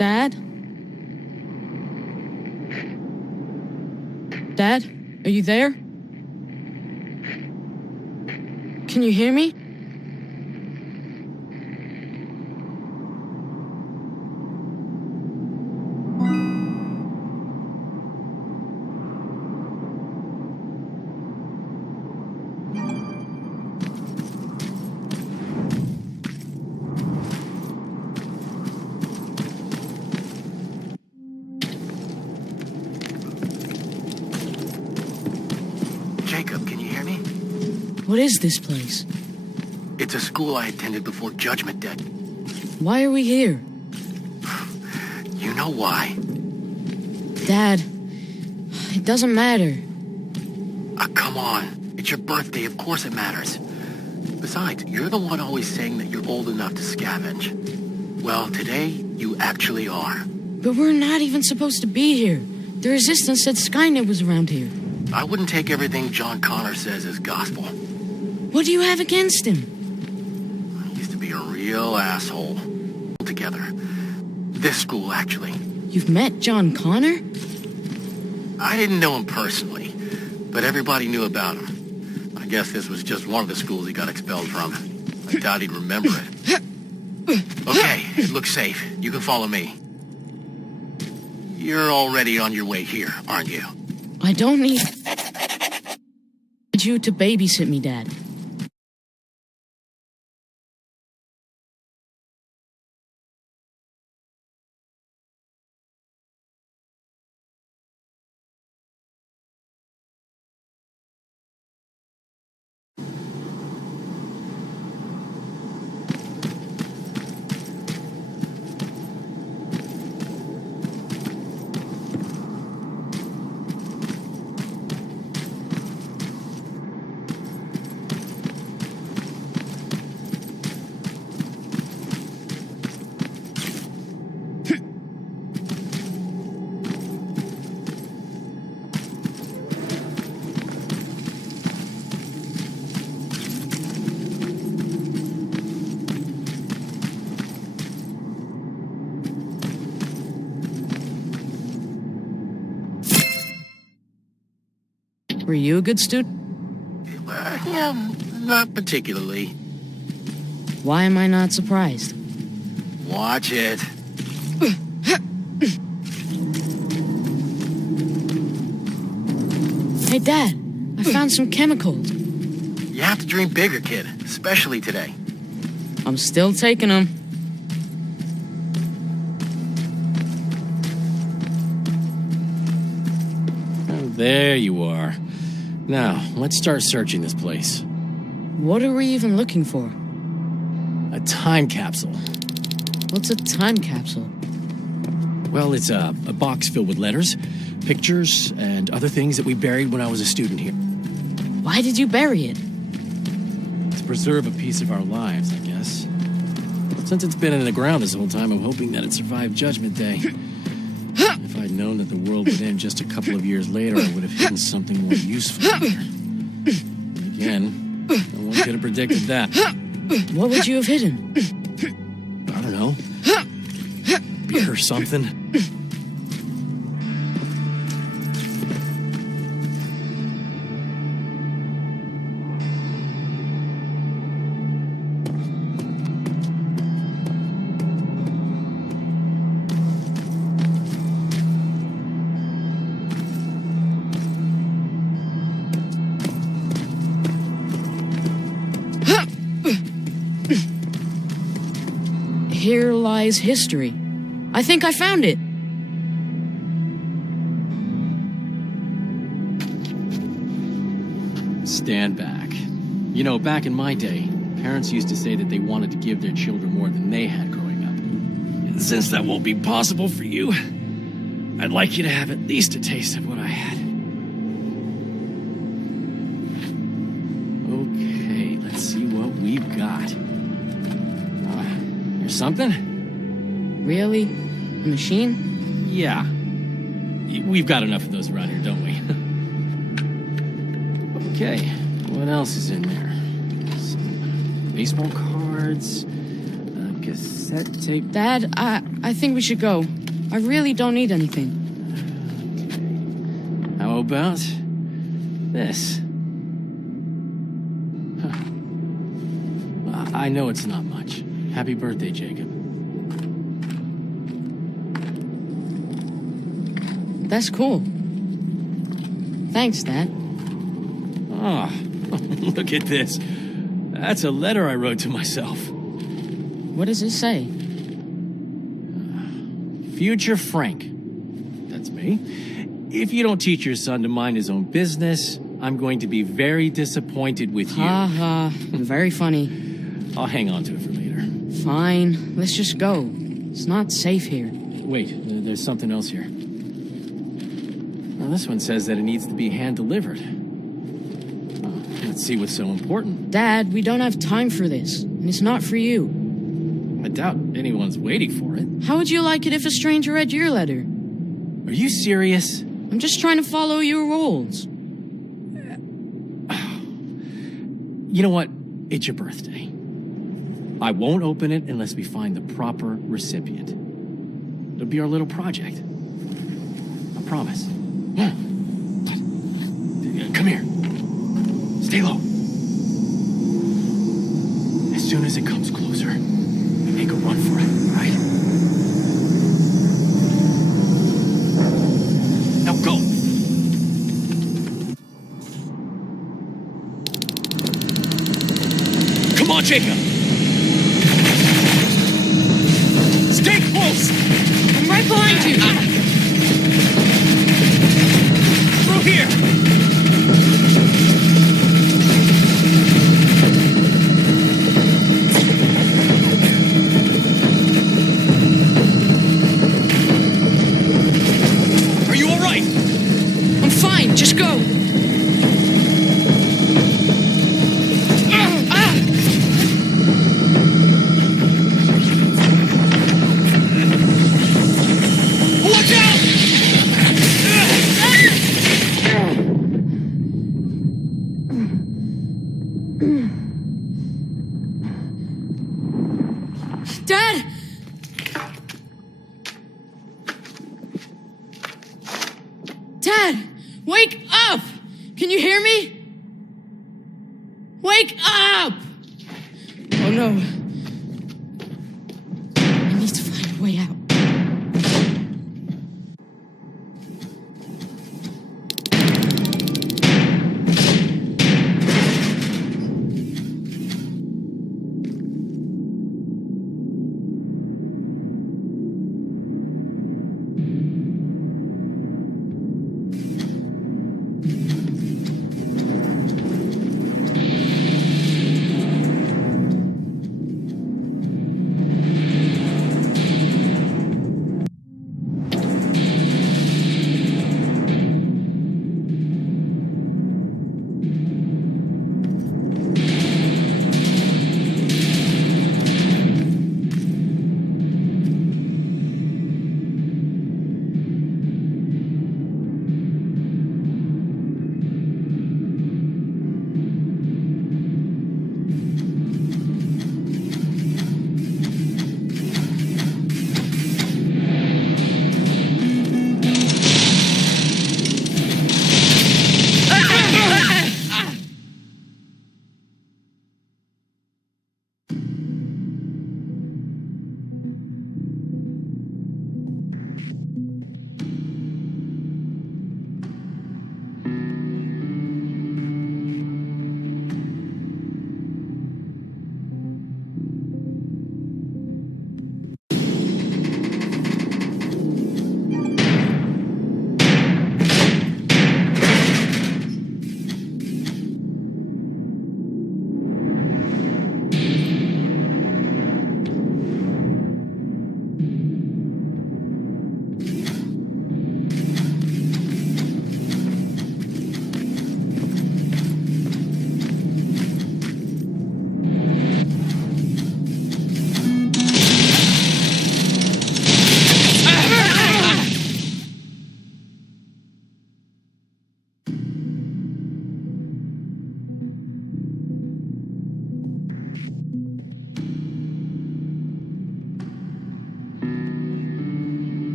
Dad? Dad? Are you there? Can you hear me? Jacob, can you hear me? What is this place? It's a school I attended before Judgment Day. Why are we here? You know why. Dad, it doesn't matter. Come on. It's your birthday, of course it matters. Besides, you're the one always saying that you're old enough to scavenge. Well, today, you actually are. But we're not even supposed to be here. The Resistance said Skynet was around here. I wouldn't take everything John Connor says as gospel. What do you have against him? He used to be a real asshole. Together. This school, actually. You've met John Connor? I didn't know him personally, but everybody knew about him. I guess this was just one of the schools he got expelled from. I doubt he'd remember it. Okay, it looks safe. You can follow me. You're already on your way here, aren't you? I don't need you to babysit me, Dad. Were you a good student? Yeah, not particularly. Why am I not surprised? Watch it. Hey, Dad, I found some chemicals. You have to dream bigger, kid, especially today. I'm still taking them. Oh, there you are. Now, let's start searching this place. What are we even looking for? A time capsule. What's a time capsule? Well, it's a box filled with letters, pictures, and other things that we buried when I was a student here. Why did you bury it? To preserve a piece of our lives, I guess. Since it's been in the ground this whole time, I'm hoping that it survived Judgment Day. If I'd known that the world would end just a couple of years later, I would have hidden something more useful here. But again, no one could have predicted that. What would you have hidden? I don't know. Beer or something. Here lies history. I think I found it. Stand back. You know, back in my day, parents used to say that they wanted to give their children more than they had growing up. And since that won't be possible for you, I'd like you to have at least a taste of what I had. Okay, let's see what we've got. Here's something? Really? A machine? Yeah. We've got enough of those around here, don't we? Okay, what else is in there? Some baseball cards, cassette tape. Dad, I think we should go. I really don't need anything. How about this? Huh. I know it's not much. Happy birthday, Jacob. That's cool. Thanks, Dad. Oh, look at this. That's a letter I wrote to myself. What does it say? Future Frank. That's me. If you don't teach your son to mind his own business, I'm going to be very disappointed with you. Ha ha. Very funny. I'll hang on to it for later. Fine. Let's just go. It's not safe here. Wait, there's something else here. Now, this one says that it needs to be hand-delivered. Let's see what's so important. Dad, we don't have time for this. And it's not for you. I doubt anyone's waiting for it. How would you like it if a stranger read your letter? Are you serious? I'm just trying to follow your rules. You know what? It's your birthday. I won't open it unless we find the proper recipient. It'll be our little project. I promise. Come here. Stay low. As soon as it comes closer, we make a run for it, all right? Now go! Come on, Jacob! Stay close! I'm right behind you! Through here! Are you all right? I'm fine, just go! Watch out! Dad! Dad! Wake up! Can you hear me? Wake up! Oh no. I need to find a way out.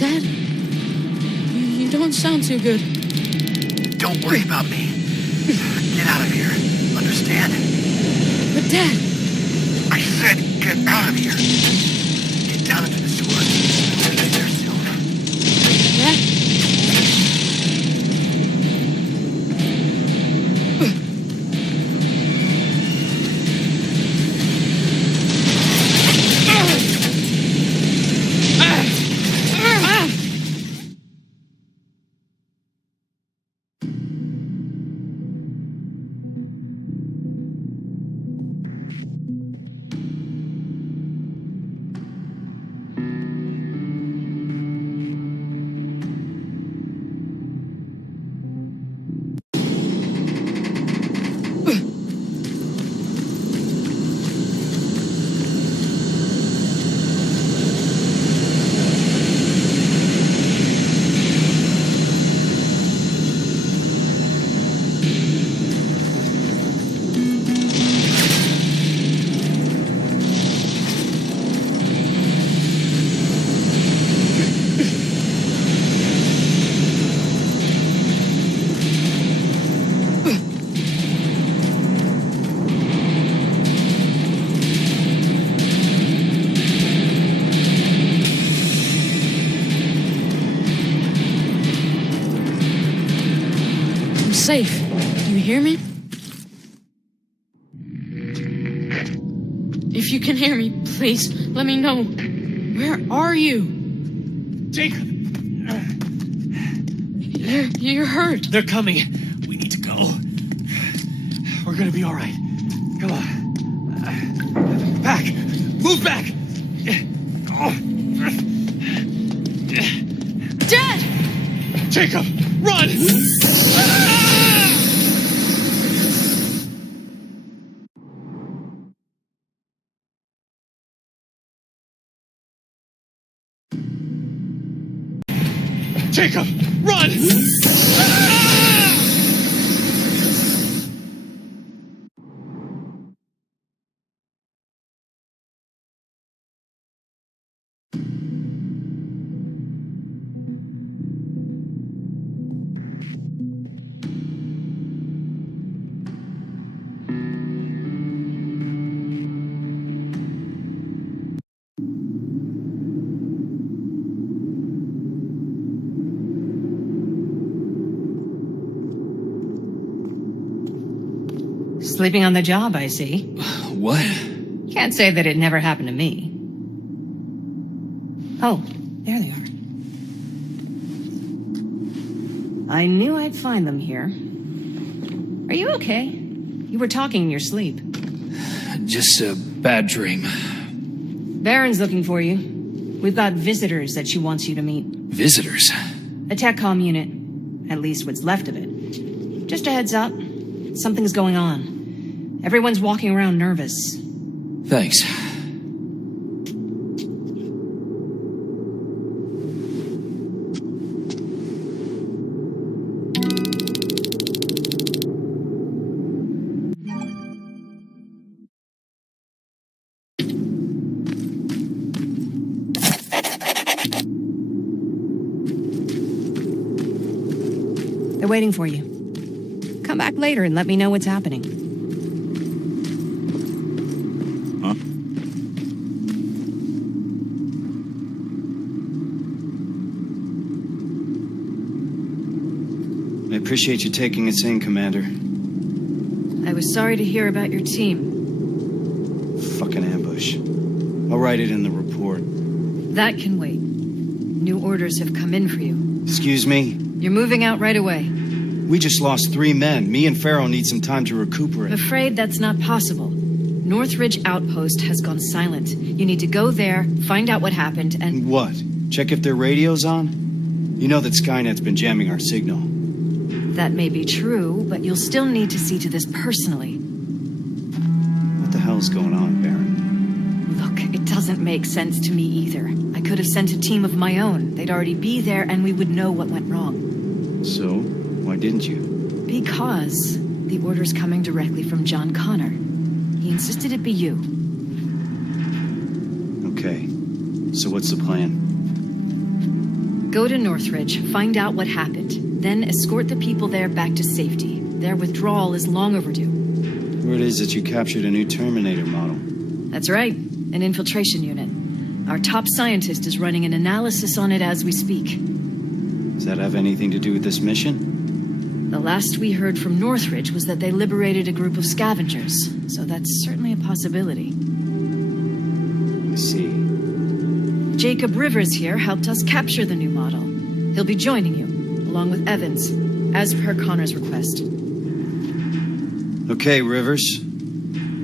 Dad? You don't sound too good. Don't worry about me. Get out of here. Understand? But Dad... I said get out of here. Get down into the sewers. I'll be there soon. Dad? Safe. Do you hear me? If you can hear me, please let me know. Where are you? Jacob! You're hurt. They're coming. We need to go. We're gonna be all right. Come on. Back! Move back! Dad! Jacob, run! Jacob, run! Sleeping on the job, I see. What? Can't say that it never happened to me. Oh, there they are. I knew I'd find them here. Are you okay? You were talking in your sleep. Just a bad dream. Baron's looking for you. We've got visitors that she wants you to meet. Visitors? A tech comm unit. At least what's left of it. Just a heads up. Something's going on. Everyone's walking around nervous. Thanks. They're waiting for you. Come back later and let me know what's happening. Huh? I appreciate you taking us in, Commander. I was sorry to hear about your team. Fucking ambush. I'll write it in the report. That can wait. New orders have come in for you. Excuse me? You're moving out right away. We just lost 3 men. Me and Farrell need some time to recuperate. I'm afraid that's not possible. Northridge Outpost has gone silent. You need to go there, find out what happened, and... What? Check if their radio's on? You know that Skynet's been jamming our signal. That may be true, but you'll still need to see to this personally. What the hell's going on, Baron? Look, it doesn't make sense to me either. I could have sent a team of my own. They'd already be there, and we would know what went wrong. So? Why didn't you? Because the order's coming directly from John Connor. He insisted it be you. Okay. So what's the plan? Go to Northridge, find out what happened, then escort the people there back to safety. Their withdrawal is long overdue. Word is that you captured a new Terminator model. That's right, an infiltration unit. Our top scientist is running an analysis on it as we speak. Does that have anything to do with this mission? The last we heard from Northridge was that they liberated a group of scavengers, so that's certainly a possibility. I see. Jacob Rivers here helped us capture the new model. He'll be joining you, along with Evans, as per Connor's request. Okay, Rivers.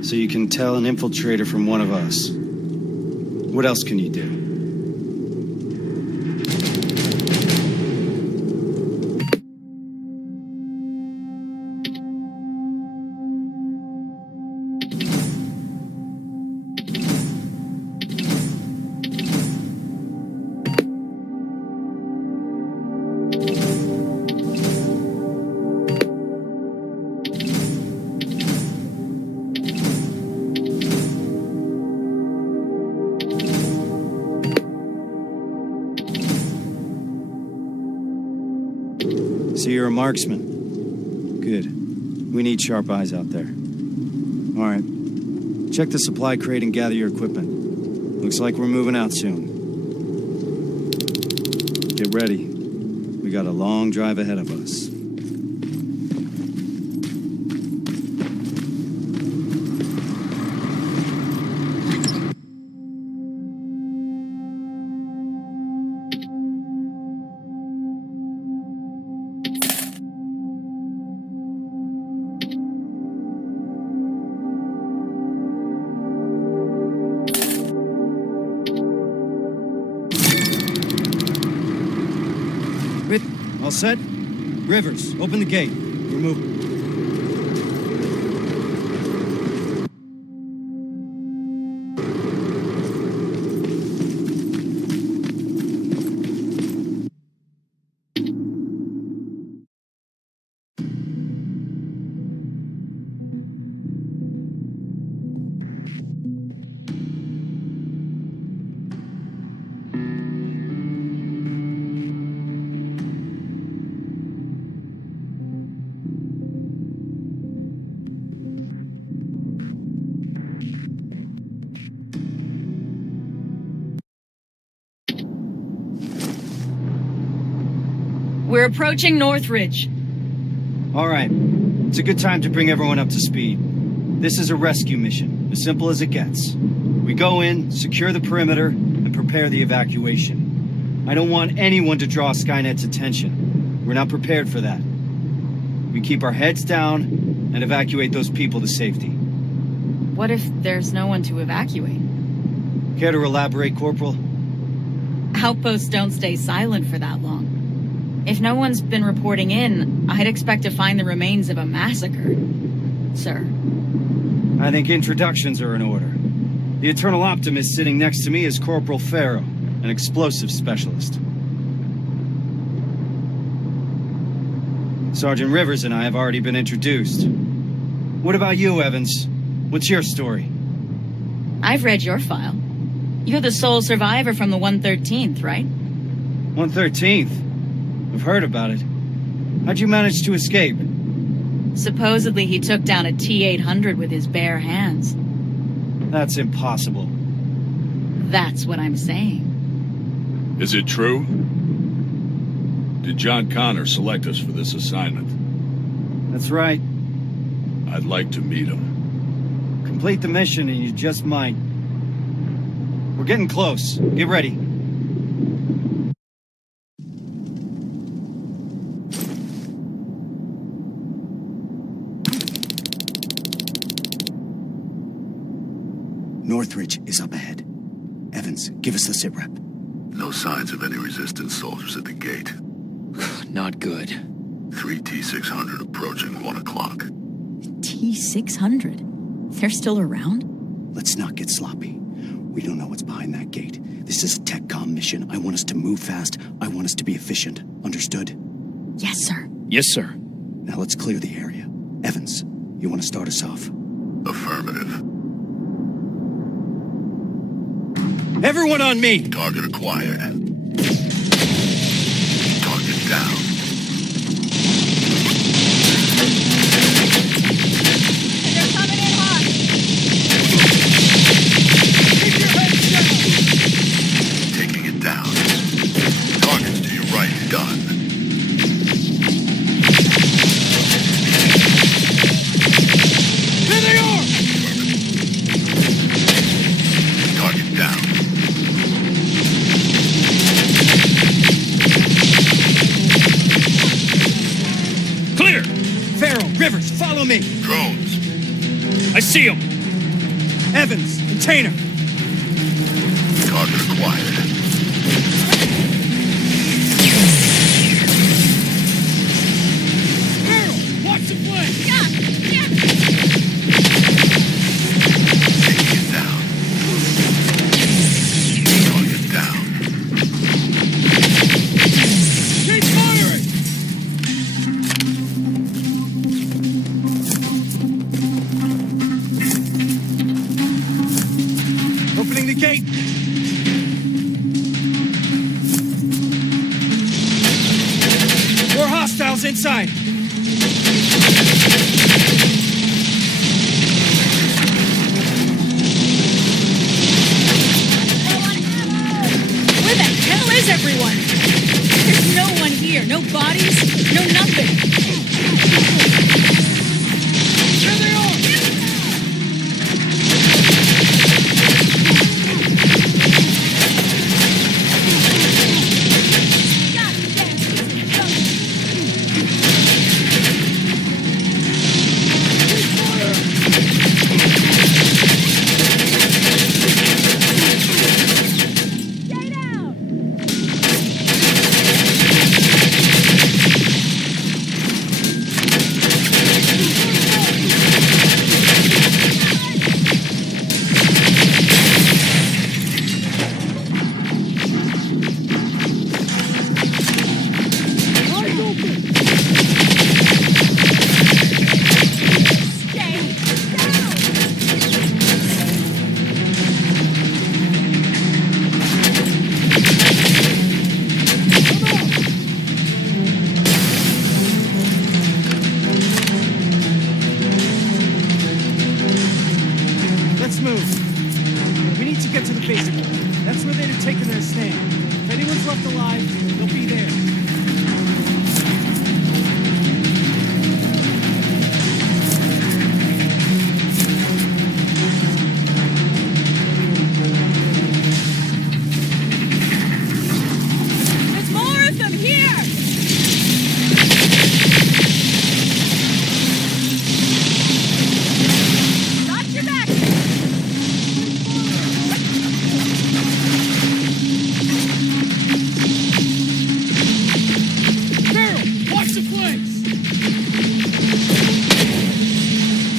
So you can tell an infiltrator from one of us. What else can you do? So you're a marksman. Good. We need sharp eyes out there. All right. Check the supply crate and gather your equipment. Looks like we're moving out soon. Get ready. We got a long drive ahead of us. All set? Rivers, open the gate. We're moving. We're approaching Northridge. All right. It's a good time to bring everyone up to speed. This is a rescue mission, as simple as it gets. We go in, secure the perimeter, and prepare the evacuation. I don't want anyone to draw Skynet's attention. We're not prepared for that. We keep our heads down and evacuate those people to safety. What if there's no one to evacuate? Care to elaborate, Corporal? Outposts don't stay silent for that long. If no one's been reporting in, I'd expect to find the remains of a massacre, sir. I think introductions are in order. The Eternal Optimist sitting next to me is Corporal Farrow, an explosive specialist. Sergeant Rivers and I have already been introduced. What about you, Evans? What's your story? I've read your file. You're the sole survivor from the 113th, right? 113th? I've heard about it. How'd you manage to escape? Supposedly he took down a T-800 with his bare hands. That's impossible. That's what I'm saying. Is it true? Did John Connor select us for this assignment? That's right. I'd like to meet him. Complete the mission and you just might. We're getting close. Get ready. Northridge is up ahead. Evans, give us the sitrep. No signs of any resistance soldiers at the gate. Not good. 3 T-600 approaching 1 o'clock. T-600? They're still around? Let's not get sloppy. We don't know what's behind that gate. This is a TechCom mission. I want us to move fast. I want us to be efficient. Understood? Yes, sir. Yes, sir. Now let's clear the area. Evans, you want to start us off? Affirmative. Everyone on me! Target acquired. me. Drones. I see him. Evans, container. Target acquired. Watch the plane! Taking it down. Target down. Keep firing! Opening the gate. More hostiles inside. Where the hell is everyone? There's no one here. No bodies. No nothing. There they are! Let's move. We need to get to the basic. That's where they'd have taken their stand. If anyone's left alive, they'll be there. There's more of them here. Got your back. Barrel! Watch the flanks!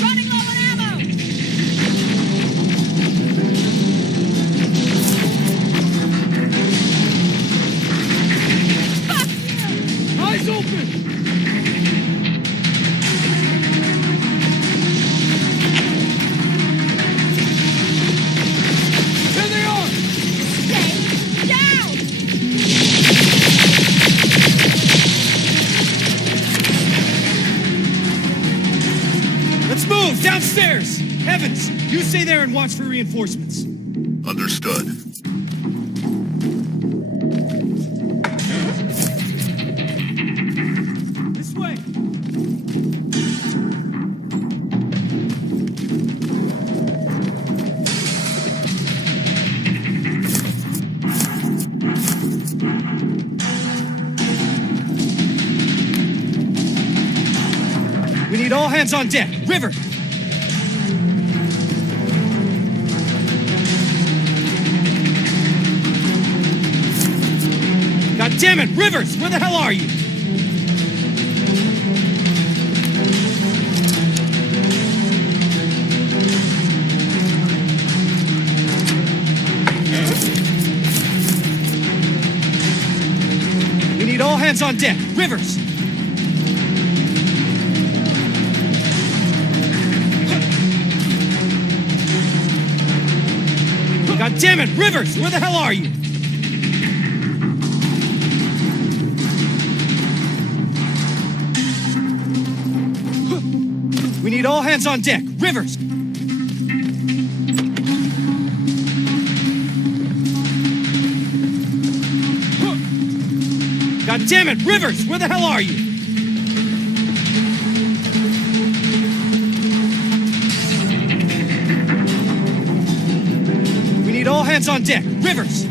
Running low on ammo. Fuck you. Eyes open! There they are! Stay down. Let's move! Downstairs! Evans, you stay there and watch for reinforcements. Understood. This way! We need all hands on deck. River! God damn it, Rivers! Where the hell are you? We need all hands on deck. Rivers! God damn it, Rivers! Where the hell are you? We need all hands on deck. Rivers! God damn it, Rivers! Where the hell are you? We need all hands on deck. Rivers!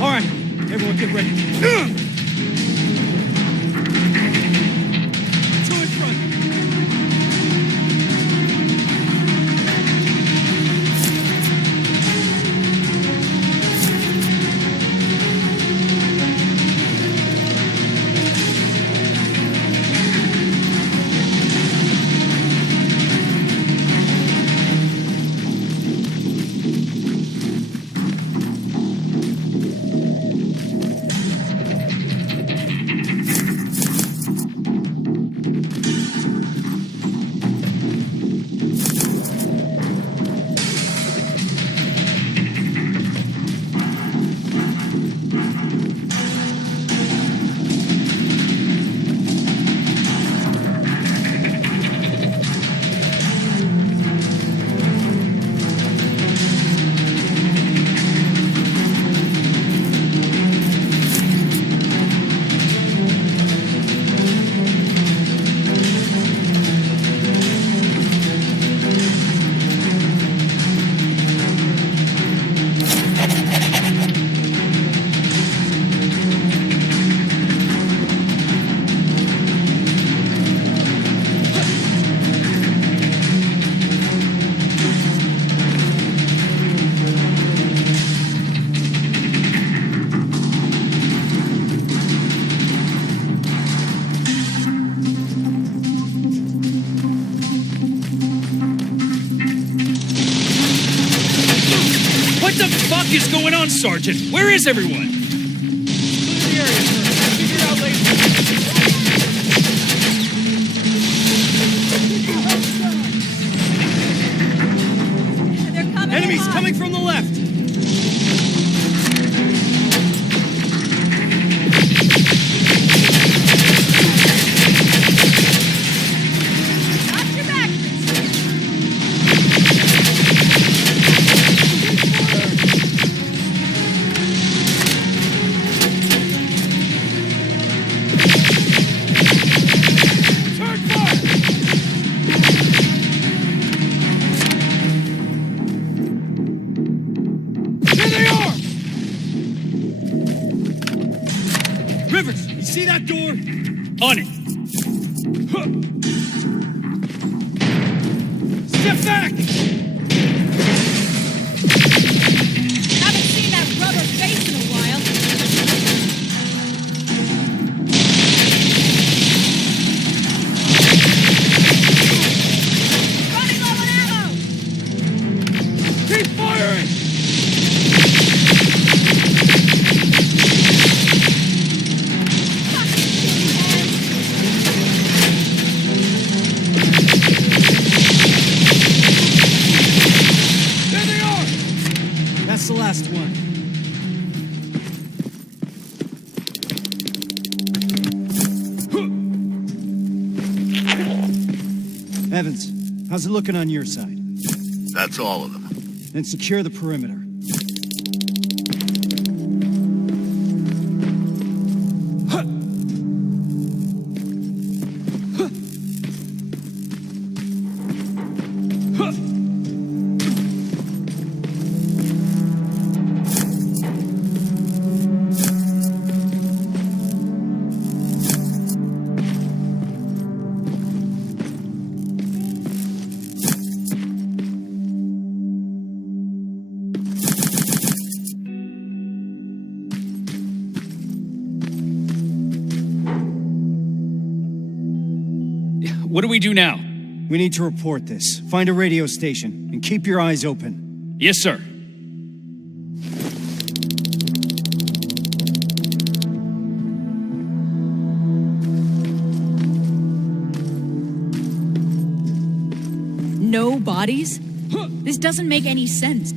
All right, everyone get ready. Two in front. is going on, Sergeant? Where is everyone? Clear the area, sir. Figure it out later. They're coming. Enemies coming from the left! Watch your back. Turn fire! Here they are! Rivers, you see that door? On it! Huh. Step back! Haven't seen that rubber face in a while. Running low on ammo. Keep firing! There they are! That's the last one. Evans, how's it looking on your side? That's all of them. Then secure the perimeter. What do we do now? We need to report this. Find a radio station and keep your eyes open. Yes, sir. No bodies? This doesn't make any sense.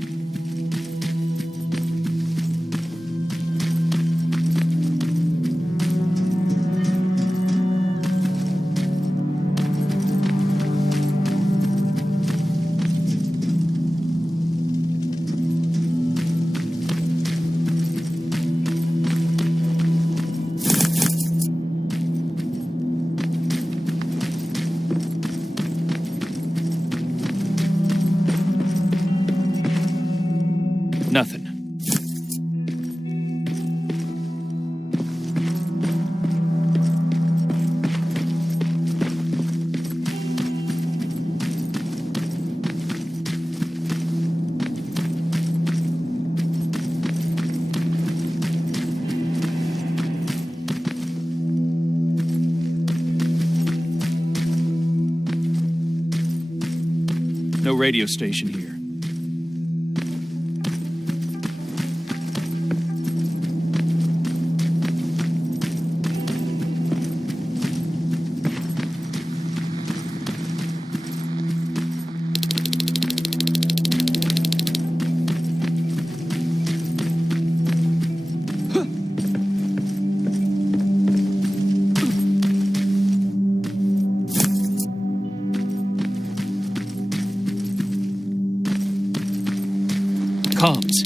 Nothing. No radio station here. Comms.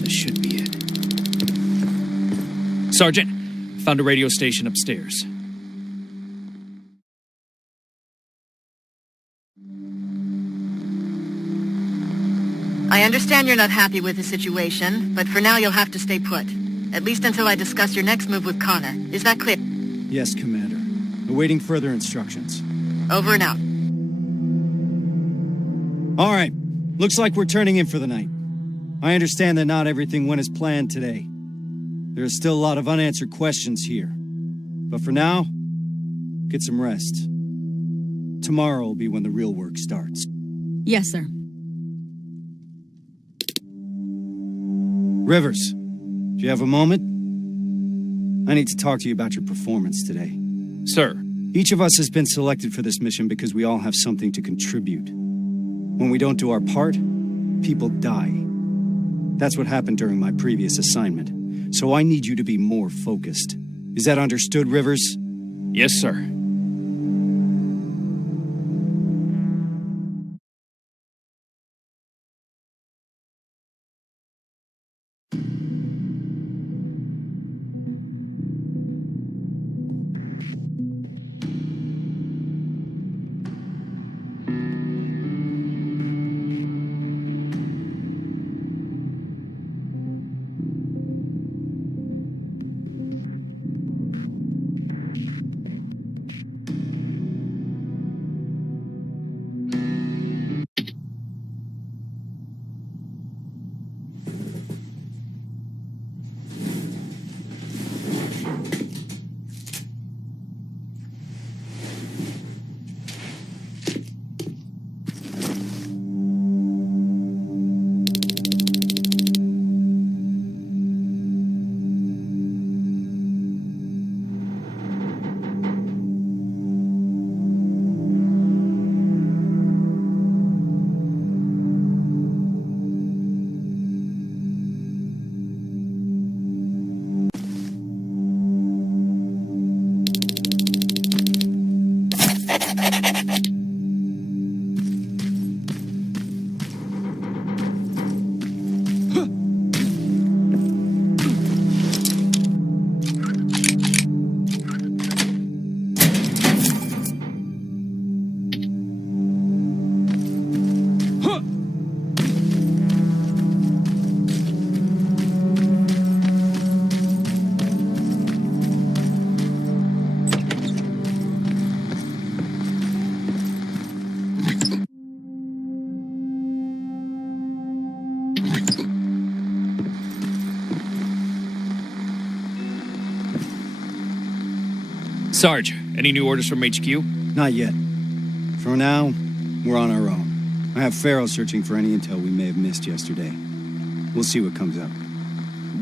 This should be it. Sergeant, found a radio station upstairs. I understand you're not happy with the situation, but for now you'll have to stay put. At least until I discuss your next move with Connor. Is that clear? Yes, Commander. Awaiting further instructions. Over and out. All right. Looks like we're turning in for the night. I understand that not everything went as planned today. There are still a lot of unanswered questions here. But for now, get some rest. Tomorrow will be when the real work starts. Yes, sir. Rivers, do you have a moment? I need to talk to you about your performance today. Sir. Each of us has been selected for this mission because we all have something to contribute. When we don't do our part, people die. That's what happened during my previous assignment. So I need you to be more focused. Is that understood, Rivers? Yes, sir. Sarge, any new orders from HQ? Not yet. For now, we're on our own. I have Farrell searching for any intel we may have missed yesterday. We'll see what comes up.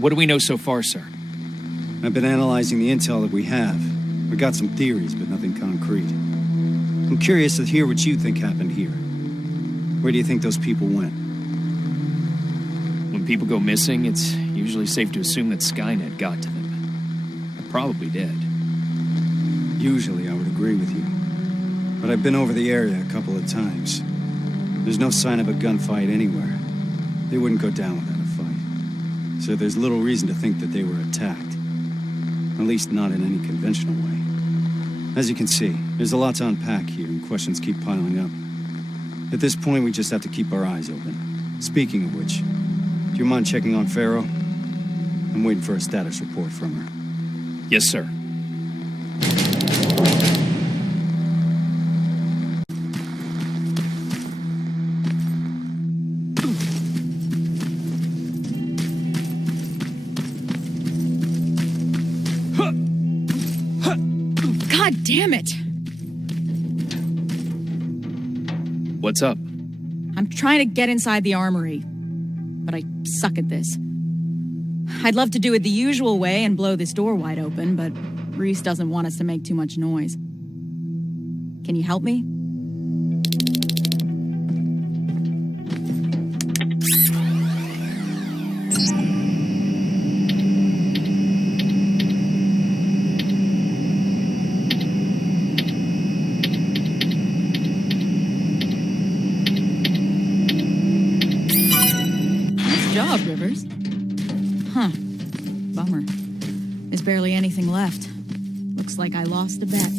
What do we know so far, sir? I've been analyzing the intel that we have. We got some theories, but nothing concrete. I'm curious to hear what you think happened here. Where do you think those people went? When people go missing, it's usually safe to assume that Skynet got to them. They're probably dead. Usually, I would agree with you. But I've been over the area a couple of times. There's no sign of a gunfight anywhere. They wouldn't go down without a fight. So there's little reason to think that they were attacked. At least not in any conventional way. As you can see, there's a lot to unpack here, and questions keep piling up. At this point, we just have to keep our eyes open. Speaking of which, do you mind checking on Farrell? I'm waiting for a status report from her. Yes, sir. God damn it! What's up? I'm trying to get inside the armory, but I suck at this. I'd love to do it the usual way and blow this door wide open, but Reese doesn't want us to make too much noise. Can you help me? Job, Rivers. Huh. Bummer. There's barely anything left. Looks like I lost a bet.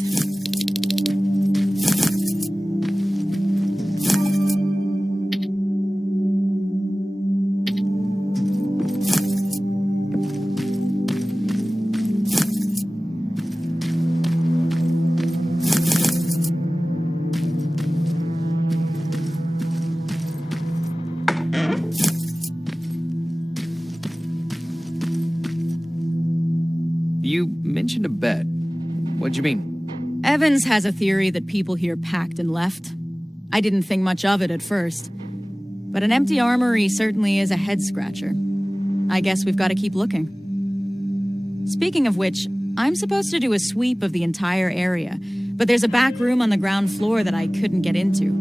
You mentioned a bet. What'd you mean? Evans has a theory that people here packed and left. I didn't think much of it at first. But an empty armory certainly is a head-scratcher. I guess we've got to keep looking. Speaking of which, I'm supposed to do a sweep of the entire area, but there's a back room on the ground floor that I couldn't get into.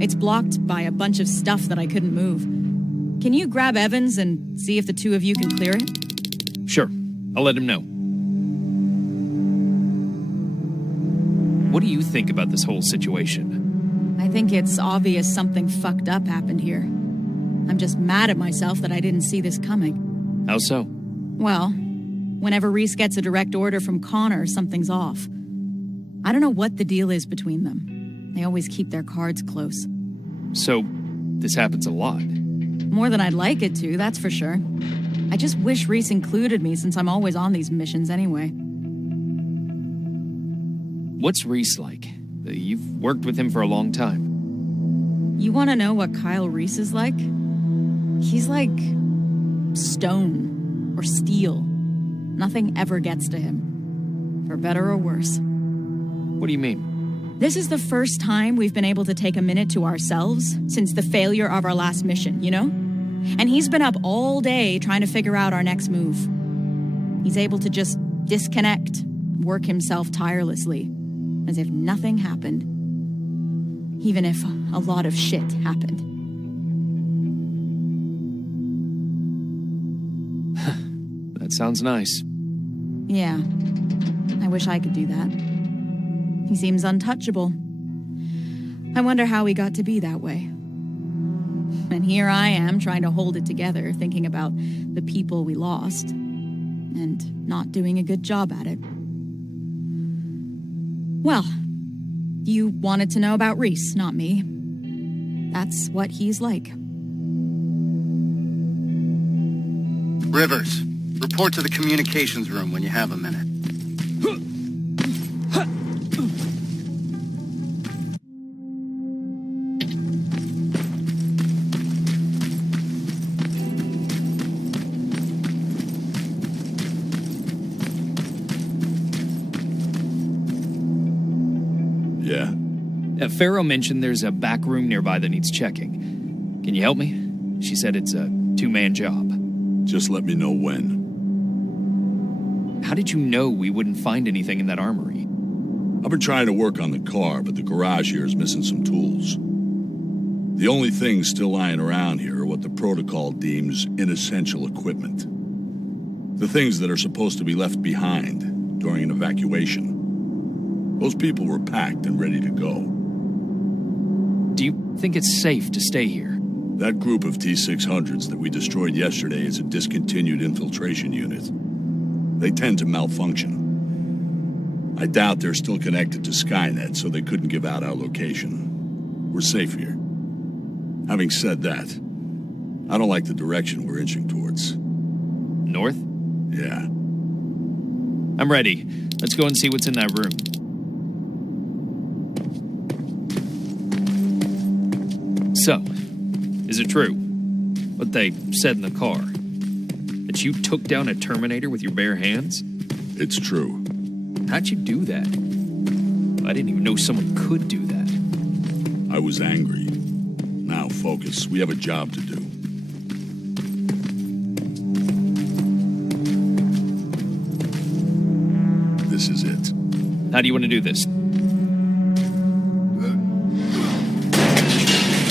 It's blocked by a bunch of stuff that I couldn't move. Can you grab Evans and see if the two of you can clear it? Sure. I'll let him know. What do you think about this whole situation? I think it's obvious something fucked up happened here. I'm just mad at myself that I didn't see this coming. How so? Well, whenever Reese gets a direct order from Connor, something's off. I don't know what the deal is between them. They always keep their cards close. So, this happens a lot. More than I'd like it to, that's for sure. I just wish Reese included me since I'm always on these missions anyway. What's Reese like? You've worked with him for a long time. You want to know what Kyle Reese is like? He's like stone or steel. Nothing ever gets to him, for better or worse. What do you mean? This is the first time we've been able to take a minute to ourselves since the failure of our last mission, you know? And he's been up all day trying to figure out our next move. He's able to just disconnect, work himself tirelessly, as if nothing happened. Even if a lot of shit happened. That sounds nice. Yeah, I wish I could do that. He seems untouchable. I wonder how he got to be that way. And here I am trying to hold it together, thinking about the people we lost, and not doing a good job at it. Well, you wanted to know about Reese, not me. That's what he's like. Rivers, report to the communications room when you have a minute. Yeah. Pharaoh mentioned there's a back room nearby that needs checking. Can you help me? She said it's a two-man job. Just let me know when. How did you know we wouldn't find anything in that armory? I've been trying to work on the car, but the garage here is missing some tools. The only things still lying around here are what the protocol deems inessential equipment. The things that are supposed to be left behind during an evacuation. Those people were packed and ready to go. Do you think it's safe to stay here? That group of T-600s that we destroyed yesterday is a discontinued infiltration unit. They tend to malfunction. I doubt they're still connected to Skynet, so they couldn't give out our location. We're safe here. Having said that, I don't like the direction we're inching towards. North? Yeah. I'm ready. Let's go and see what's in that room. So, is it true what they said in the car? That you took down a Terminator with your bare hands? It's true. How'd you do that? I didn't even know someone could do that. I was angry. Now focus. We have a job to do. This is it. How do you want to do this?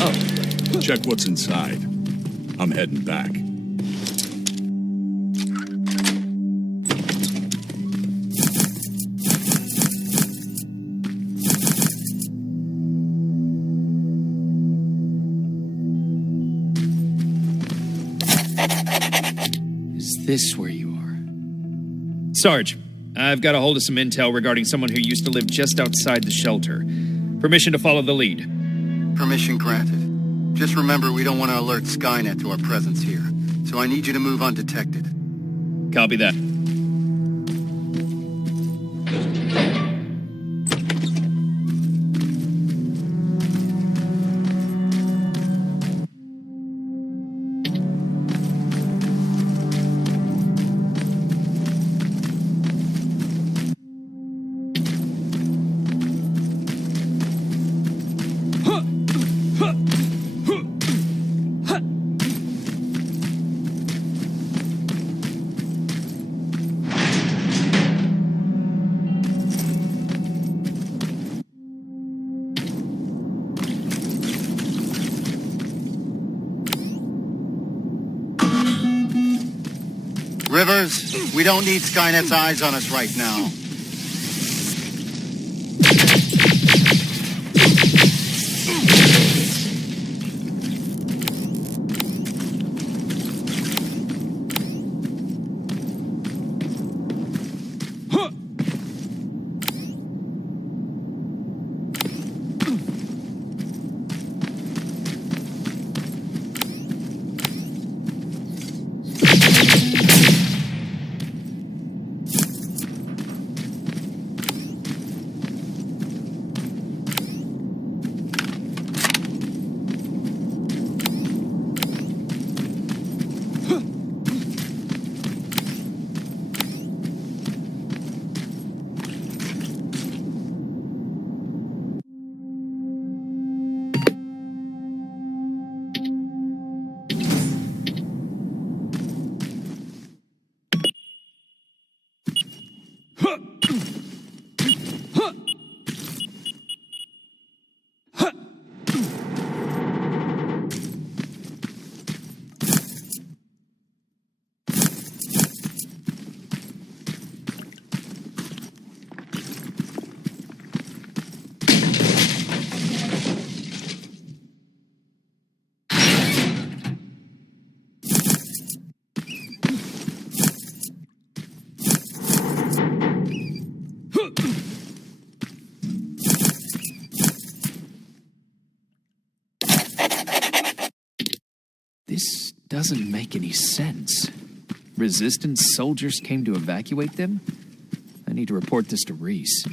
Oh. Check what's inside. I'm heading back. Is this where you are? Sarge, I've got a hold of some intel regarding someone who used to live just outside the shelter. Permission to follow the lead. Permission granted. Just remember, we don't want to alert Skynet to our presence here, so I need you to move undetected. Copy that. We don't need Skynet's eyes on us right now. This doesn't make any sense. Resistance soldiers came to evacuate them? I need to report this to Reese.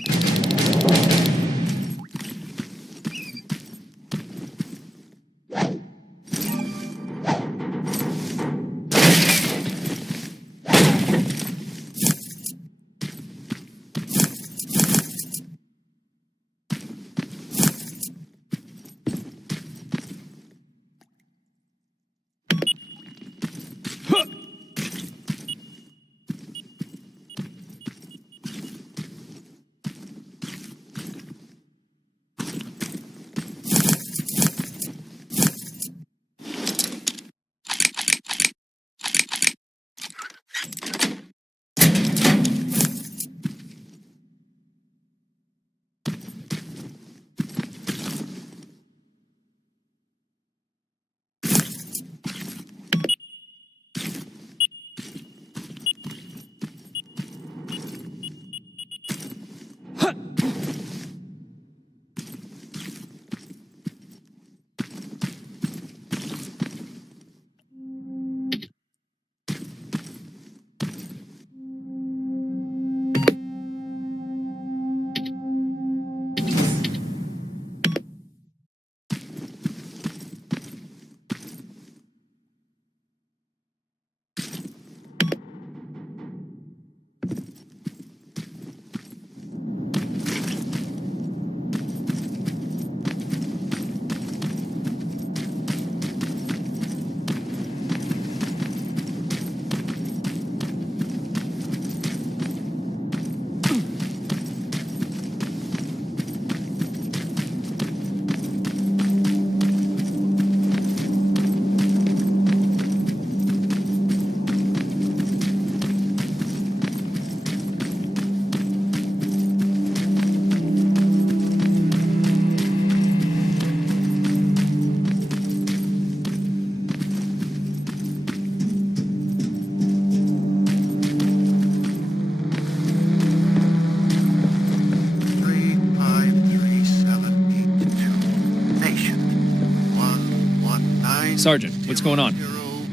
Sergeant, what's going on?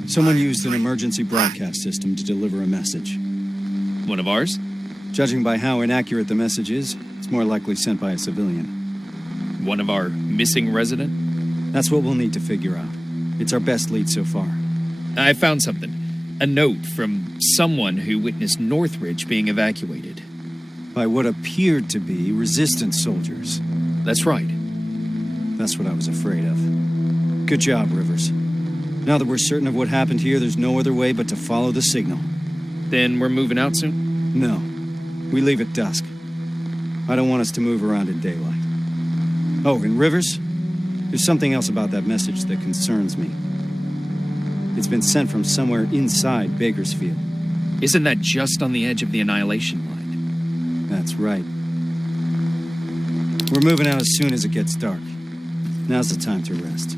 Someone used an emergency broadcast system to deliver a message. One of ours? Judging by how inaccurate the message is, it's more likely sent by a civilian. One of our missing resident? That's what we'll need to figure out. It's our best lead so far. I found something. A note from someone who witnessed Northridge being evacuated. By what appeared to be resistance soldiers. That's right. That's what I was afraid of. Good job, Rivers. Now that we're certain of what happened here, there's no other way but to follow the signal. Then we're moving out soon? No. We leave at dusk. I don't want us to move around in daylight. Oh, and Rivers? There's something else about that message that concerns me. It's been sent from somewhere inside Bakersfield. Isn't that just on the edge of the Annihilation line? That's right. We're moving out as soon as it gets dark. Now's the time to rest.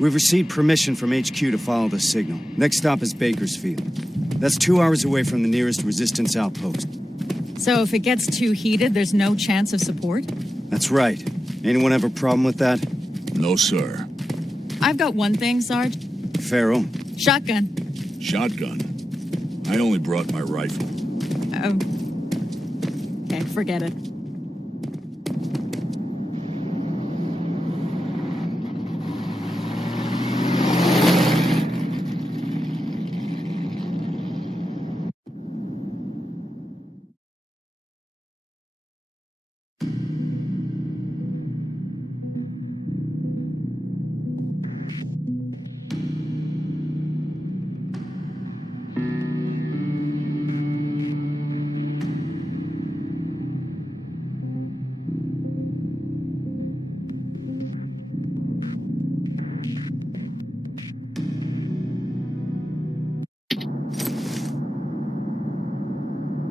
We've received permission from HQ to follow the signal. Next stop is Bakersfield. That's 2 hours away from the nearest resistance outpost. So if it gets too heated, there's no chance of support? That's right. Anyone have a problem with that? No, sir. I've got one thing, Sarge. Pharaoh. Shotgun. Shotgun? I only brought my rifle. Oh. Okay, forget it.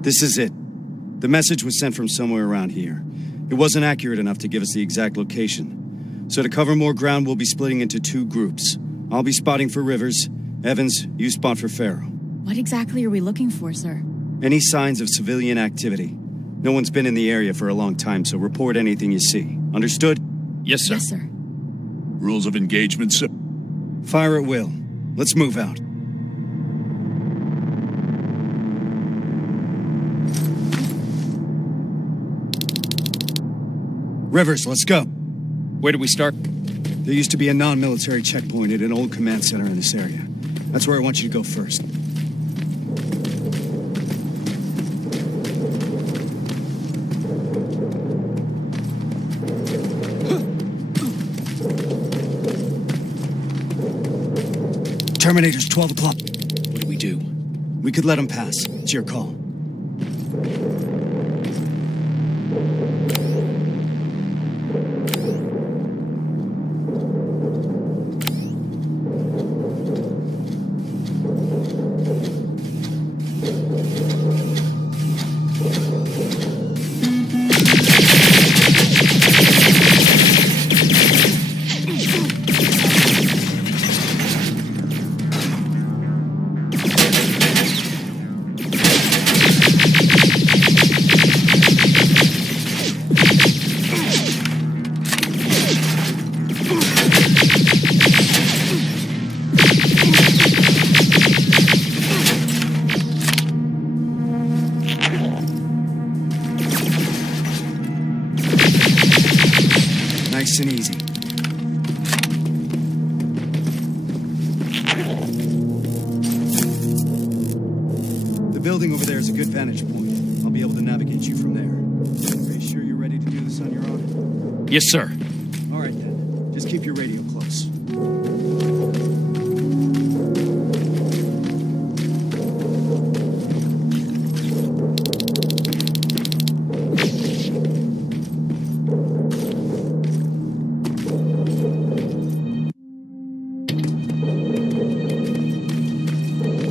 This is it. The message was sent from somewhere around here. It wasn't accurate enough to give us the exact location. So to cover more ground, we'll be splitting into 2 groups. I'll be spotting for Rivers. Evans, you spot for Pharaoh. What exactly are we looking for, sir? Any signs of civilian activity? No one's been in the area for a long time, so report anything you see. Understood? Yes, sir. Yes, sir. Rules of engagement, sir. Fire at will. Let's move out. Rivers, let's go. Where do we start? There used to be a non-military checkpoint at an old command center in this area. That's where I want you to go first. Terminator's 12 o'clock. What do we do? We could let him pass. It's your call. Nice and easy. The building over there is a good vantage point. I'll be able to navigate you from there. Are you sure you're ready to do this on your own? Yes, sir. All right, then. Just keep your radio close.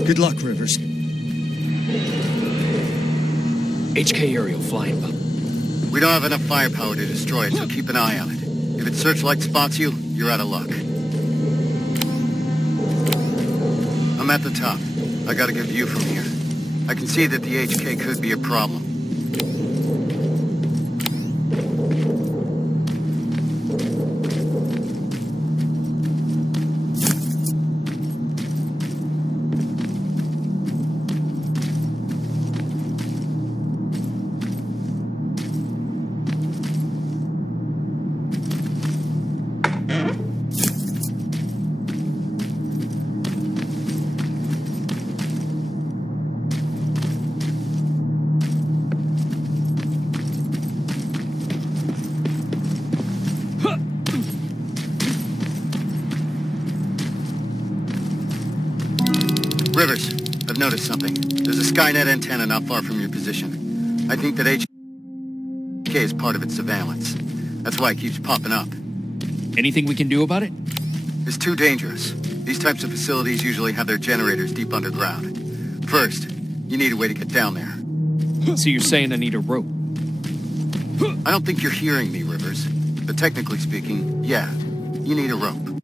Good luck, Rivers. HK aerial flying up. We don't have enough firepower to destroy it, so keep an eye on it. If its searchlight spots you, you're out of luck. I'm at the top. I got a good view from here. I can see that the HK could be a problem. noticed something. There's a Skynet antenna not far from your position. I think that HK is part of its surveillance. That's why it keeps popping up. Anything we can do about it? It's too dangerous. These types of facilities usually have their generators deep underground. First, you need a way to get down there. So you're saying I need a rope? I don't think you're hearing me, Rivers. But technically speaking, yeah, you need a rope.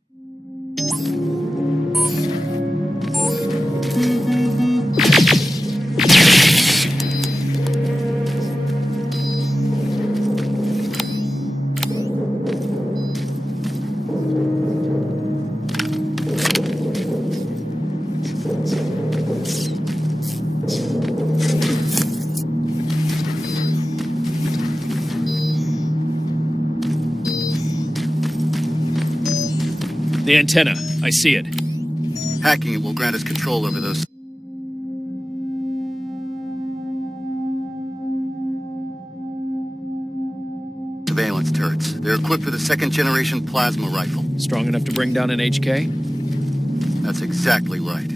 The antenna. I see it. Hacking it will grant us control over those surveillance turrets. They're equipped with a second-generation plasma rifle. Strong enough to bring down an HK? That's exactly right.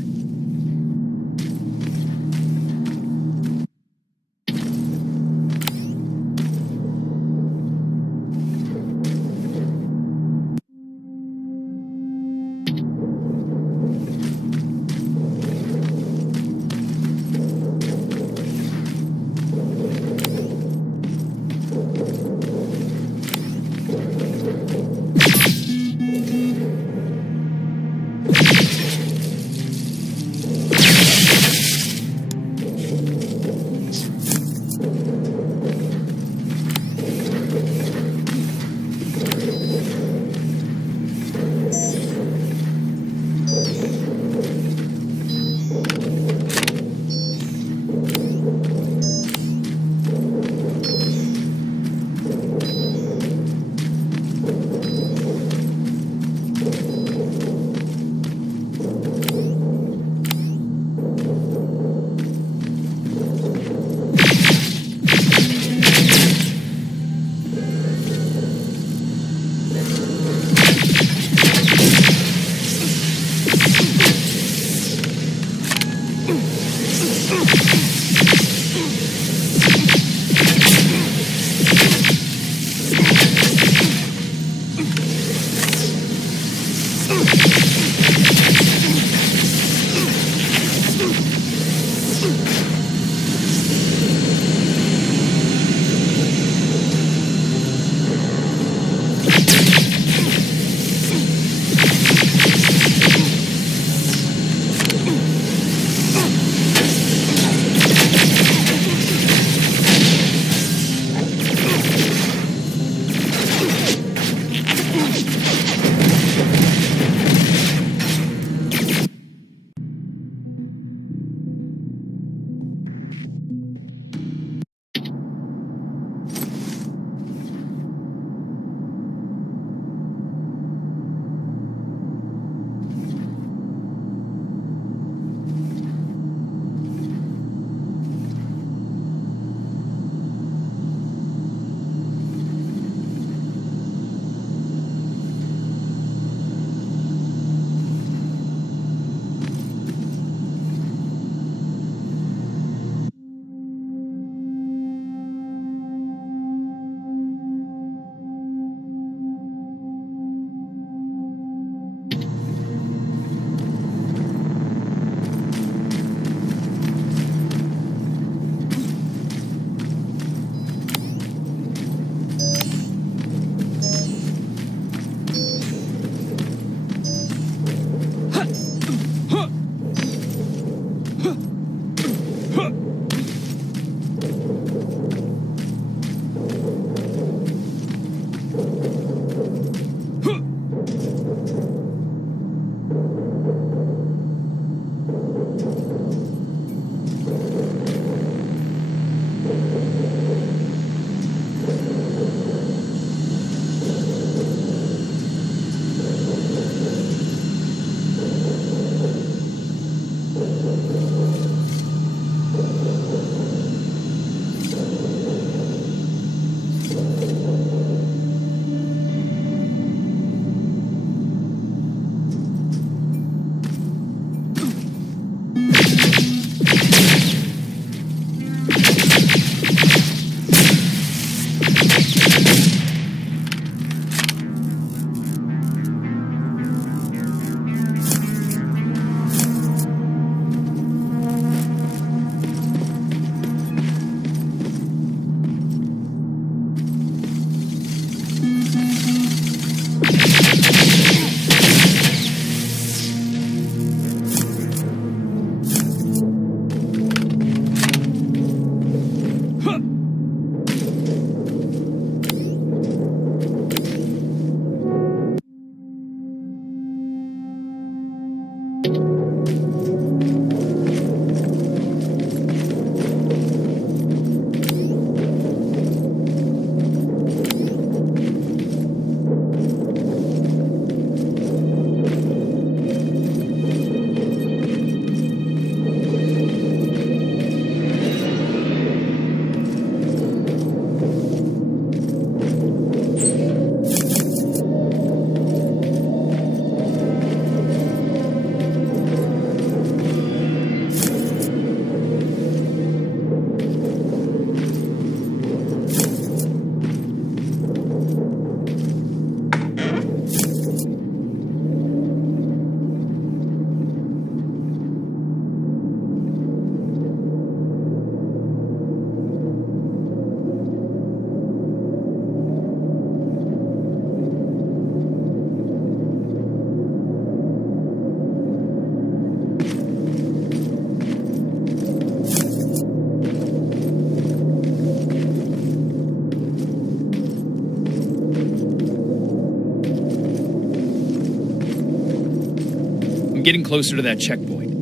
I'm getting closer to that checkpoint.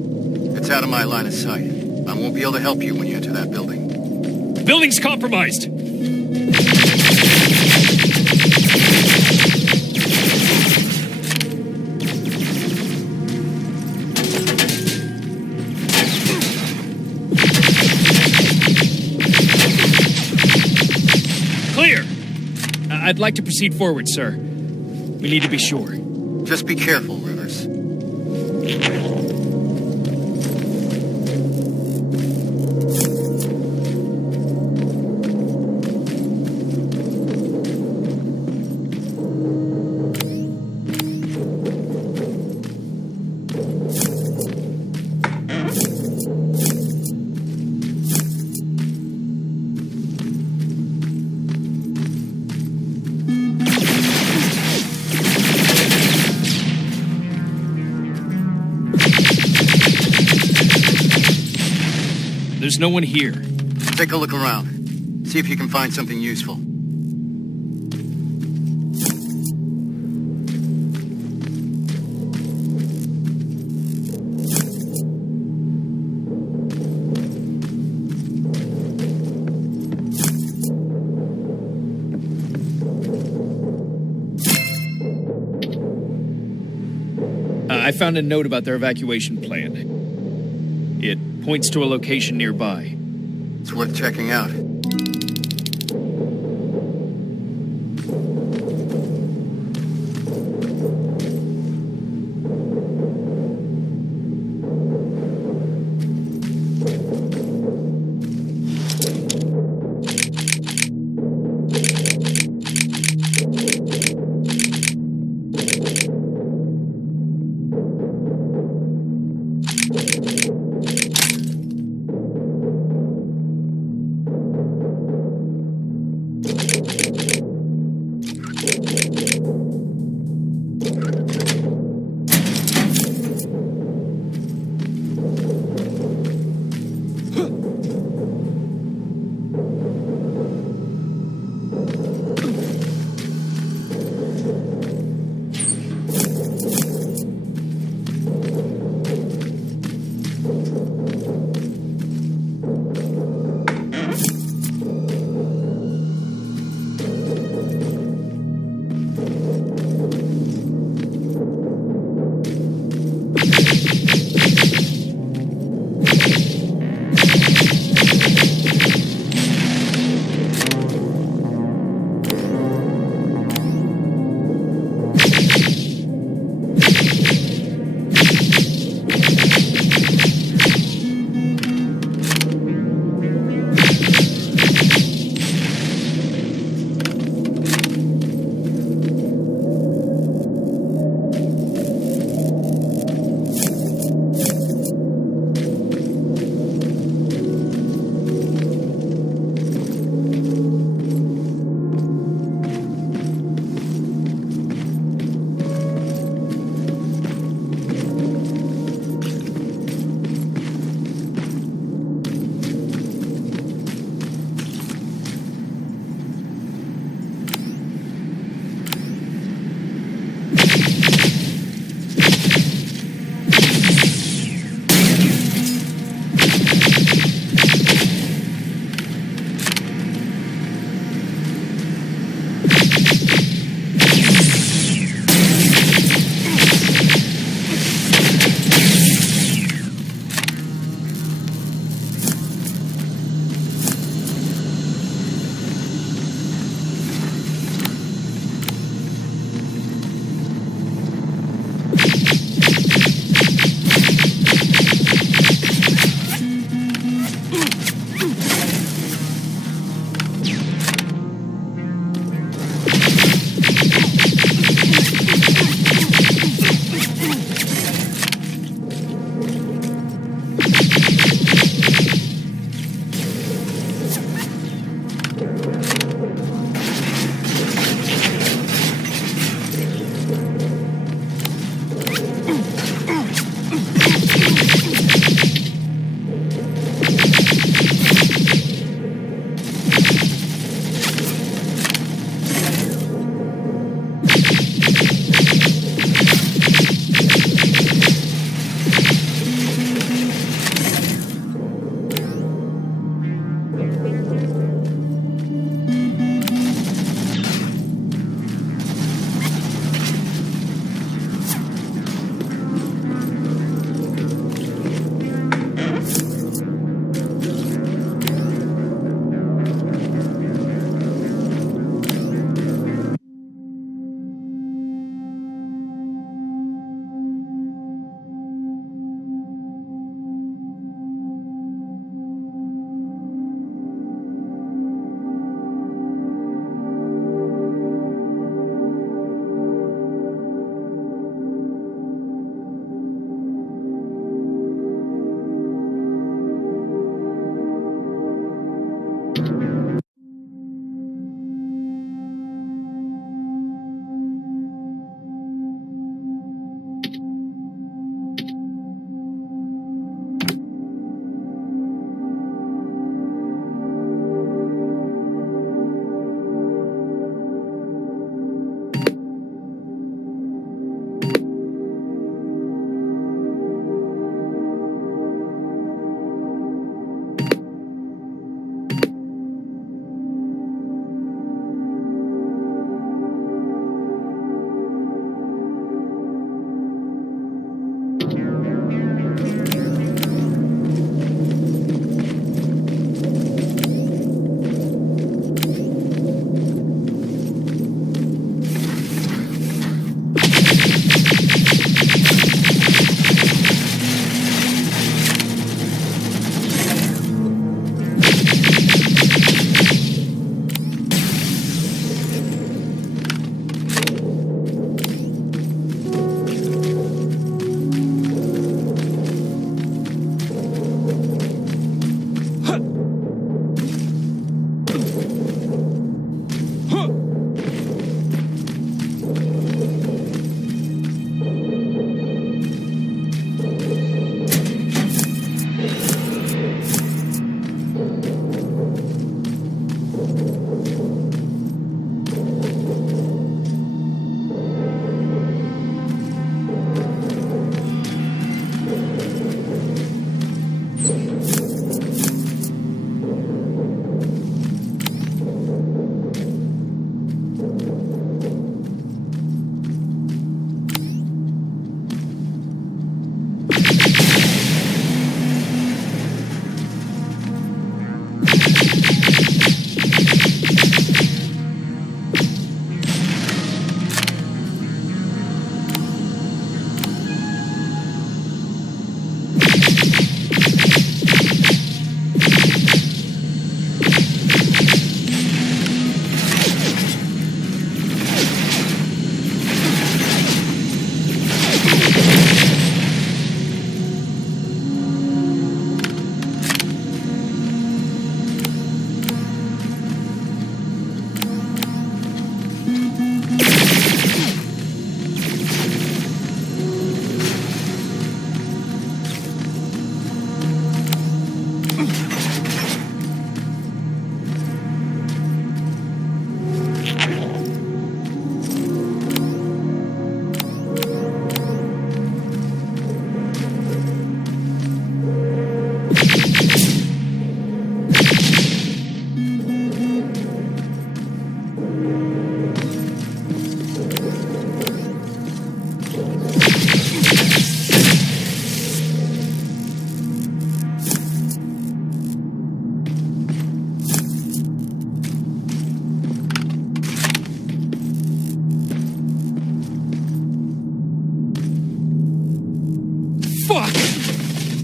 It's out of my line of sight. I won't be able to help you when you enter that building. Building's compromised! Clear! I'd like to proceed forward, sir. We need to be sure. Just be careful, Rivers. There's no one here. Take a look around. See if you can find something useful. I found a note about their evacuation plan. It points to a location nearby. It's worth checking out.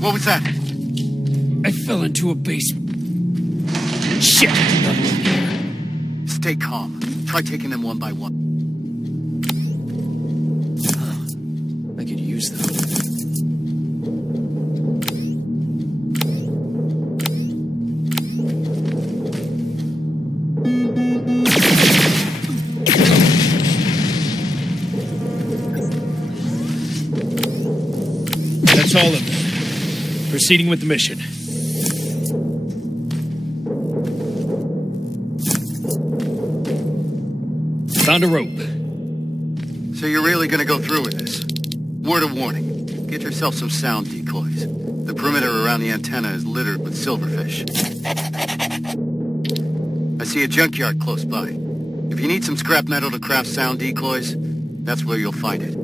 What was that? I fell into a basement. Shit! Stay calm. Try taking them one by one. I could use them. That's all of them. Proceeding with the mission. Found a rope. So you're really gonna go through with this? Word of warning. Get yourself some sound decoys. The perimeter around the antenna is littered with silverfish. I see a junkyard close by. If you need some scrap metal to craft sound decoys, that's where you'll find it.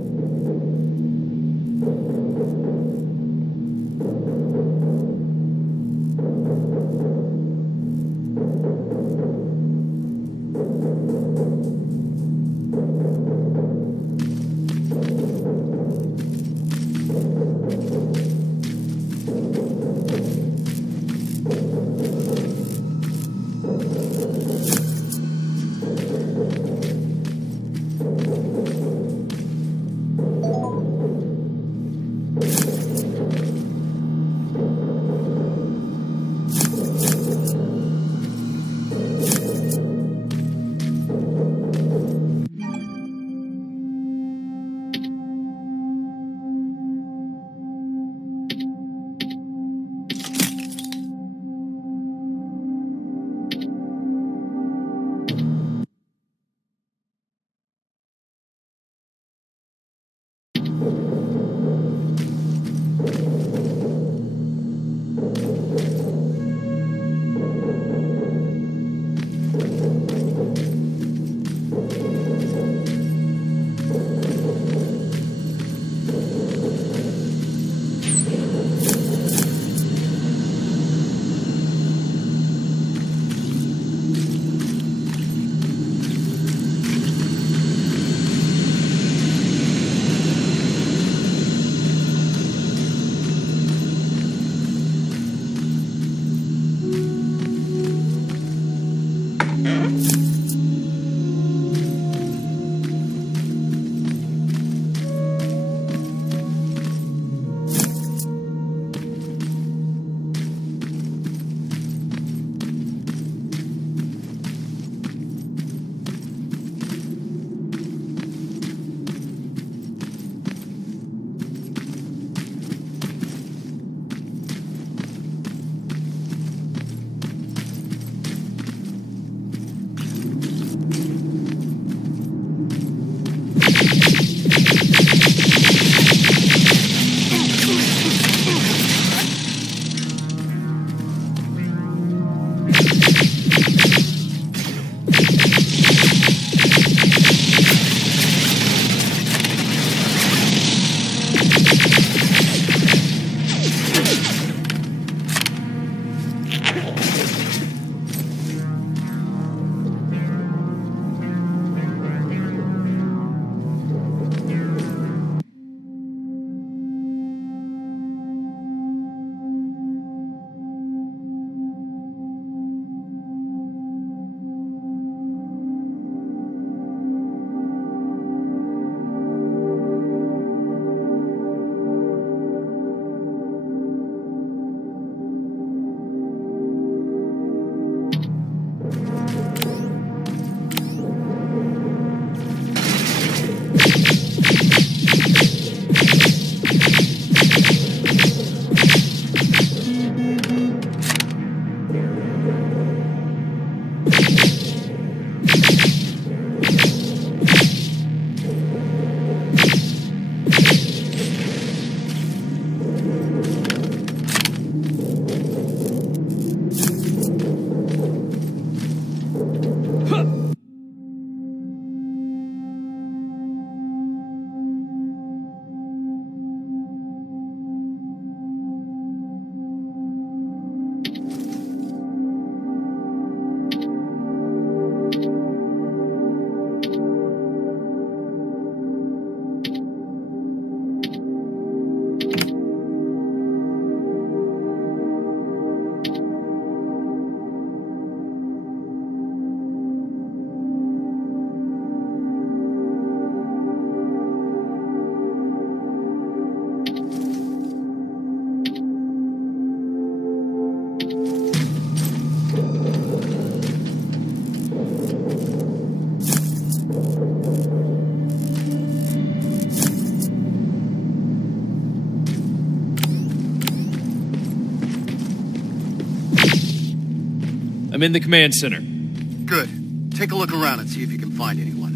I'm in the command center. Good. Take a look around and see if you can find anyone.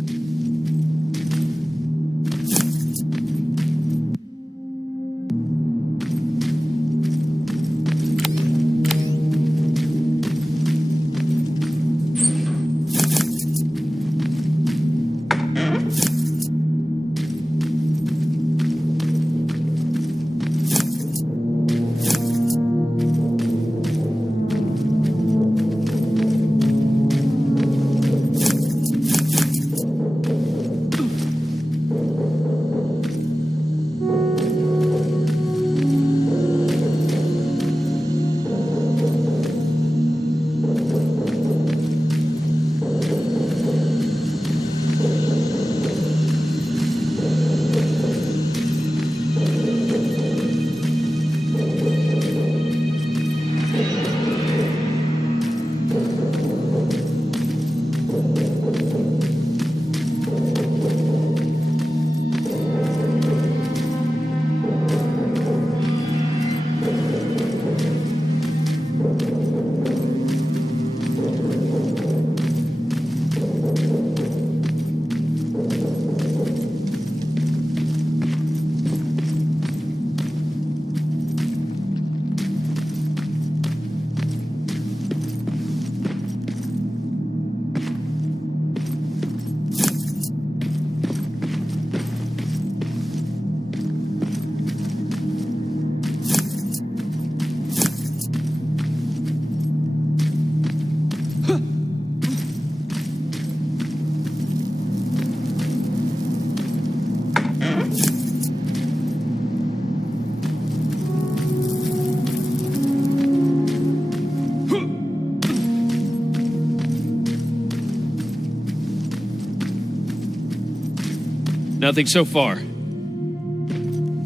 Nothing so far.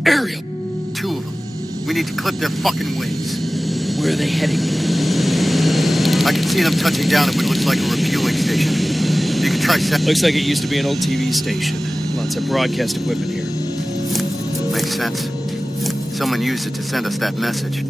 Ariel! 2 of them. We need to clip their fucking wings. Where are they heading? I can see them touching down at what looks like a refueling station. You can try set. Looks like it used to be an old TV station. Lots of broadcast equipment here. Makes sense. Someone used it to send us that message.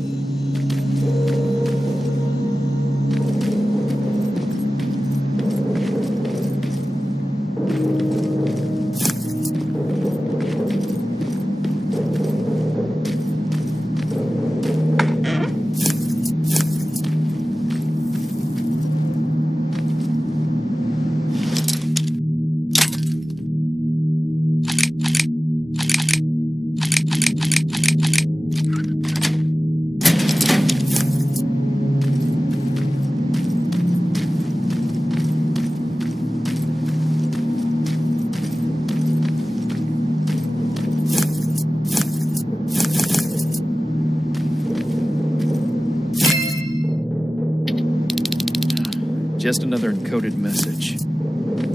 Just another encoded message.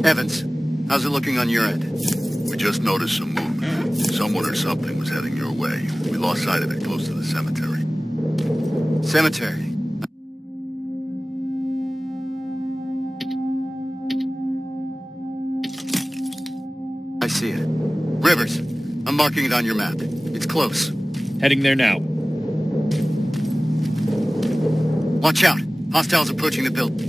Evans, how's it looking on your end? We just noticed some movement. Someone or something was heading your way. We lost sight of it close to the cemetery. Cemetery. I see it. Rivers. I'm marking it on your map. It's close. Heading there now. Watch out. Hostiles approaching the building.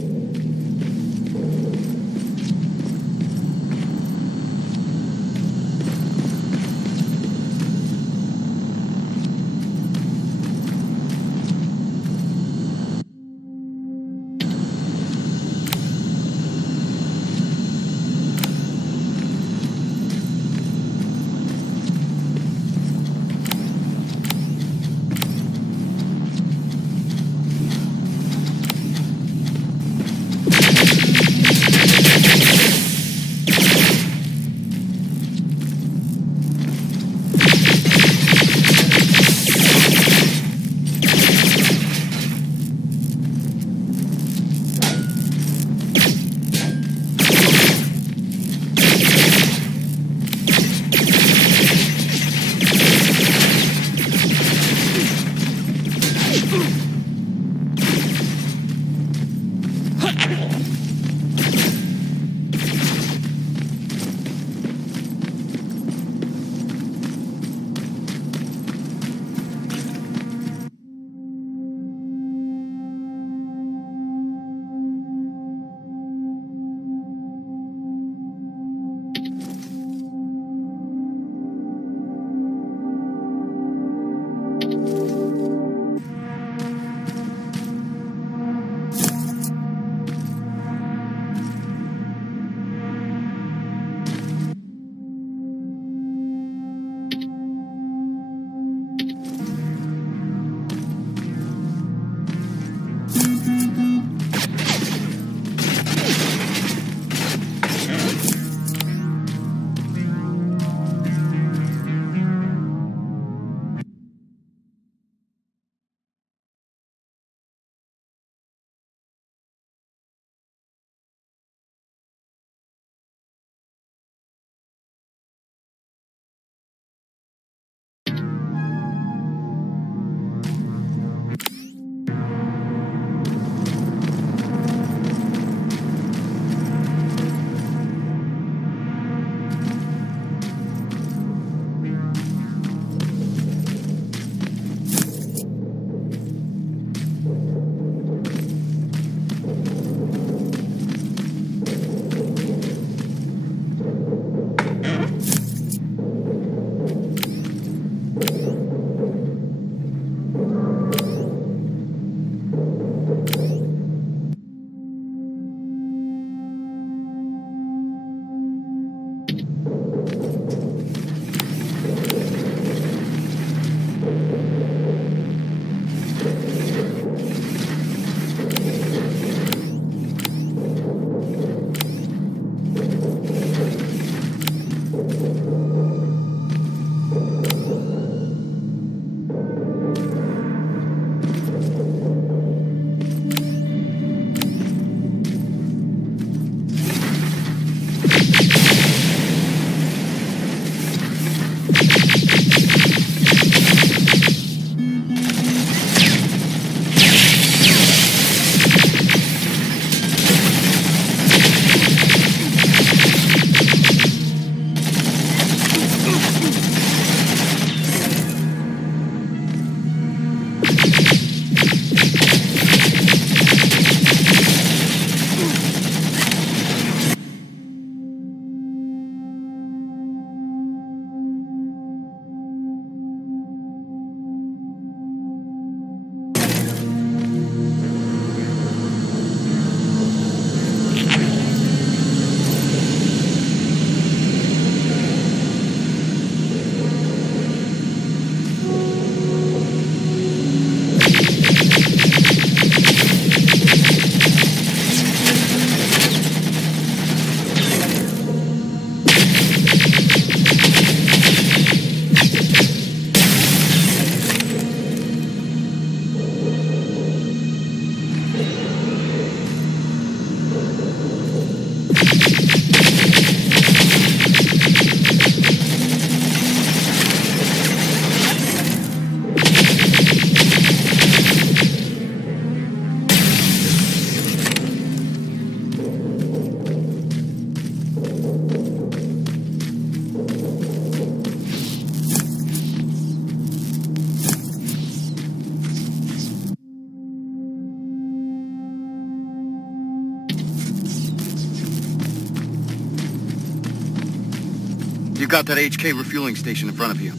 You got that HK refueling station in front of you.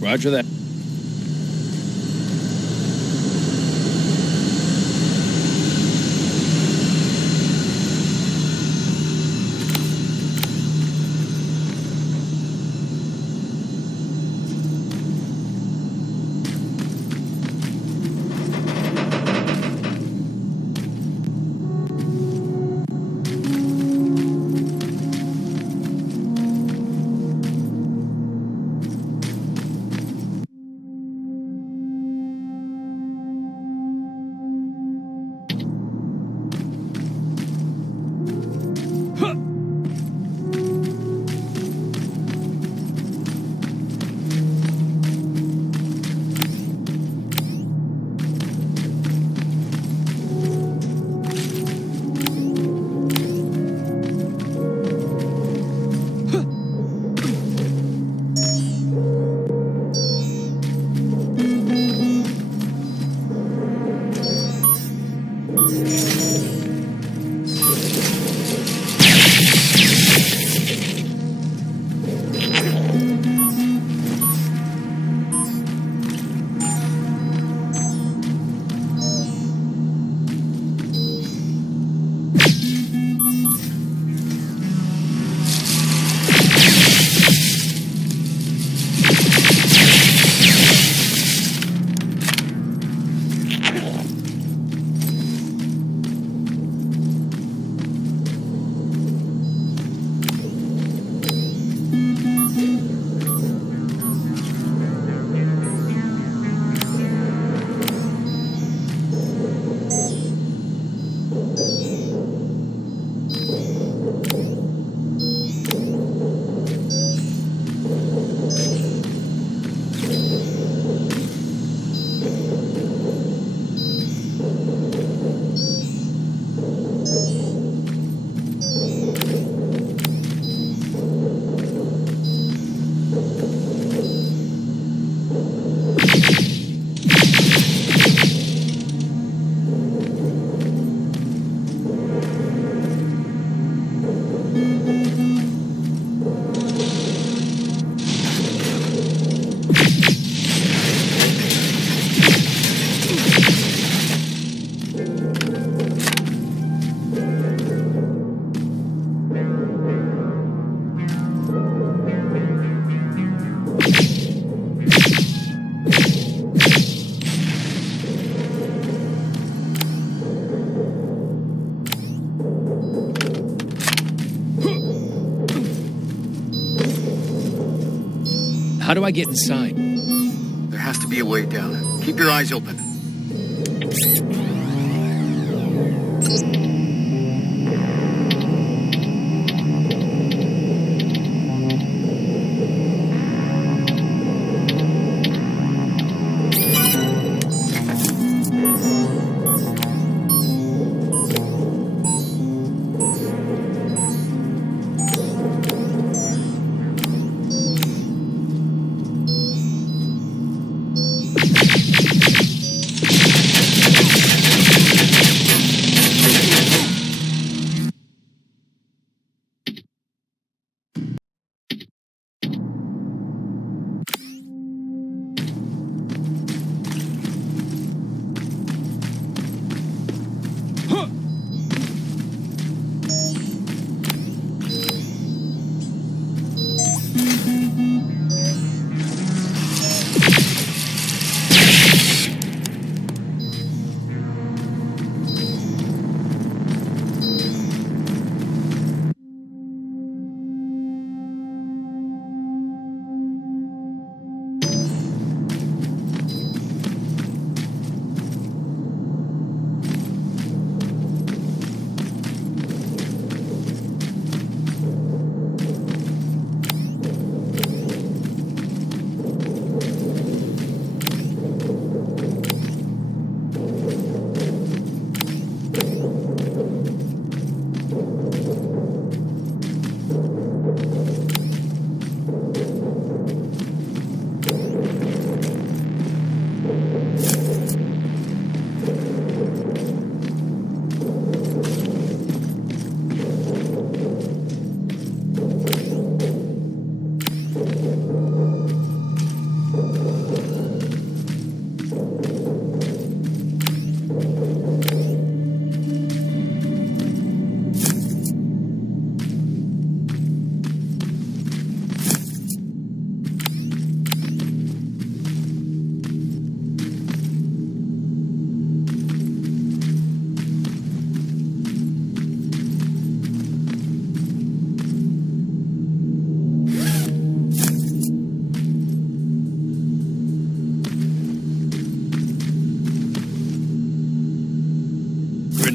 Roger that. How do I get inside? There has to be a way down. Keep your eyes open.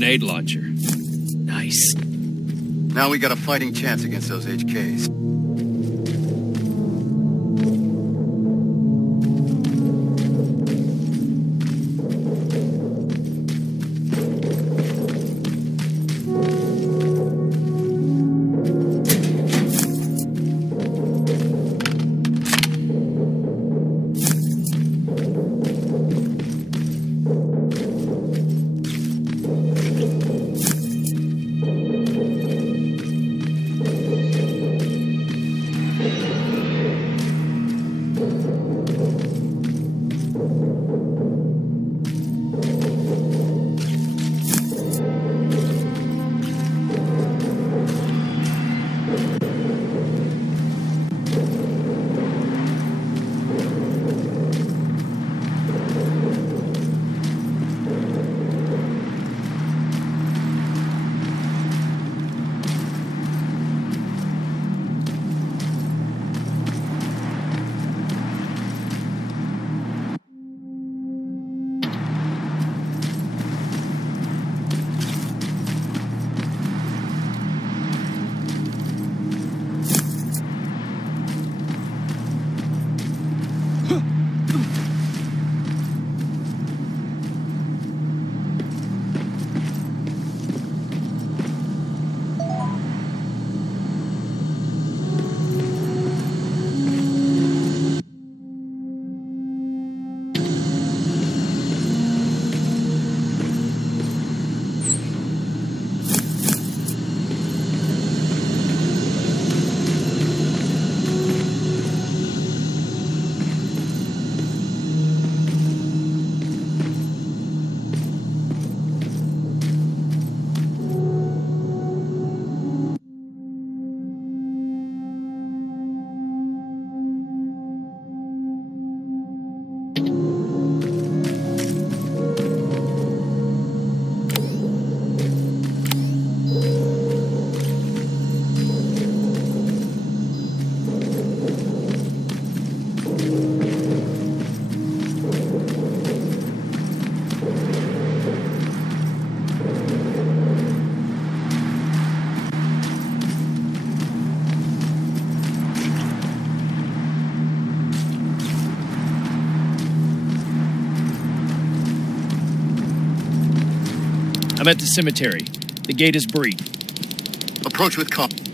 grenade launcher. Nice. Now we got a fighting chance against those HKs. I'm at the cemetery. The gate is breached. Approach with caution.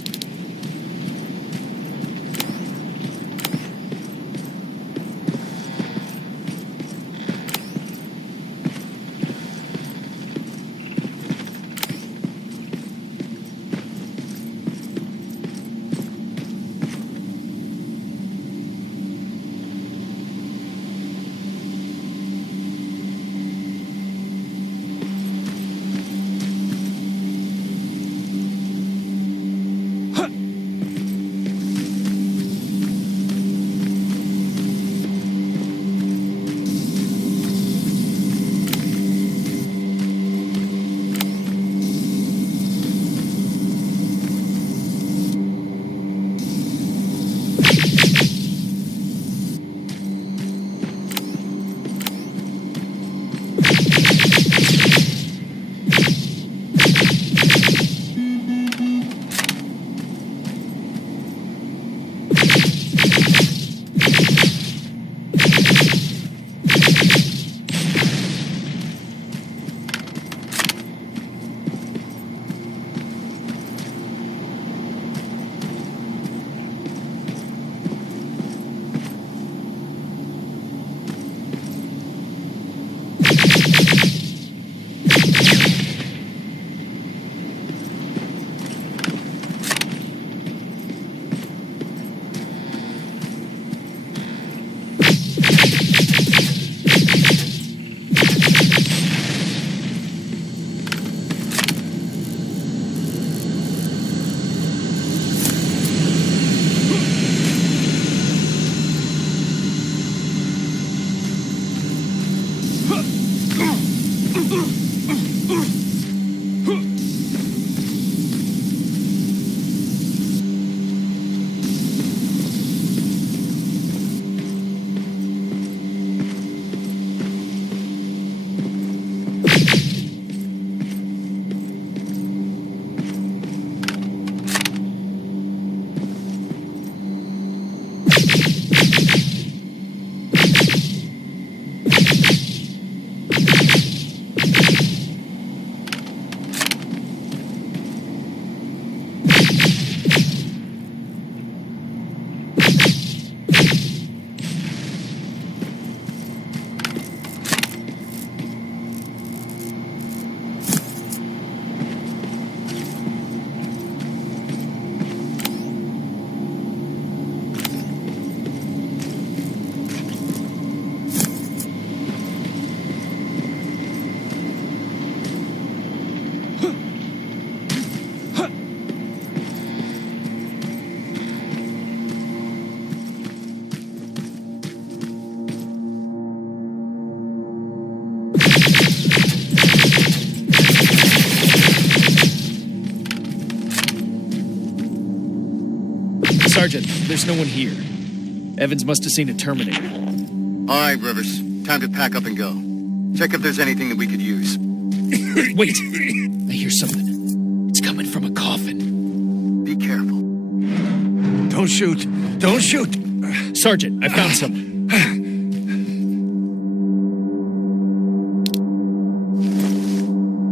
Sergeant, there's no one here. Evans must have seen a Terminator. All right, Rivers. Time to pack up and go. Check if there's anything that we could use. Wait! I hear something. It's coming from a coffin. Be careful. Don't shoot. Don't shoot. Sergeant, I found something.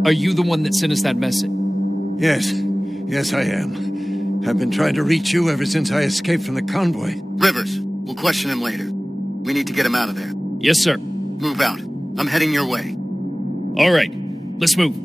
Are you the one that sent us that message? Yes. Yes, I am. I've been trying to reach you ever since I escaped from the convoy. Rivers, we'll question him later. We need to get him out of there. Yes, sir. Move out. I'm heading your way. All right, let's move.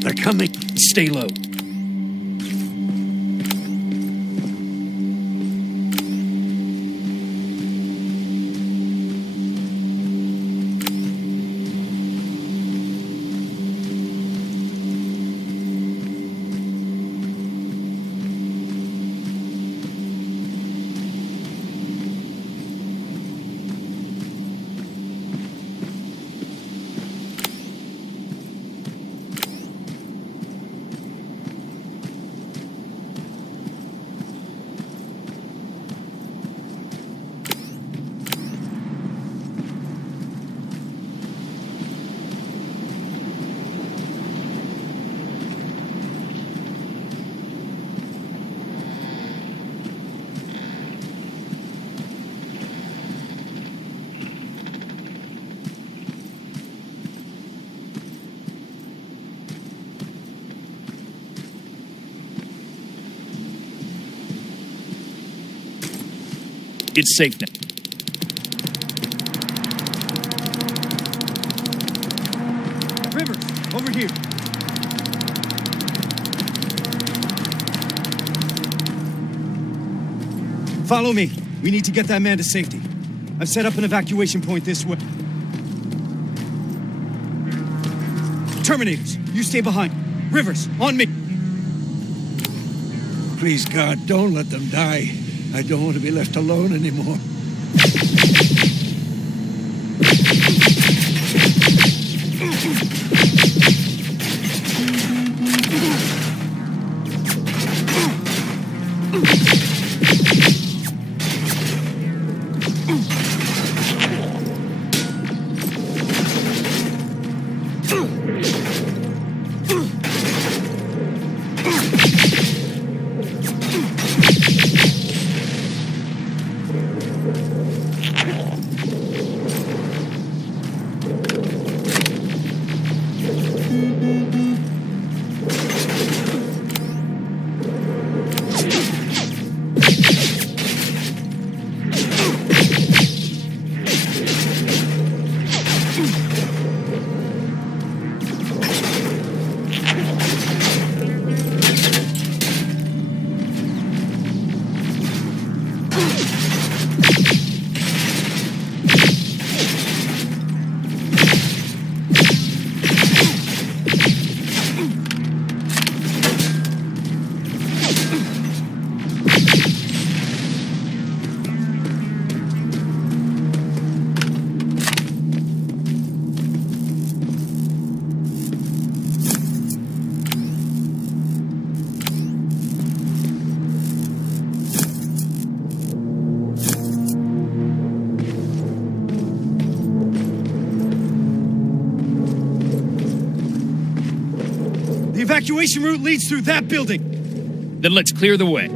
They're coming. Stay low. It's safe now. Rivers, over here. Follow me. We need to get that man to safety. I've set up an evacuation point this way. Terminators, you stay behind. Rivers, on me. Please, God, don't let them die. I don't want to be left alone anymore. evacuation route leads through that building. Then let's clear the way.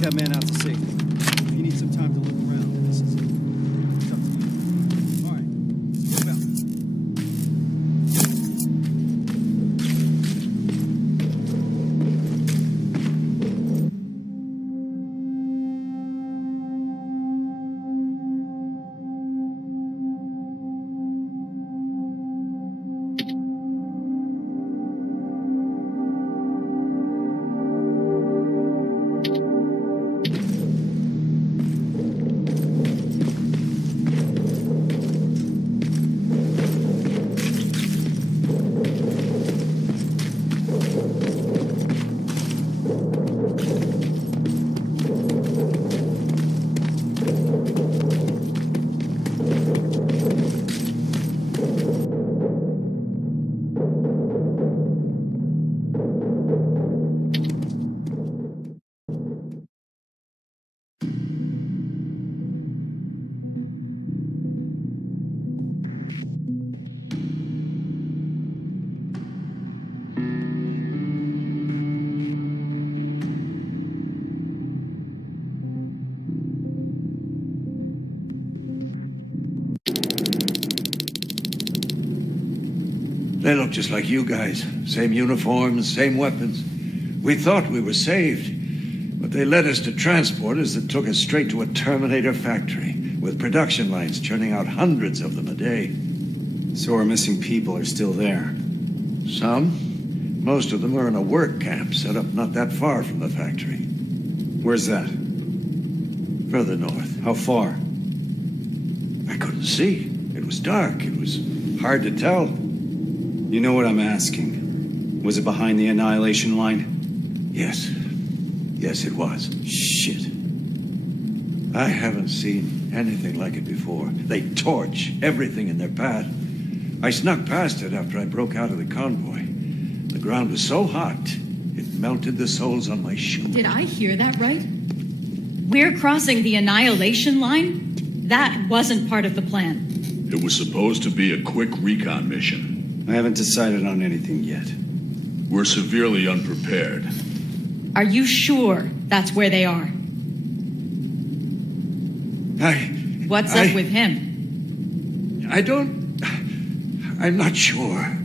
That man out to safety. If you need some time to look around, this is it's up to you. All right, let's move out. They look just like you guys. Same uniforms, same weapons. We thought we were saved, but they led us to transporters that took us straight to a Terminator factory, with production lines churning out hundreds of them a day. So our missing people are still there? Some. Most of them are in a work camp set up not that far from the factory. Where's that? Further north. How far? I couldn't see. It was dark. It was hard to tell. You know what I'm asking. Was it behind the Annihilation line? Yes. Yes, it was. Shit. I haven't seen anything like it before. They torch everything in their path. I snuck past it after I broke out of the convoy. The ground was so hot, it melted the soles on my shoes. Did I hear that right? We're crossing the Annihilation line? That wasn't part of the plan. It was supposed to be a quick recon mission. I haven't decided on anything yet. We're severely unprepared. Are you sure that's where they are? What's up with him? I'm not sure.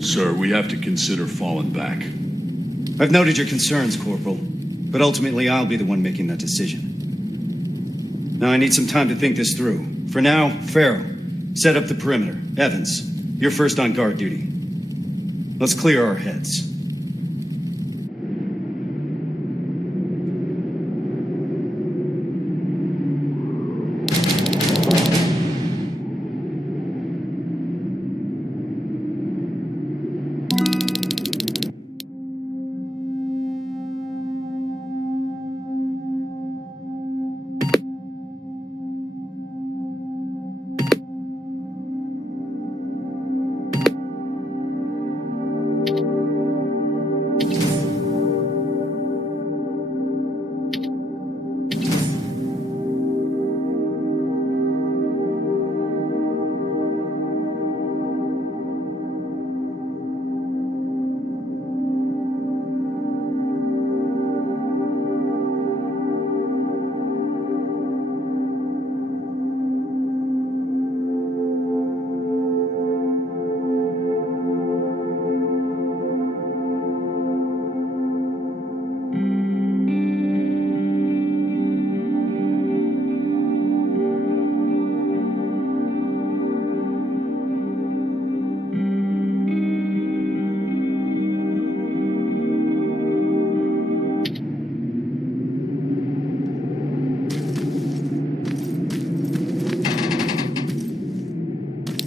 Sir, we have to consider falling back. I've noted your concerns, Corporal, but ultimately I'll be the one making that decision. Now I need some time to think this through. For now, Farrow, set up the perimeter. Evans, you're first on guard duty. Let's clear our heads.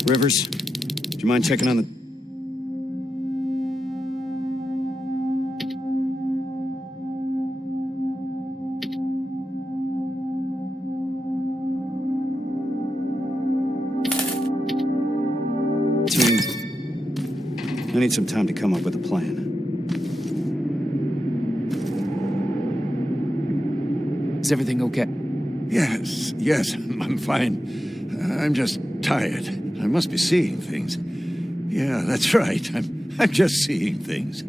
Rivers, do you mind checking on the... Team, I need some time to come up with a plan. Is everything okay? Yes, I'm fine. I'm just tired. I must be seeing things. Yeah, that's right. I'm just seeing things.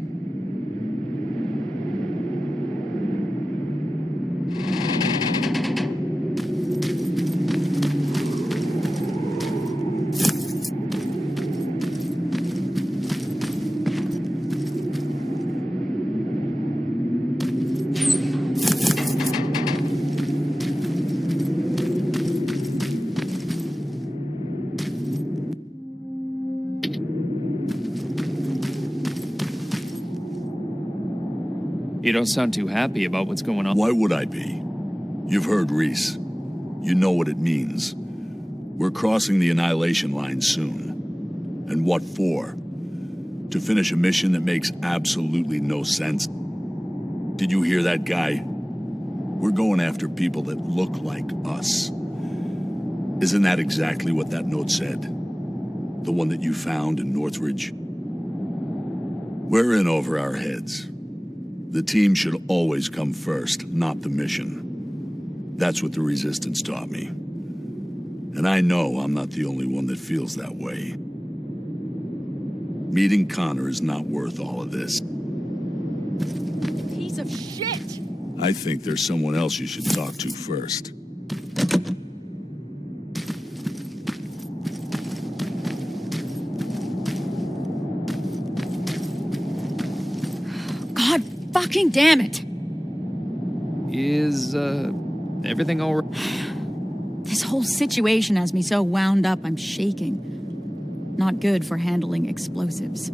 You don't sound too happy about what's going on. Why would I be? You've heard Reese. You know what it means. We're crossing the Annihilation line soon. And what for? To finish a mission that makes absolutely no sense? Did you hear that guy? We're going after people that look like us. Isn't that exactly what that note said? The one that you found in Northridge? We're in over our heads. The team should always come first, not the mission. That's what the Resistance taught me. And I know I'm not the only one that feels that way. Meeting Connor is not worth all of this. Piece of shit! I think there's someone else you should talk to first. God fucking damn it! Is, everything all right? This whole situation has me so wound up I'm shaking. Not good for handling explosives.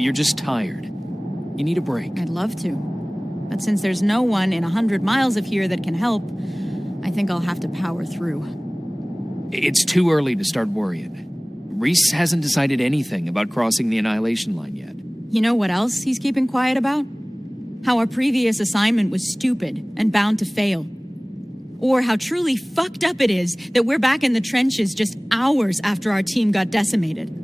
You're just tired. You need a break. I'd love to. But since there's no one in 100 miles of here that can help, I think I'll have to power through. It's too early to start worrying. Reese hasn't decided anything about crossing the Annihilation line yet. You know what else he's keeping quiet about? How our previous assignment was stupid and bound to fail. Or how truly fucked up it is that we're back in the trenches just hours after our team got decimated.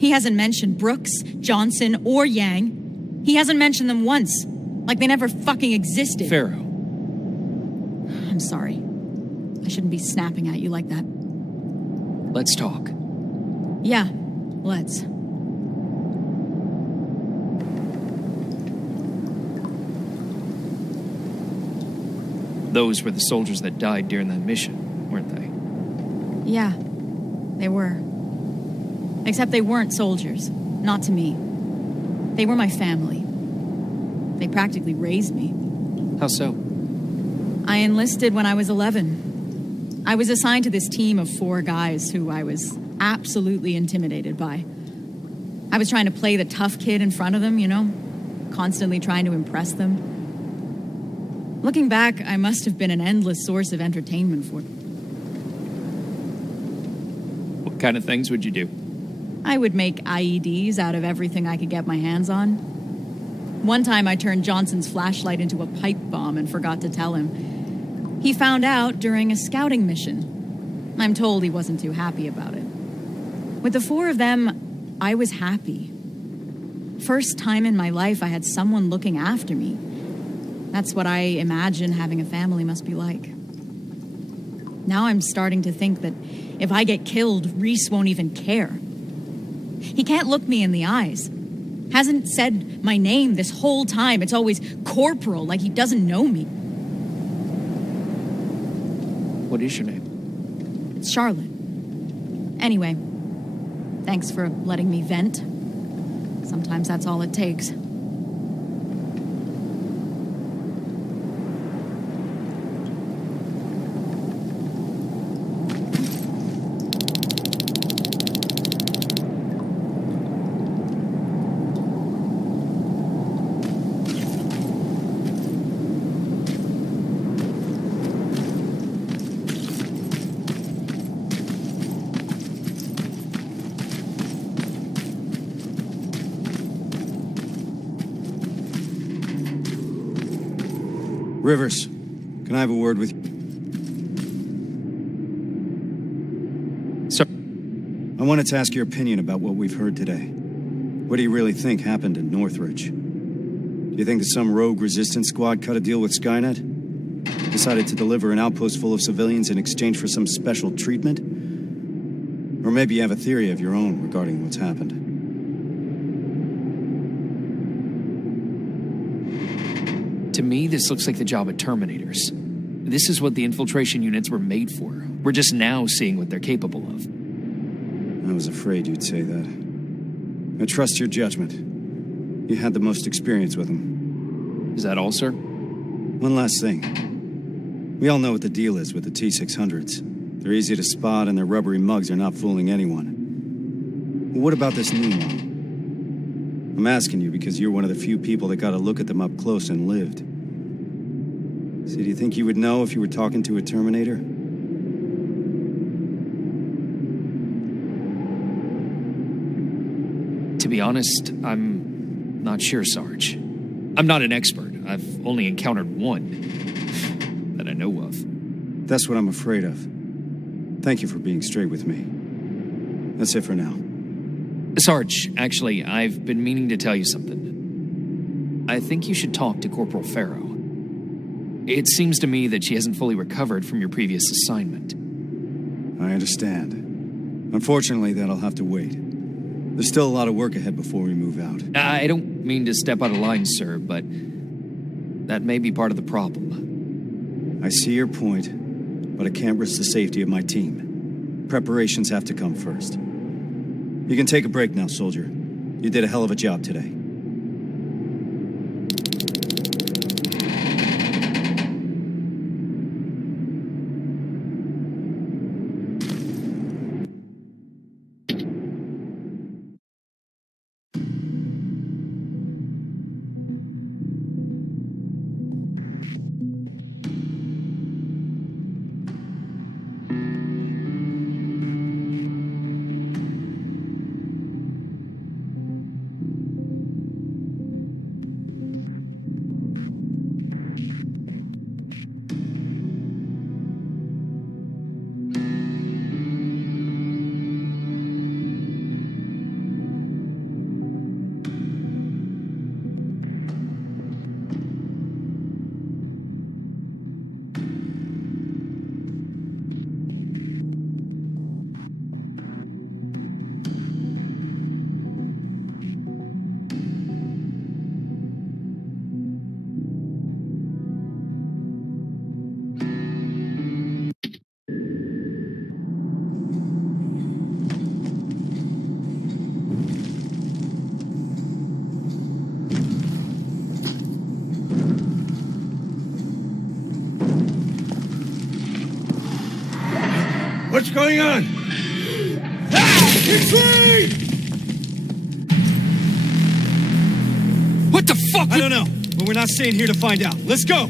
He hasn't mentioned Brooks, Johnson, or Yang. He hasn't mentioned them once, like they never fucking existed. Farrow. I'm sorry. I shouldn't be snapping at you like that. Let's talk. Yeah, let's. Those were the soldiers that died during that mission, weren't they? Yeah. They were. Except they weren't soldiers. Not to me. They were my family. They practically raised me. How so? I enlisted when I was 11. I was assigned to this team of 4 guys who I was absolutely intimidated by. I was trying to play the tough kid in front of them, you know? Constantly trying to impress them. Looking back, I must have been an endless source of entertainment for them. What kind of things would you do? I would make IEDs out of everything I could get my hands on. One time I turned Johnson's flashlight into a pipe bomb and forgot to tell him. He found out during a scouting mission. I'm told he wasn't too happy about it. With the 4 of them, I was happy. First time in my life I had someone looking after me. That's what I imagine having a family must be like. Now I'm starting to think that if I get killed, Reese won't even care. He can't look me in the eyes. Hasn't said my name this whole time. It's always Corporal, like he doesn't know me. What is your name? It's Charlotte. Anyway, thanks for letting me vent. Sometimes that's all it takes. Rivers, can I have a word with you? Sir. I wanted to ask your opinion about what we've heard today. What do you really think happened in Northridge? Do you think that some rogue resistance squad cut a deal with Skynet? Decided to deliver an outpost full of civilians in exchange for some special treatment? Or maybe you have a theory of your own regarding what's happened? To me, this looks like the job of Terminators. This is what the infiltration units were made for. We're just now seeing what they're capable of. I was afraid you'd say that. I trust your judgment. You had the most experience with them. Is that all, sir? One last thing. We all know what the deal is with the T-600s. They're easy to spot and their rubbery mugs are not fooling anyone. But what about this new one? I'm asking you because you're one of the few people that got to look at them up close and lived. So do you think you would know if you were talking to a Terminator? To be honest, I'm not sure, Sarge. I'm not an expert. I've only encountered one that I know of. That's what I'm afraid of. Thank you for being straight with me. That's it for now. Sarge, actually, I've been meaning to tell you something. I think you should talk to Corporal Farrow. It seems to me that she hasn't fully recovered from your previous assignment. I understand. Unfortunately, that'll have to wait. There's still a lot of work ahead before we move out. I don't mean to step out of line, sir, but that may be part of the problem. I see your point, but I can't risk the safety of my team. Preparations have to come first. You can take a break now, soldier. You did a hell of a job today. What's going on? Ah! Retreat! What the fuck? I don't know, but we're not staying here to find out. Let's go!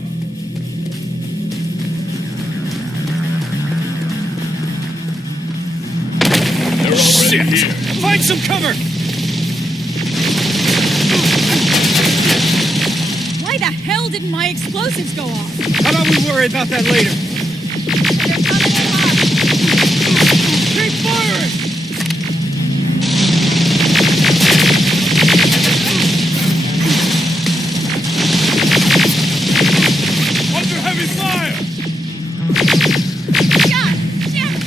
Shit! Here. Find some cover! Why the hell didn't my explosives go off? How about we worry about that later? They're coming in hot. Keep firing! Under heavy fire! God damn it!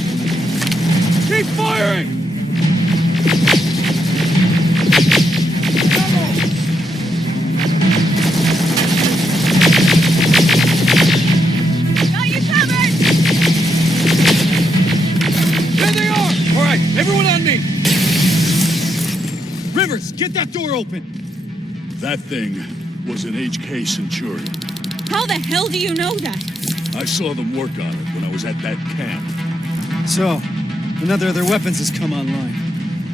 Keep firing! Got you covered! There they are! All right, everyone on me! Rivers, get that door open! That thing was an HK Centurion. How the hell do you know that? I saw them work on it when I was at that camp. So, another of their weapons has come online.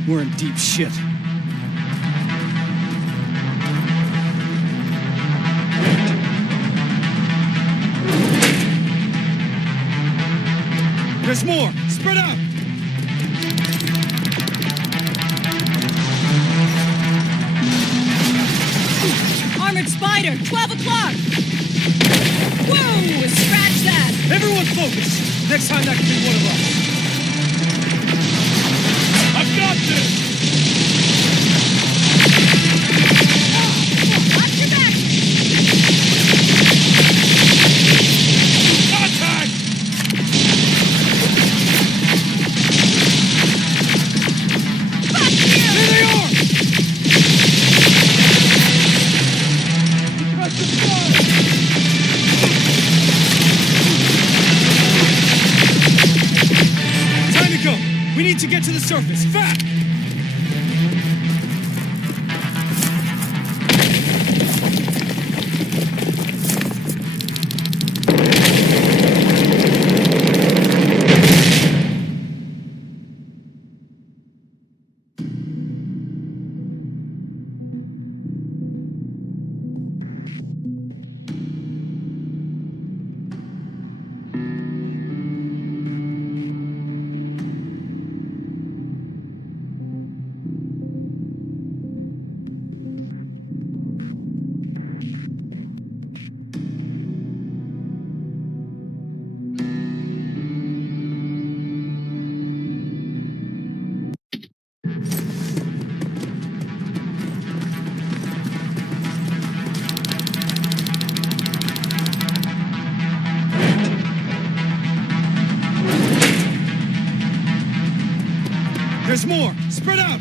We're in deep shit. There's more! Spread out! Armored Spider, 12 o'clock! Whoa! Scratch that! Everyone focus! Next time that could be one of us. I've got this! Watch your back! Contact! Fuck you! There they are! Time to go! We need to get to the surface, fast! There's more! Spread out!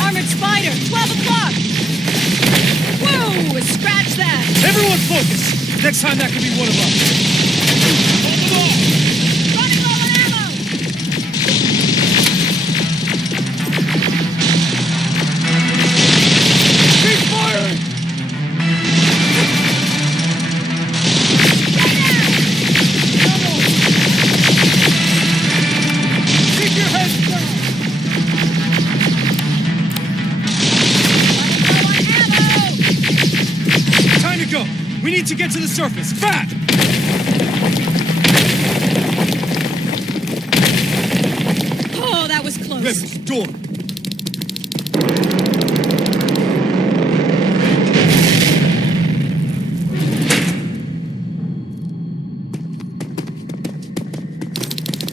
Armored Spider, 12 o'clock! Whoa! Scratch that! Everyone focus! Next time that could be one of us. Running low on ammo! Keep firing! Keep your heads down! Time to go! We need to get to the surface, fast! Oh, that was close. Rivers, door!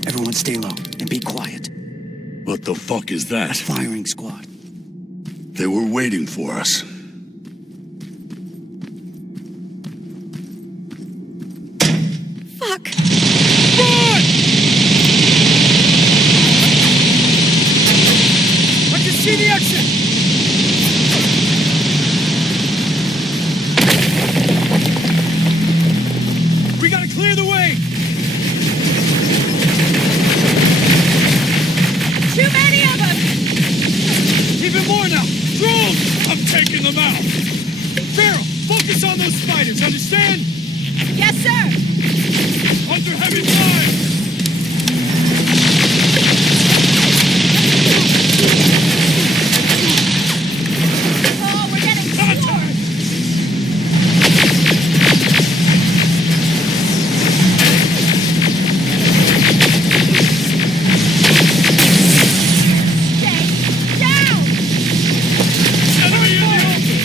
Everyone stay low and be quiet. What the fuck is that? Firing squad. They were waiting for us. Fuck! Run! I can see the exit! Yes, sir! Under heavy fire! Oh, we're getting swarmed! Stay down! Enemy in the open!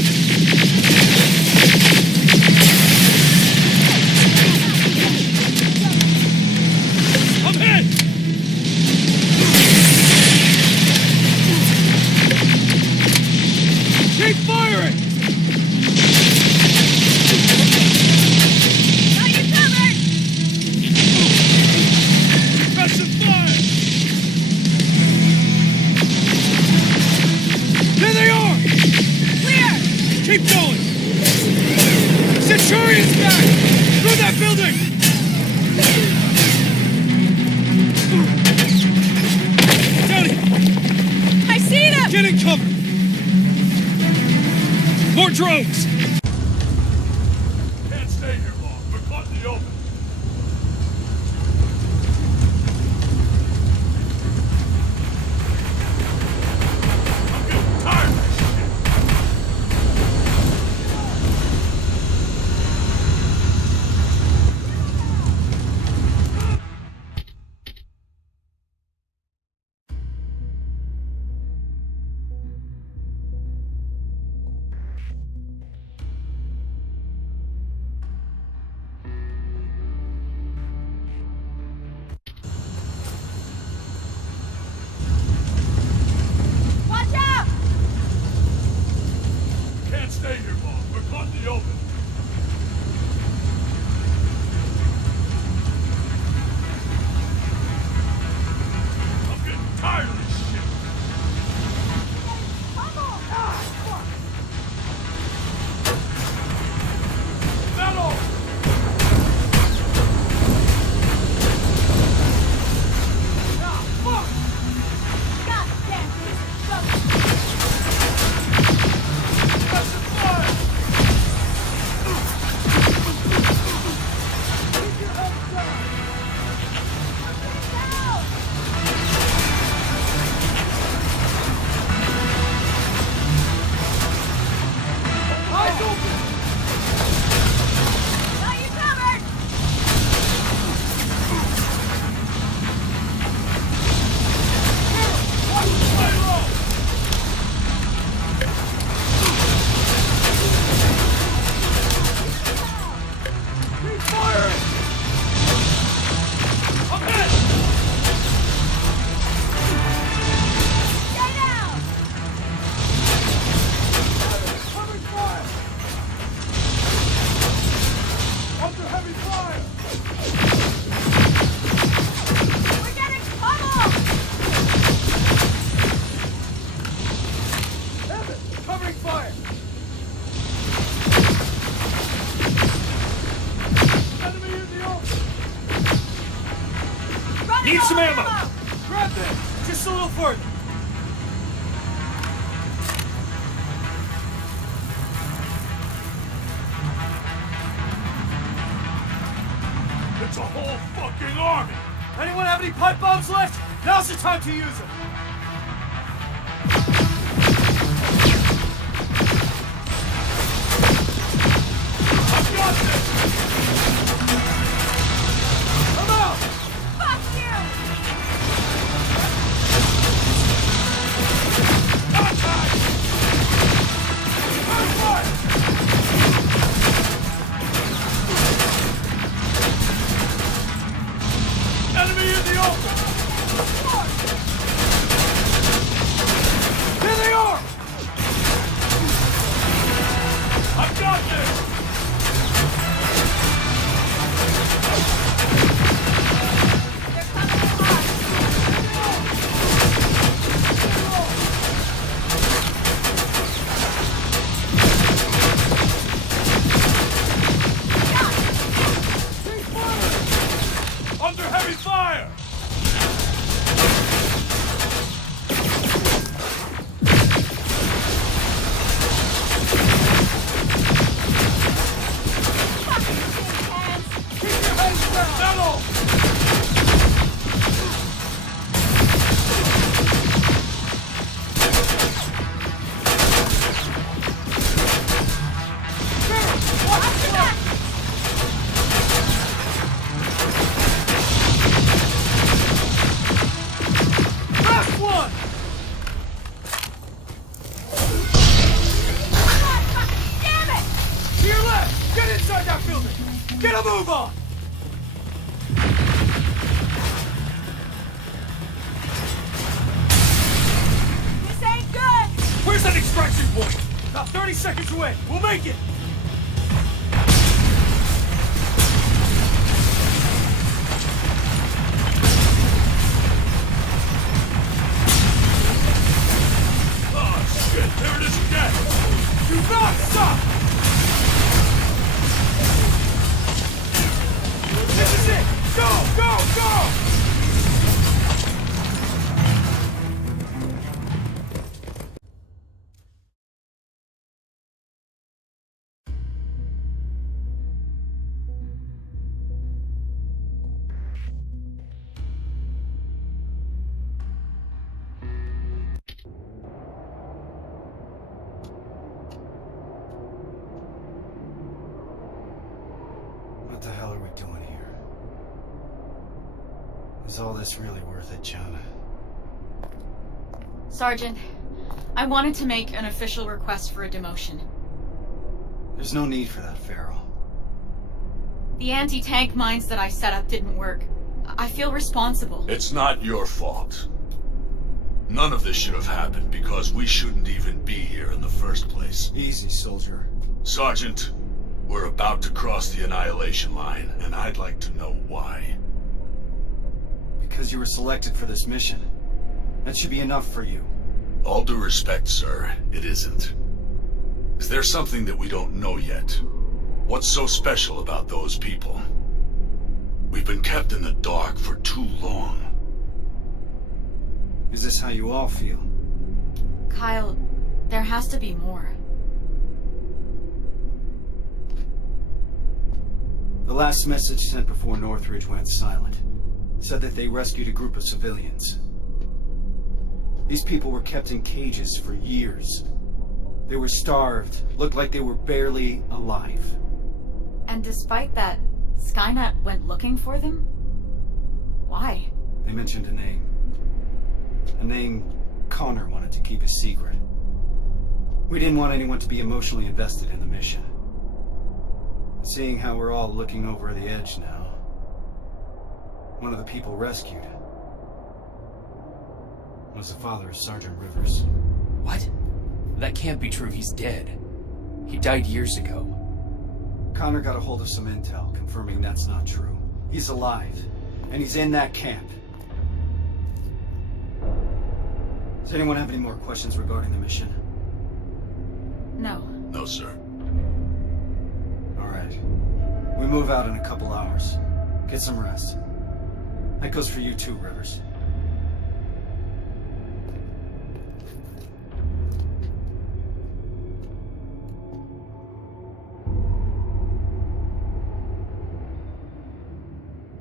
I'm hit! Keep firing! Got you covered! Suppressive fire! There they are! Clear! Keep going! Centurion's back! Through that building! Down here! I see them! Get in cover! More drones! Can't stay here long. We're caught in the open. I'm getting tired of this shit. Watch out! Can't stay here long. We're caught in the open. I'm getting tired of this shit. Metal! Suppressive fire! Keep your head down! Eyes open! Got you covered! Watch the play low! Keep firing! I'm hit! Stay down! Covering fire! Under heavy fire! We're getting pummeled! Evan, covering fire! Enemy in the open! Running Need some out of ammo! Grab that! Just a little further! It's a whole fucking army! Anyone have any pipe bombs left? Now's the time to use them! I've got this! Come out! Fuck you! Contact! Fire! Fire! Enemy in the open! Here they are! I've got this! They're coming in hot! Under heavy fire! What the hell are we doing here? Is all this really worth it, John? Sergeant, I wanted to make an official request for a demotion. There's no need for that, Farrell. The anti-tank mines that I set up didn't work. I feel responsible. It's not your fault. None of this should have happened because we shouldn't even be here in the first place. Easy, soldier. Sergeant, we're about to cross the Annihilation line, and I'd like to know why. Because you were selected for this mission. That should be enough for you. All due respect, sir, it isn't. Is there something that we don't know yet? What's so special about those people? We've been kept in the dark for too long. Is this how you all feel? Kyle, there has to be more. The last message sent before Northridge went silent said that they rescued a group of civilians. These people were kept in cages for years. They were starved, looked like they were barely alive. And despite that, Skynet went looking for them? Why? They mentioned a name. A name Connor wanted to keep a secret. We didn't want anyone to be emotionally invested in the mission. Seeing how we're all looking over the edge now, one of the people rescued was the father of Sergeant Rivers. What? That can't be true. He's dead. He died years ago. Connor got a hold of some intel confirming that's not true. He's alive, and he's in that camp. Does anyone have any more questions regarding the mission? No. No, sir. All right. We move out in a couple hours. Get some rest. That goes for you too, Rivers.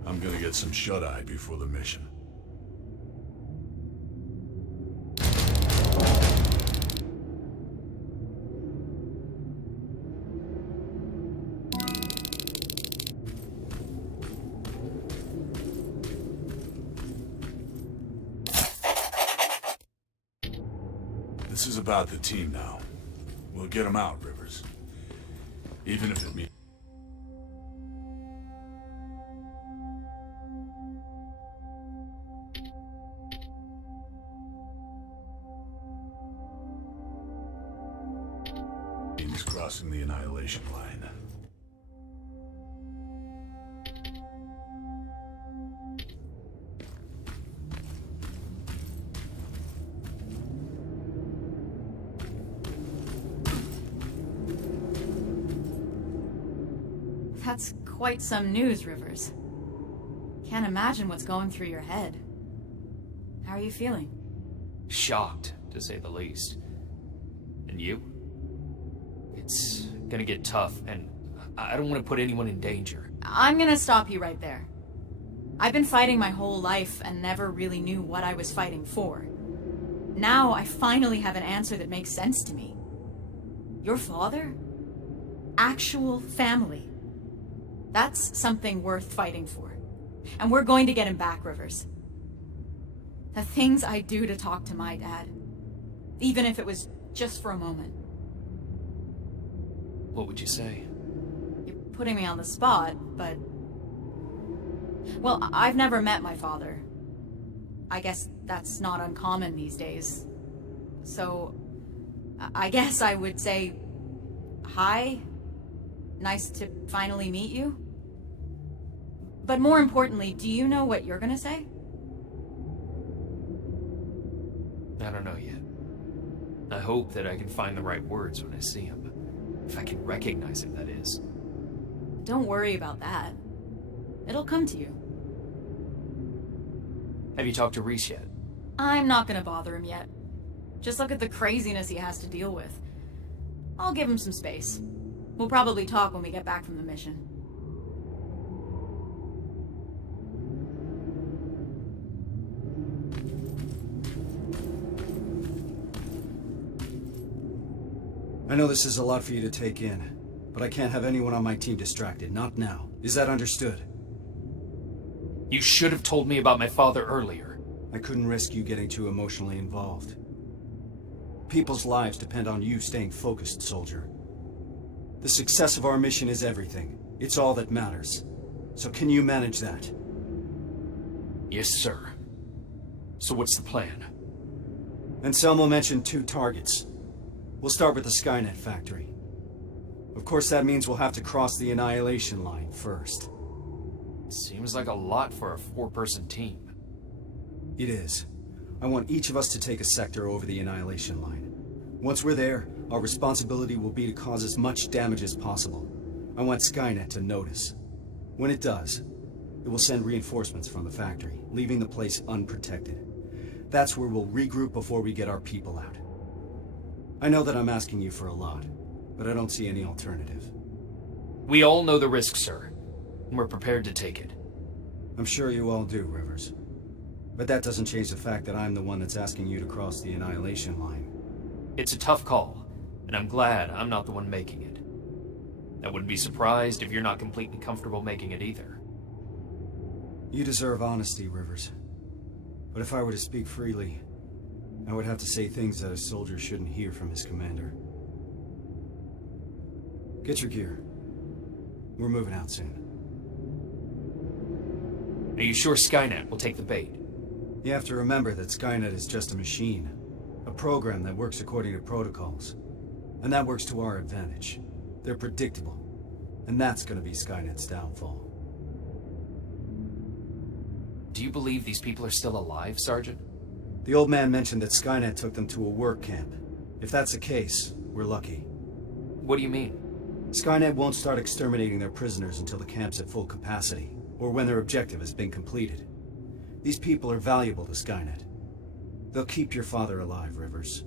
I'm gonna get some shut-eye before the mission. This is about the team now. We'll get them out, Rivers. Even if it means... crossing the Annihilation line. That's quite some news, Rivers. Can't imagine what's going through your head. How are you feeling? Shocked, to say the least. And you? It's gonna get tough, and I don't want to put anyone in danger. I'm gonna stop you right there. I've been fighting my whole life and never really knew what I was fighting for. Now I finally have an answer that makes sense to me. Your father? Actual family. That's something worth fighting for. And we're going to get him back, Rivers. The things I do to talk to my dad, even if it was just for a moment. What would you say? You're putting me on the spot, but... Well, I've never met my father. I guess that's not uncommon these days. So, I guess I would say... Hi. Nice to finally meet you. But more importantly, do you know what you're gonna say? I don't know yet. I hope that I can find the right words when I see him. If I can recognize him, that is. Don't worry about that. It'll come to you. Have you talked to Reese yet? I'm not gonna bother him yet. Just look at the craziness he has to deal with. I'll give him some space. We'll probably talk when we get back from the mission. I know this is a lot for you to take in, but I can't have anyone on my team distracted, not now. Is that understood? You should have told me about my father earlier. I couldn't risk you getting too emotionally involved. People's lives depend on you staying focused, soldier. The success of our mission is everything. It's all that matters. So can you manage that? Yes, sir. So what's the plan? Anselmo mentioned 2 targets. We'll start with the Skynet factory. Of course, that means we'll have to cross the Annihilation line first. Seems like a lot for a 4-person team. It is. I want each of us to take a sector over the Annihilation line. Once we're there, our responsibility will be to cause as much damage as possible. I want Skynet to notice. When it does, it will send reinforcements from the factory, leaving the place unprotected. That's where we'll regroup before we get our people out. I know that I'm asking you for a lot, but I don't see any alternative. We all know the risk, sir. And we're prepared to take it. I'm sure you all do, Rivers. But that doesn't change the fact that I'm the one that's asking you to cross the Annihilation line. It's a tough call, and I'm glad I'm not the one making it. I wouldn't be surprised if you're not completely comfortable making it either. You deserve honesty, Rivers. But if I were to speak freely, I would have to say things that a soldier shouldn't hear from his commander. Get your gear. We're moving out soon. Are you sure Skynet will take the bait? You have to remember that Skynet is just a machine. A program that works according to protocols. And that works to our advantage. They're predictable. And that's gonna be Skynet's downfall. Do you believe these people are still alive, Sergeant? The old man mentioned that Skynet took them to a work camp. If that's the case, we're lucky. What do you mean? Skynet won't start exterminating their prisoners until the camp's at full capacity, or when their objective has been completed. These people are valuable to Skynet. They'll keep your father alive, Rivers.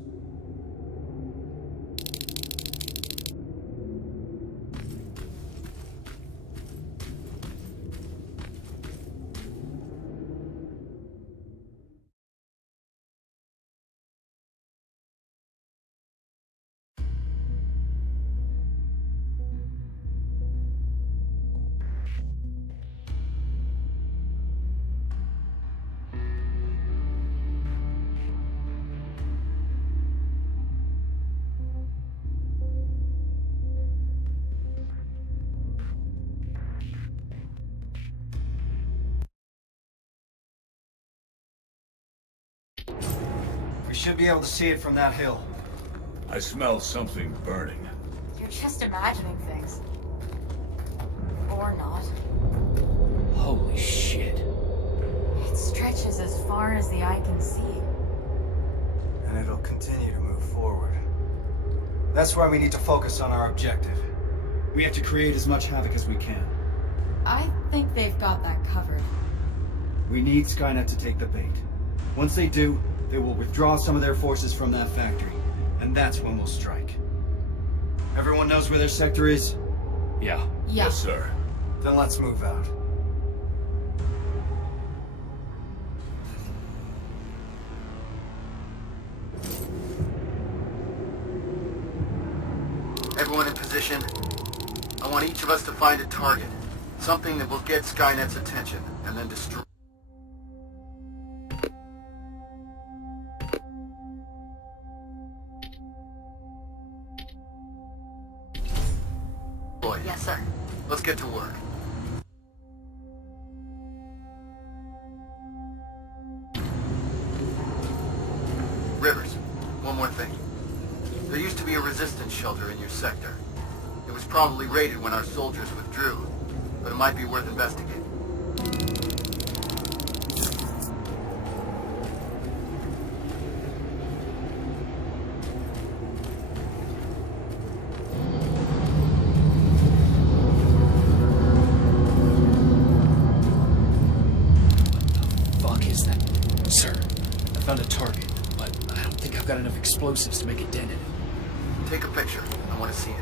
We should be able to see it from that hill. I smell something burning. You're just imagining things. Or not. Holy shit. It stretches as far as the eye can see. And it'll continue to move forward. That's why we need to focus on our objective. We have to create as much havoc as we can. I think they've got that covered. We need Skynet to take the bait. Once they do, they will withdraw some of their forces from that factory, and that's when we'll strike. Everyone knows where their sector is? Yeah. Yes, sir. Then let's move out. Everyone in position. I want each of us to find a target. Something that will get Skynet's attention, and then destroy... Yes, sir. Let's get to work. Rivers, one more thing. There used to be a resistance shelter in your sector. It was probably raided when our soldiers withdrew, but it might be worth investigating. Found a target, but I don't think I've got enough explosives to make a dent in it. Take a picture. I want to see it.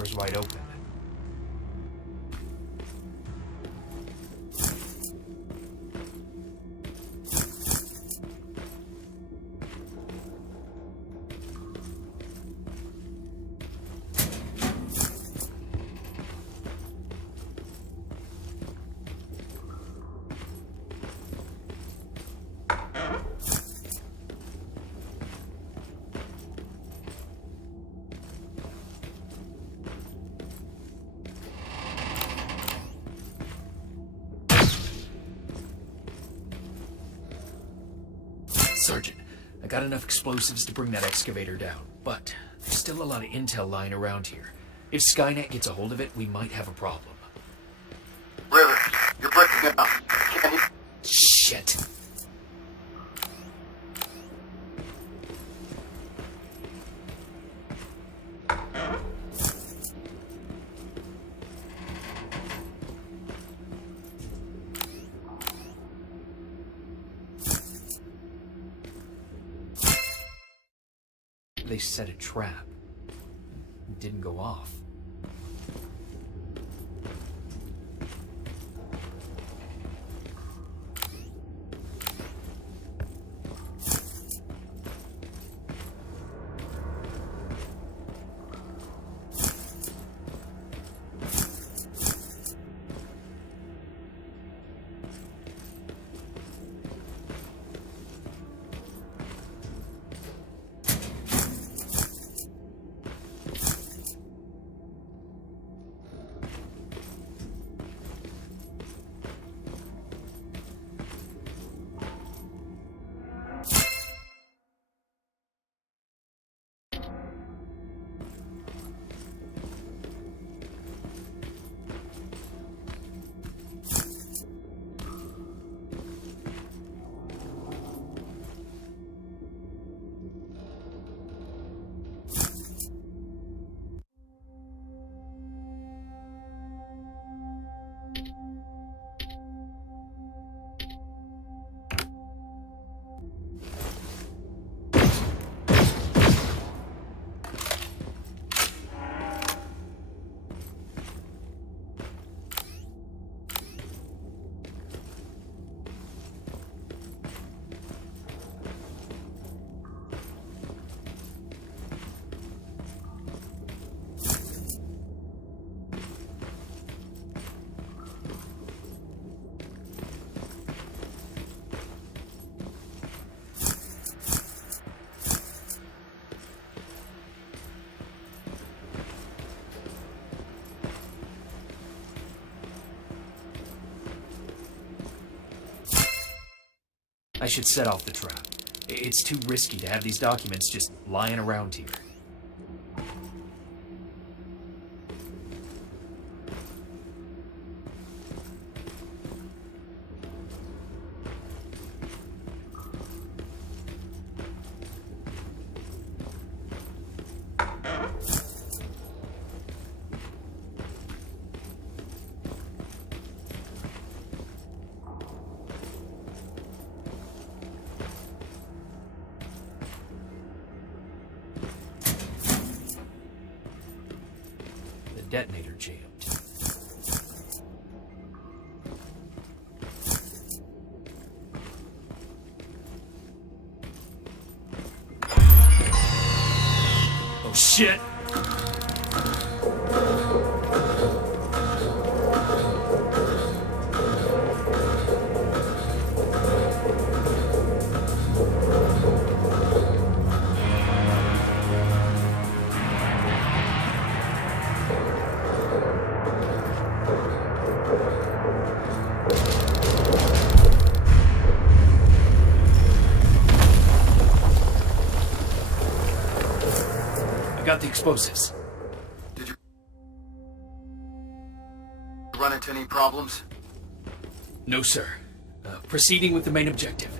door's wide open. Sergeant, I got enough explosives to bring that excavator down, but there's still a lot of intel lying around here. If Skynet gets a hold of it, we might have a problem. River, you're breaking up. Can you? Shit. They set a trap. It didn't go off. I should set off the trap. It's too risky to have these documents just lying around here. Detonator jammed. Oh shit! Got the explosives. Did you run into any problems? No, sir. Proceeding with the main objective.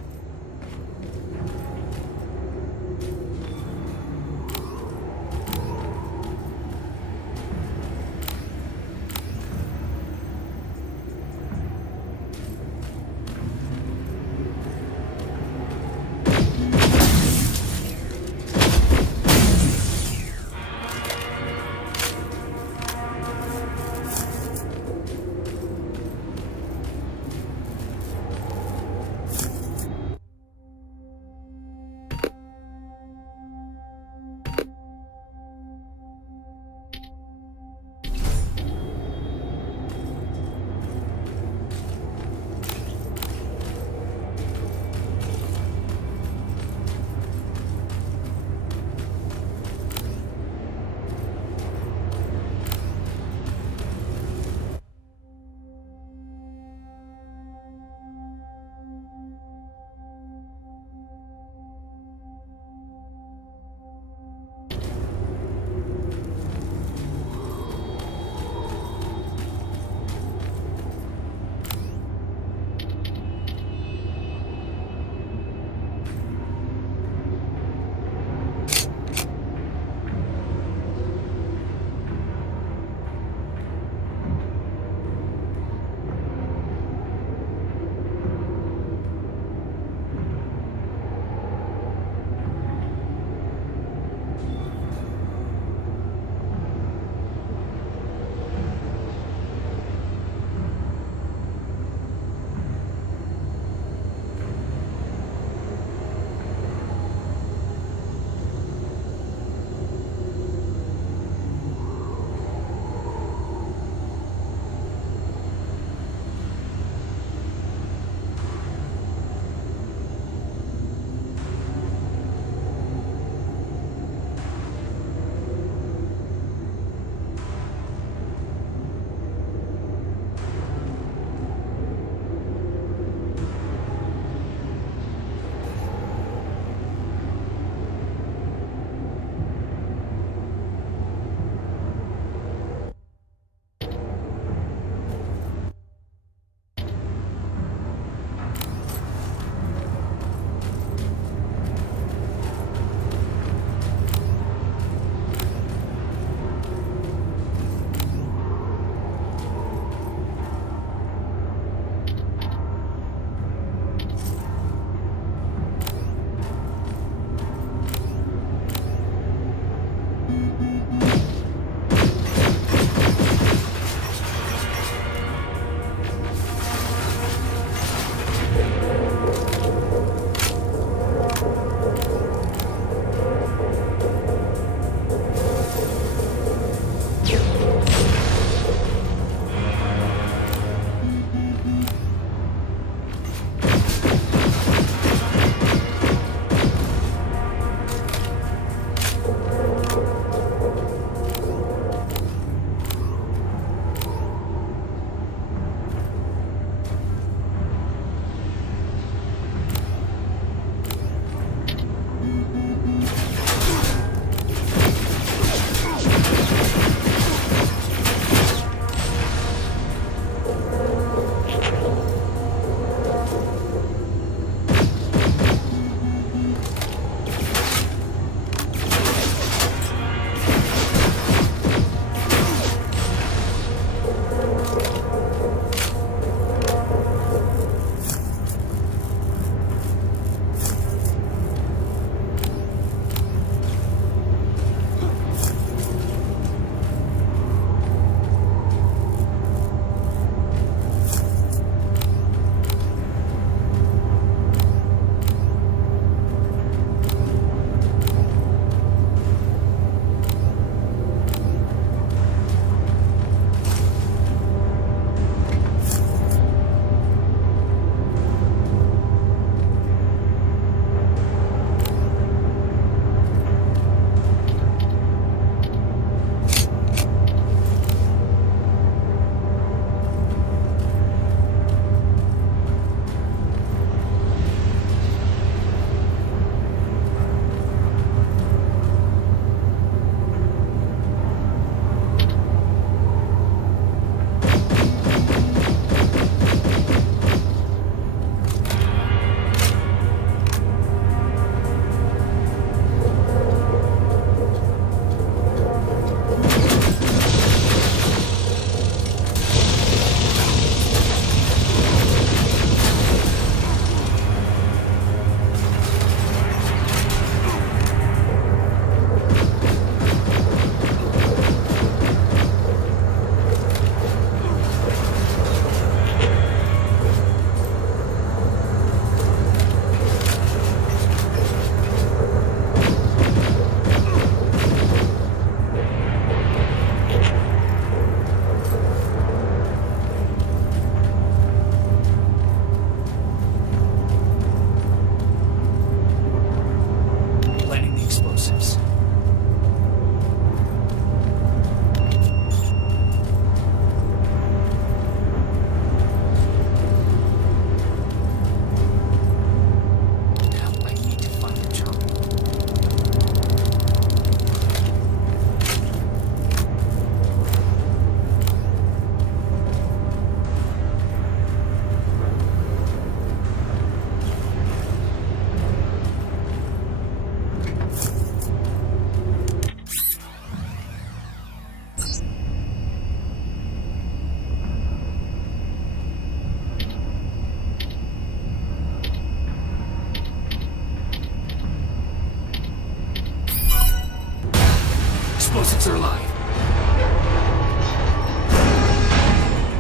line.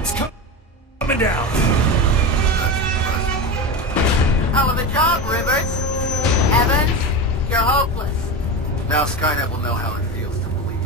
It's coming down. Hell of a job, Rivers. Evans, you're hopeless. Now Skynet will know how it feels to bleed.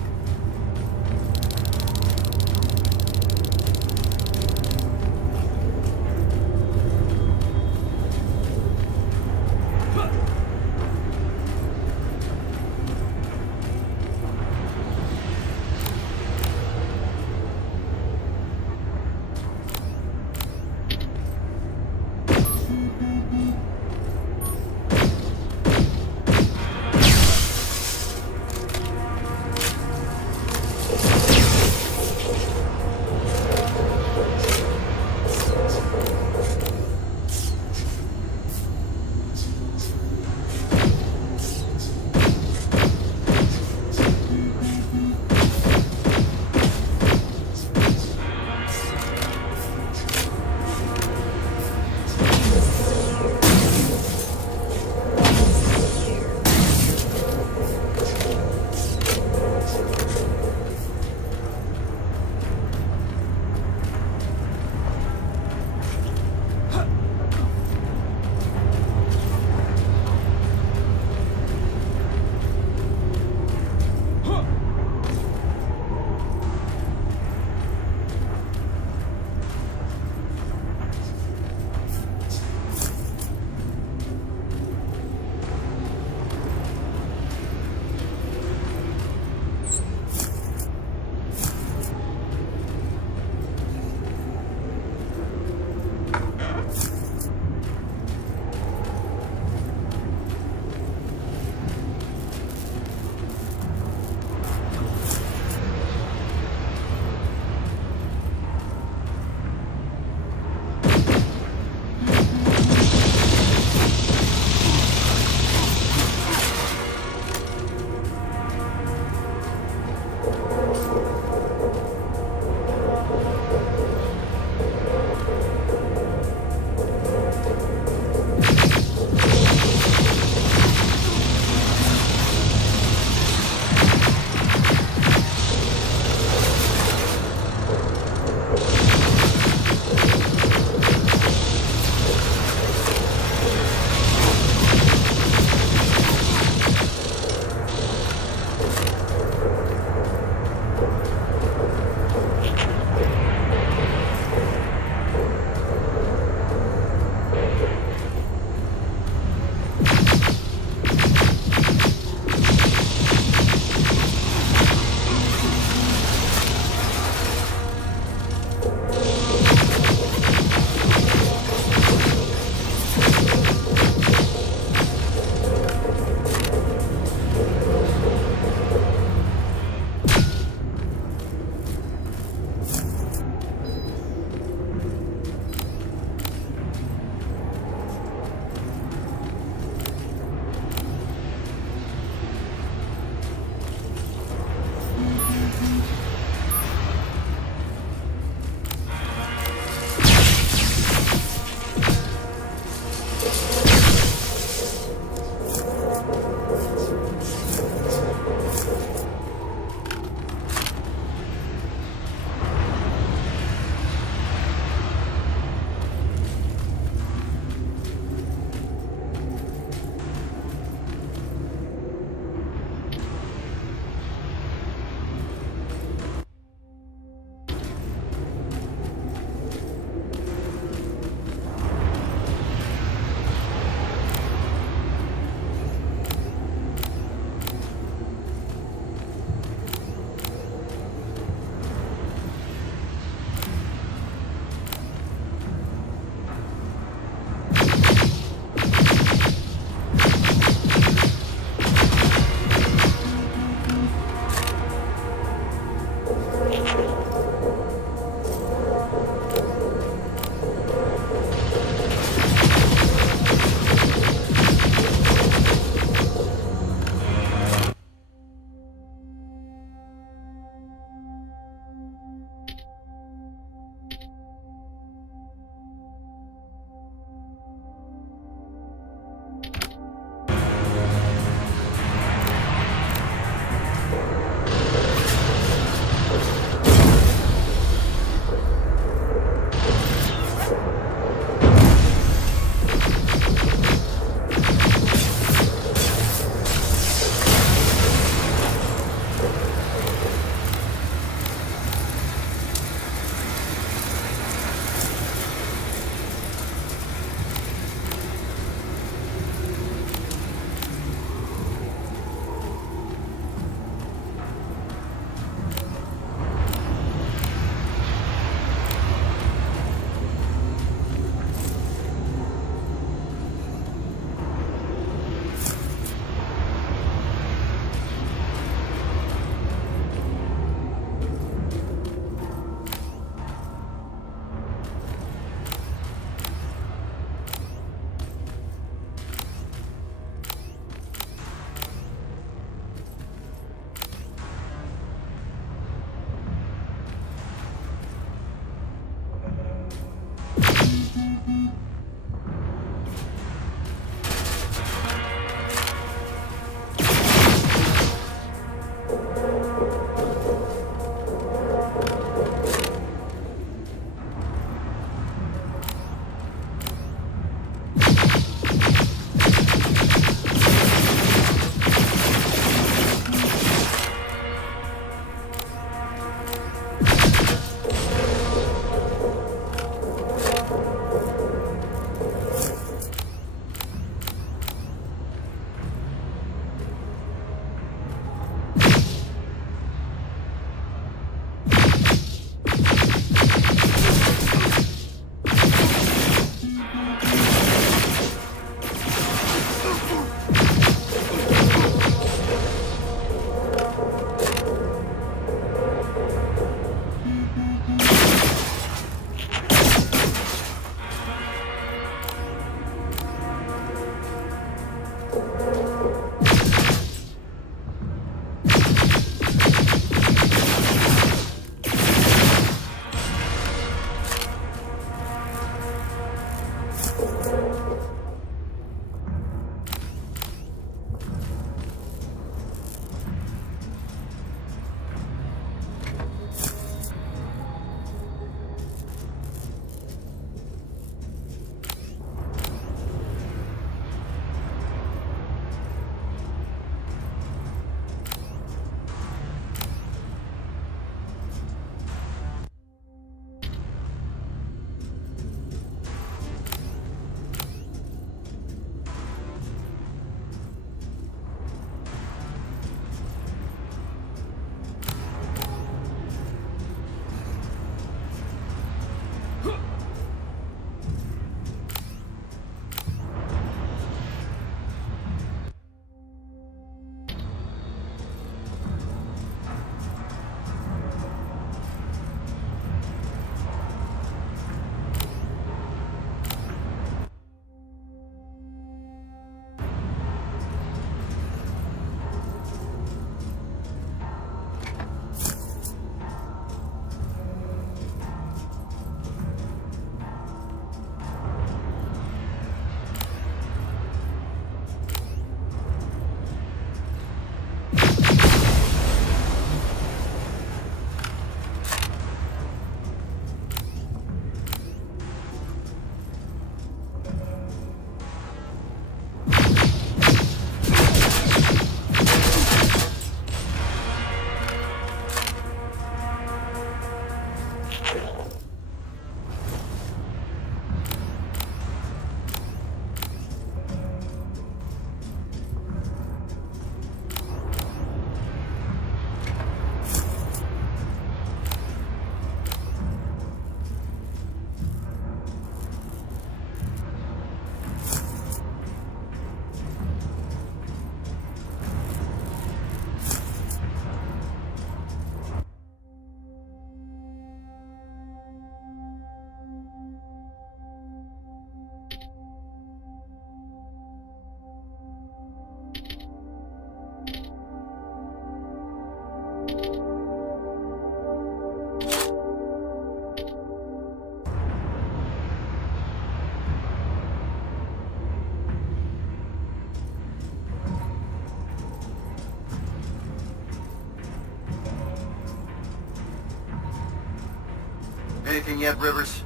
Anything yet, Rivers?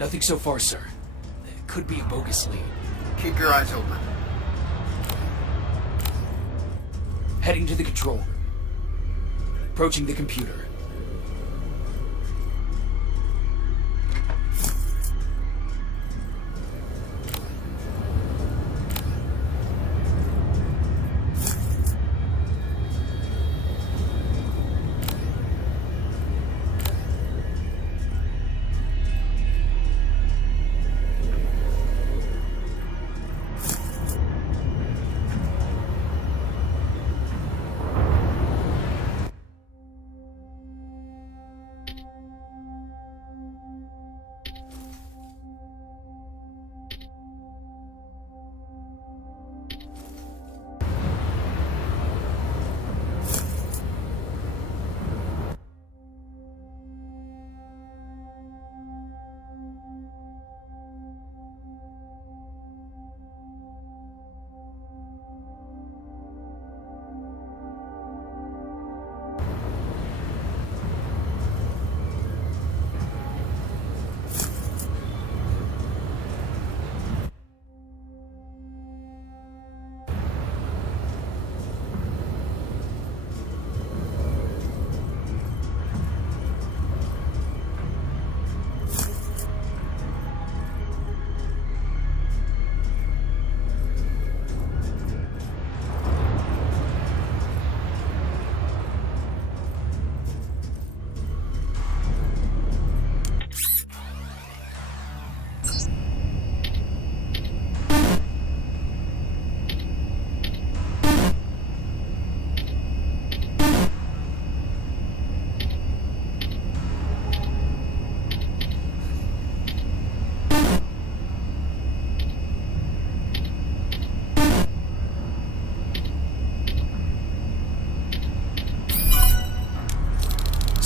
Nothing so far, sir. It could be a bogus lead. Keep your eyes open. Heading to the control room. Approaching the computer.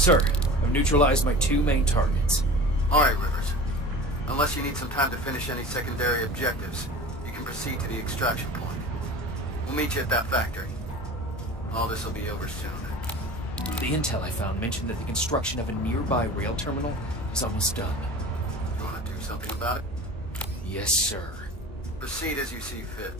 Sir, I've neutralized my 2 main targets. All right, Rivers. Unless you need some time to finish any secondary objectives, you can proceed to the extraction point. We'll meet you at that factory. All this will be over soon. The intel I found mentioned that the construction of a nearby rail terminal is almost done. You want to do something about it? Yes, sir. Proceed as you see fit.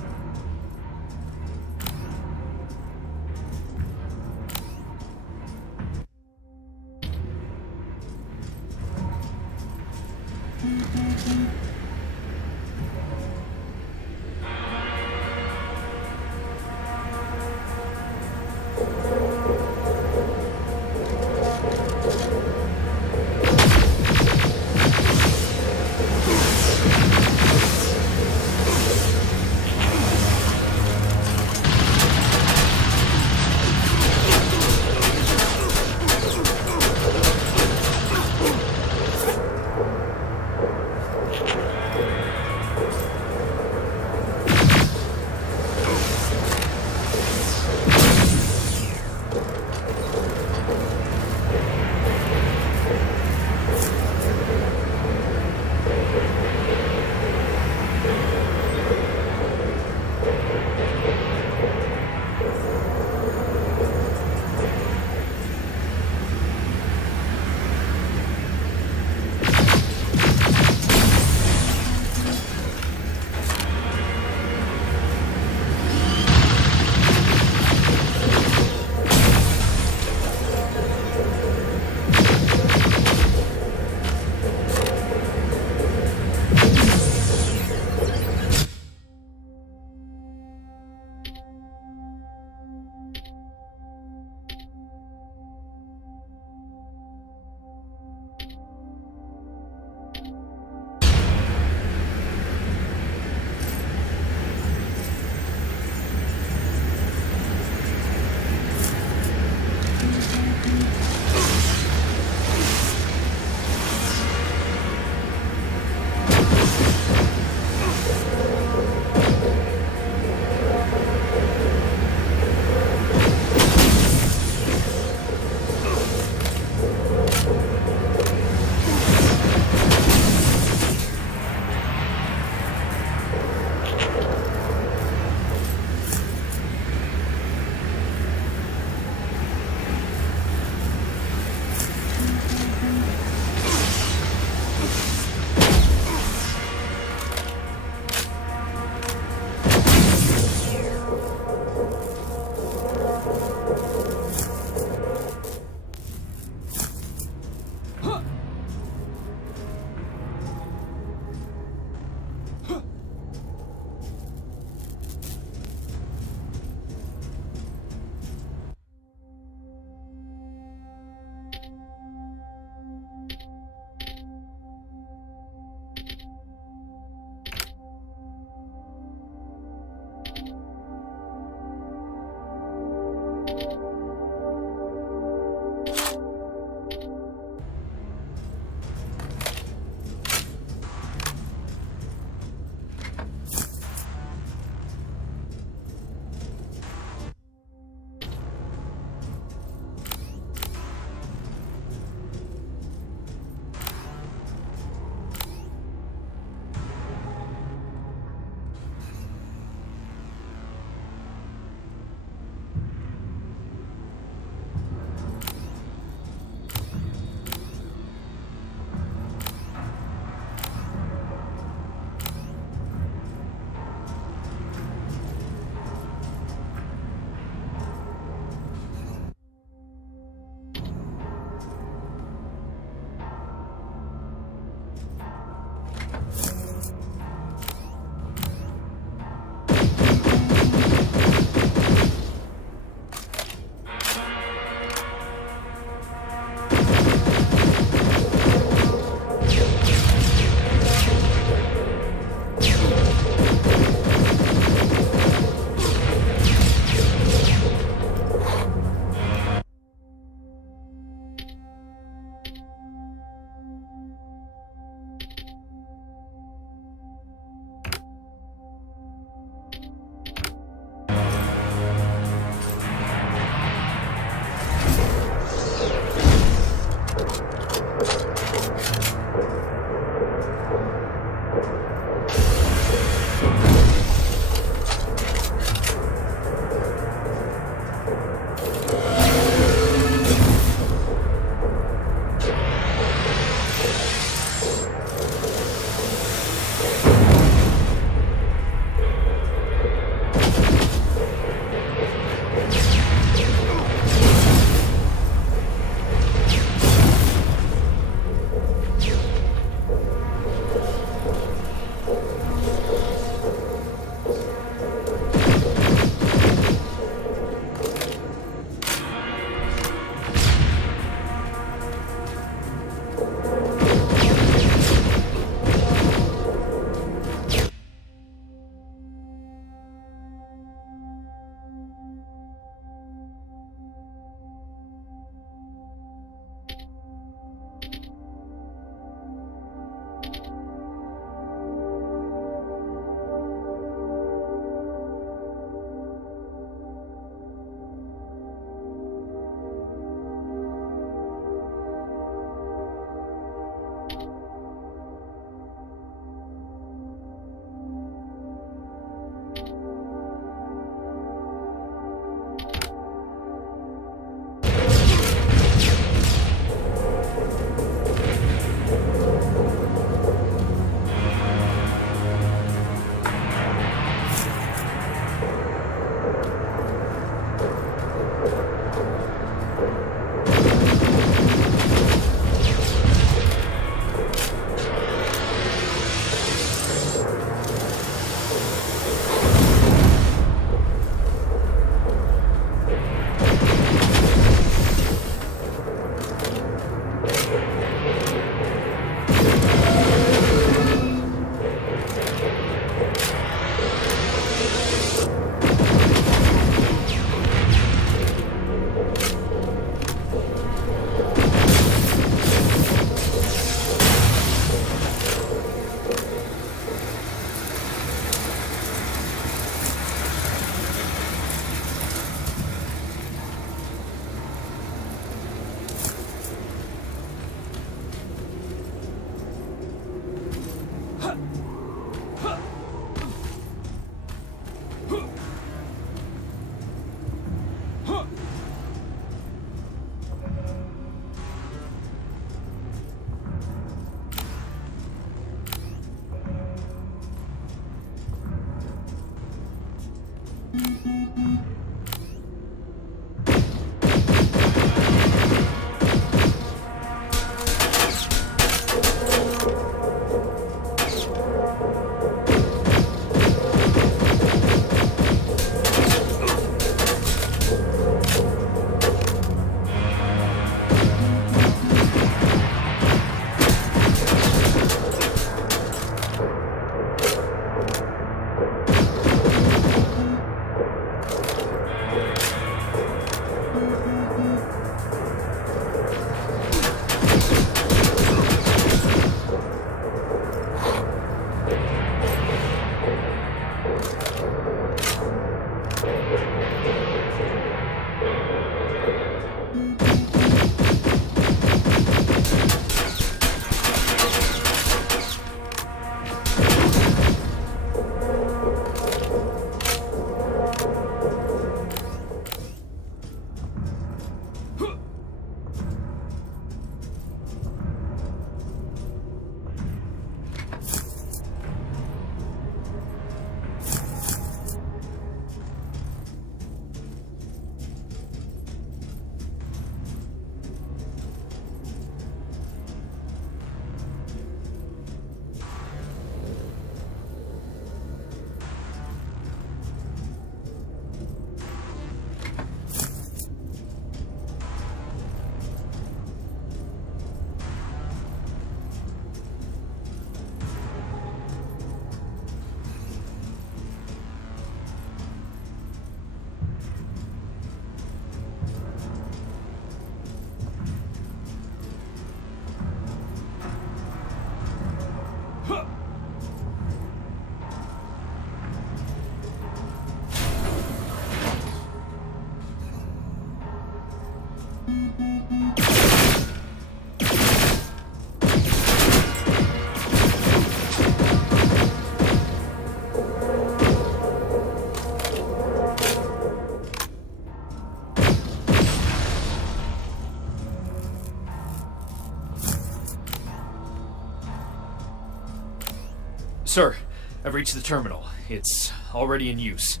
Sir, I've reached the terminal. It's already in use.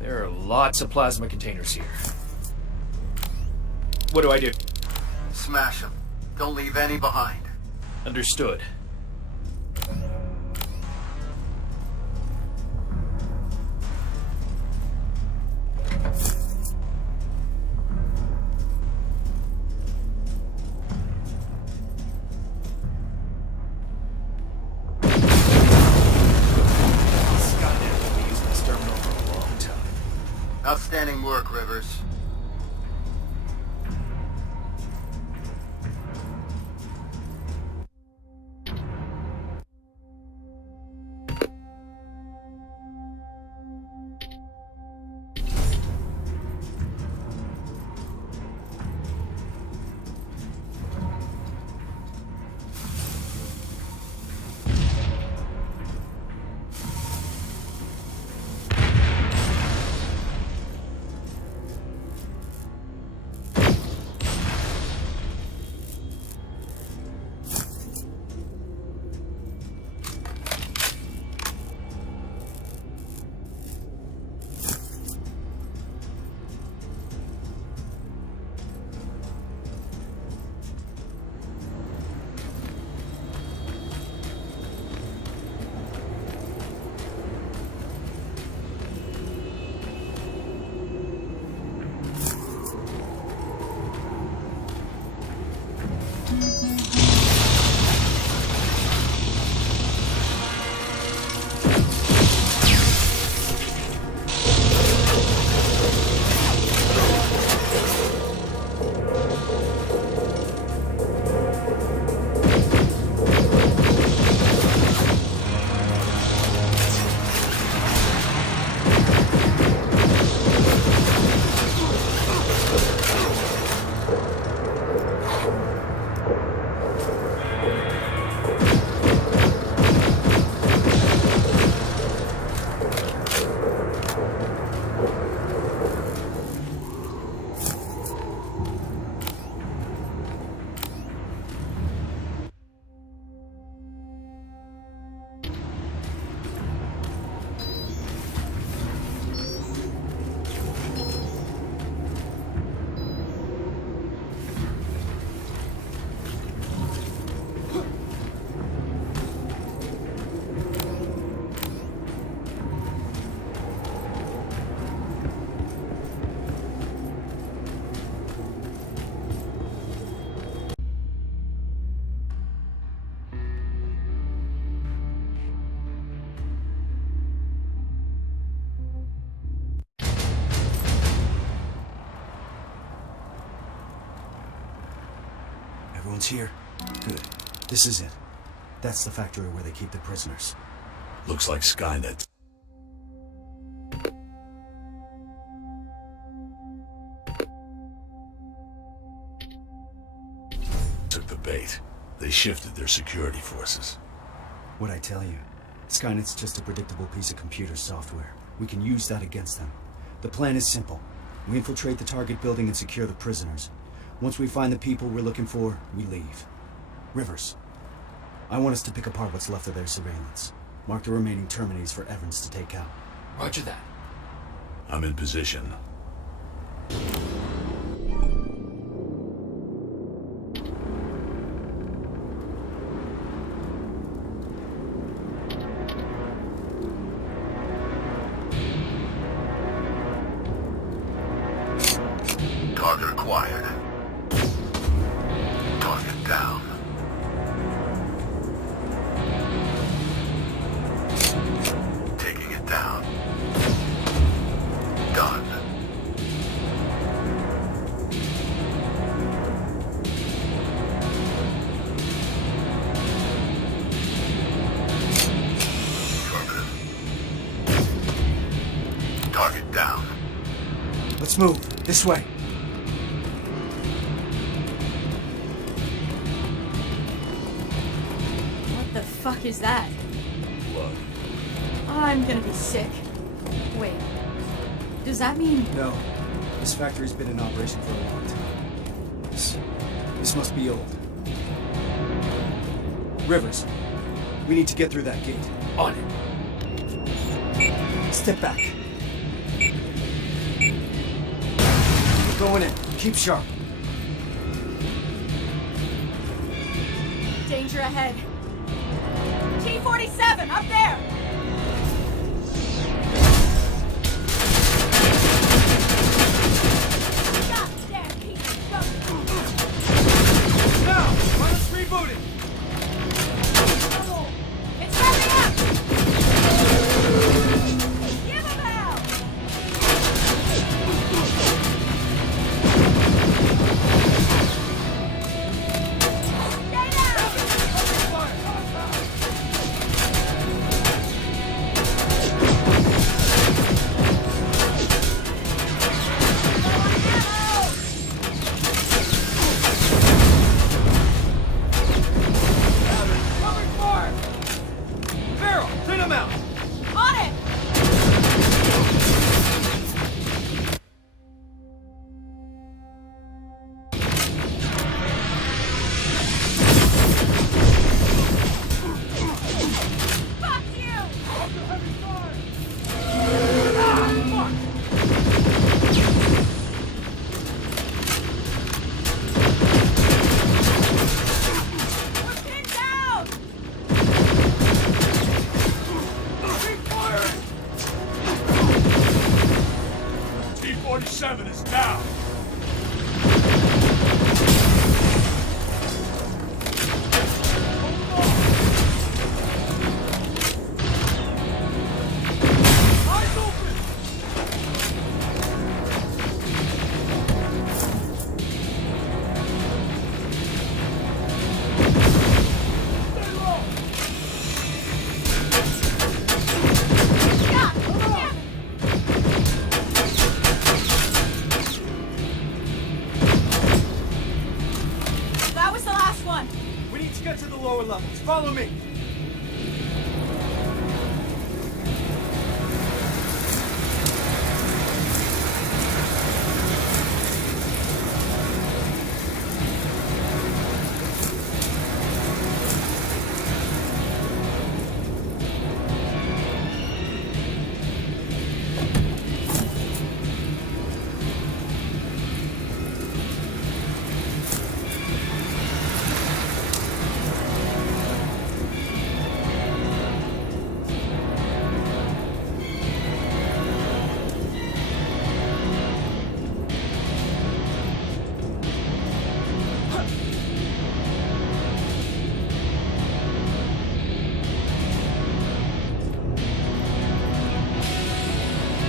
There are lots of plasma containers here. What do I do? Smash them. Don't leave any behind. Understood. Outstanding work, Rivers. one's here? Good. This is it. That's the factory where they keep the prisoners. Looks like Skynet. Took the bait. They shifted their security forces. What'd I tell you? Skynet's just a predictable piece of computer software. We can use that against them. The plan is simple. We infiltrate the target building and secure the prisoners. Once we find the people we're looking for, we leave. Rivers, I want us to pick apart what's left of their surveillance. Mark the remaining Terminators for Evans to take out. Roger that. I'm in position. Target acquired. Target down. Taking it down. Done. Affirmative. Target down. Let's move. This way. What the fuck is that? Blood. I'm gonna be sick. Wait. Does that mean... No. This factory's been in operation for a long time. This must be old. Rivers, we need to get through that gate. On it. Step back. We're going in. Keep sharp. Danger ahead. T-47, up there! Goddamn piece of junk. Now, let us reboot it. It's wrapping up! Give him hell! Stay down! On it! Fuck you! We're pinned down! T-47 is down. Eyes open! Stay low. God damn it! That was the last one. We need to get to the lower levels. Follow me.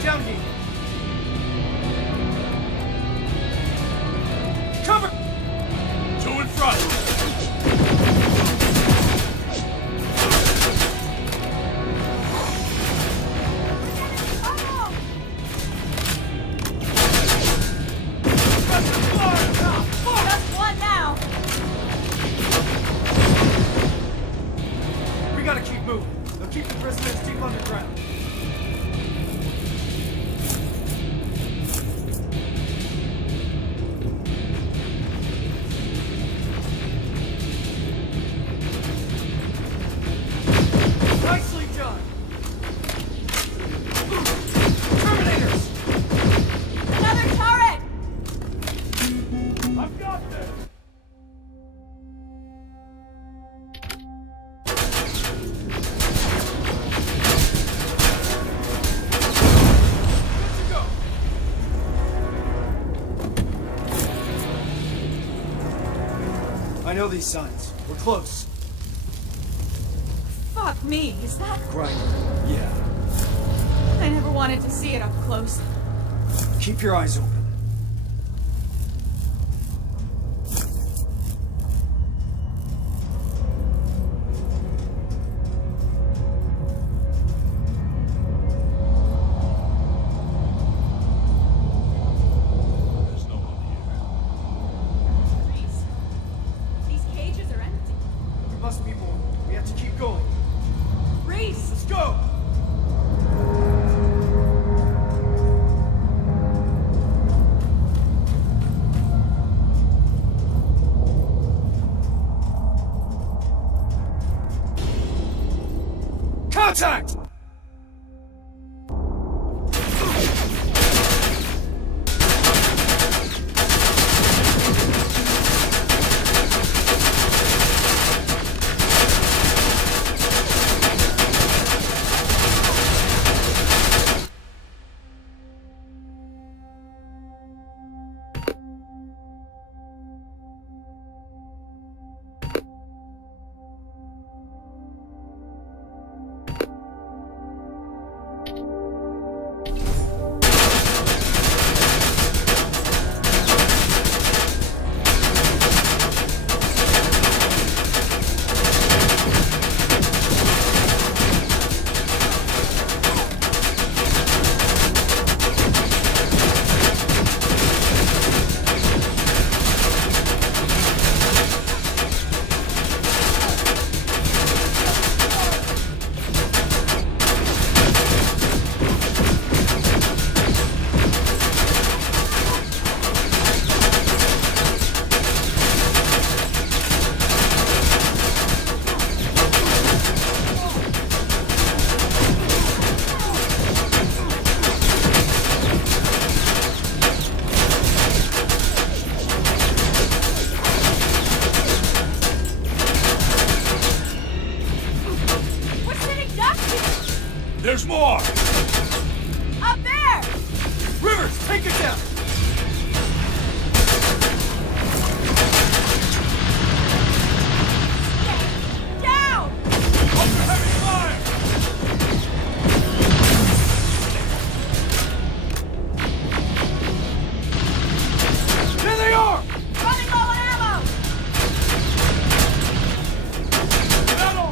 Down here. Cover! Two in front. know these signs. We're close. Fuck me, is that? Grinder. Yeah. I never wanted to see it up close. Keep your eyes open. Contact! There's more! Up there! Rivers, take it down! Down! Under heavy fire! There they are! Running low on ammo! Metal!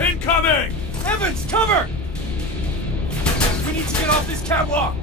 Incoming! Evans, cover! We need to get off this catwalk!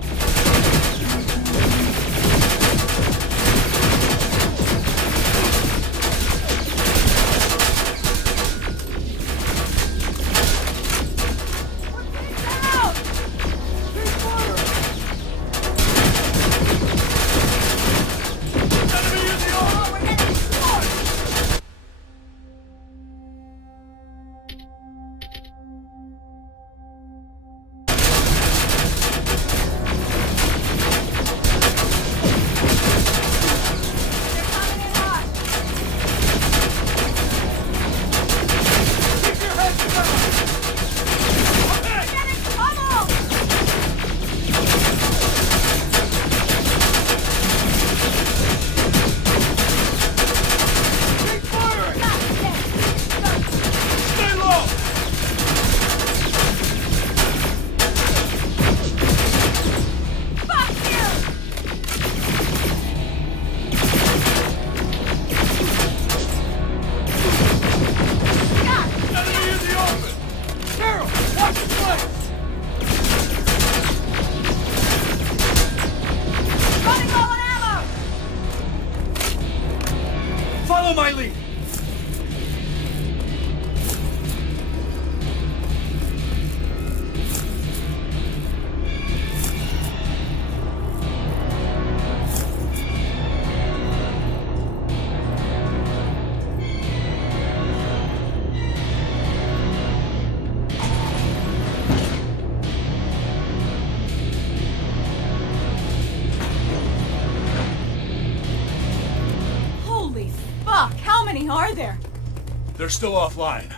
They're still offline.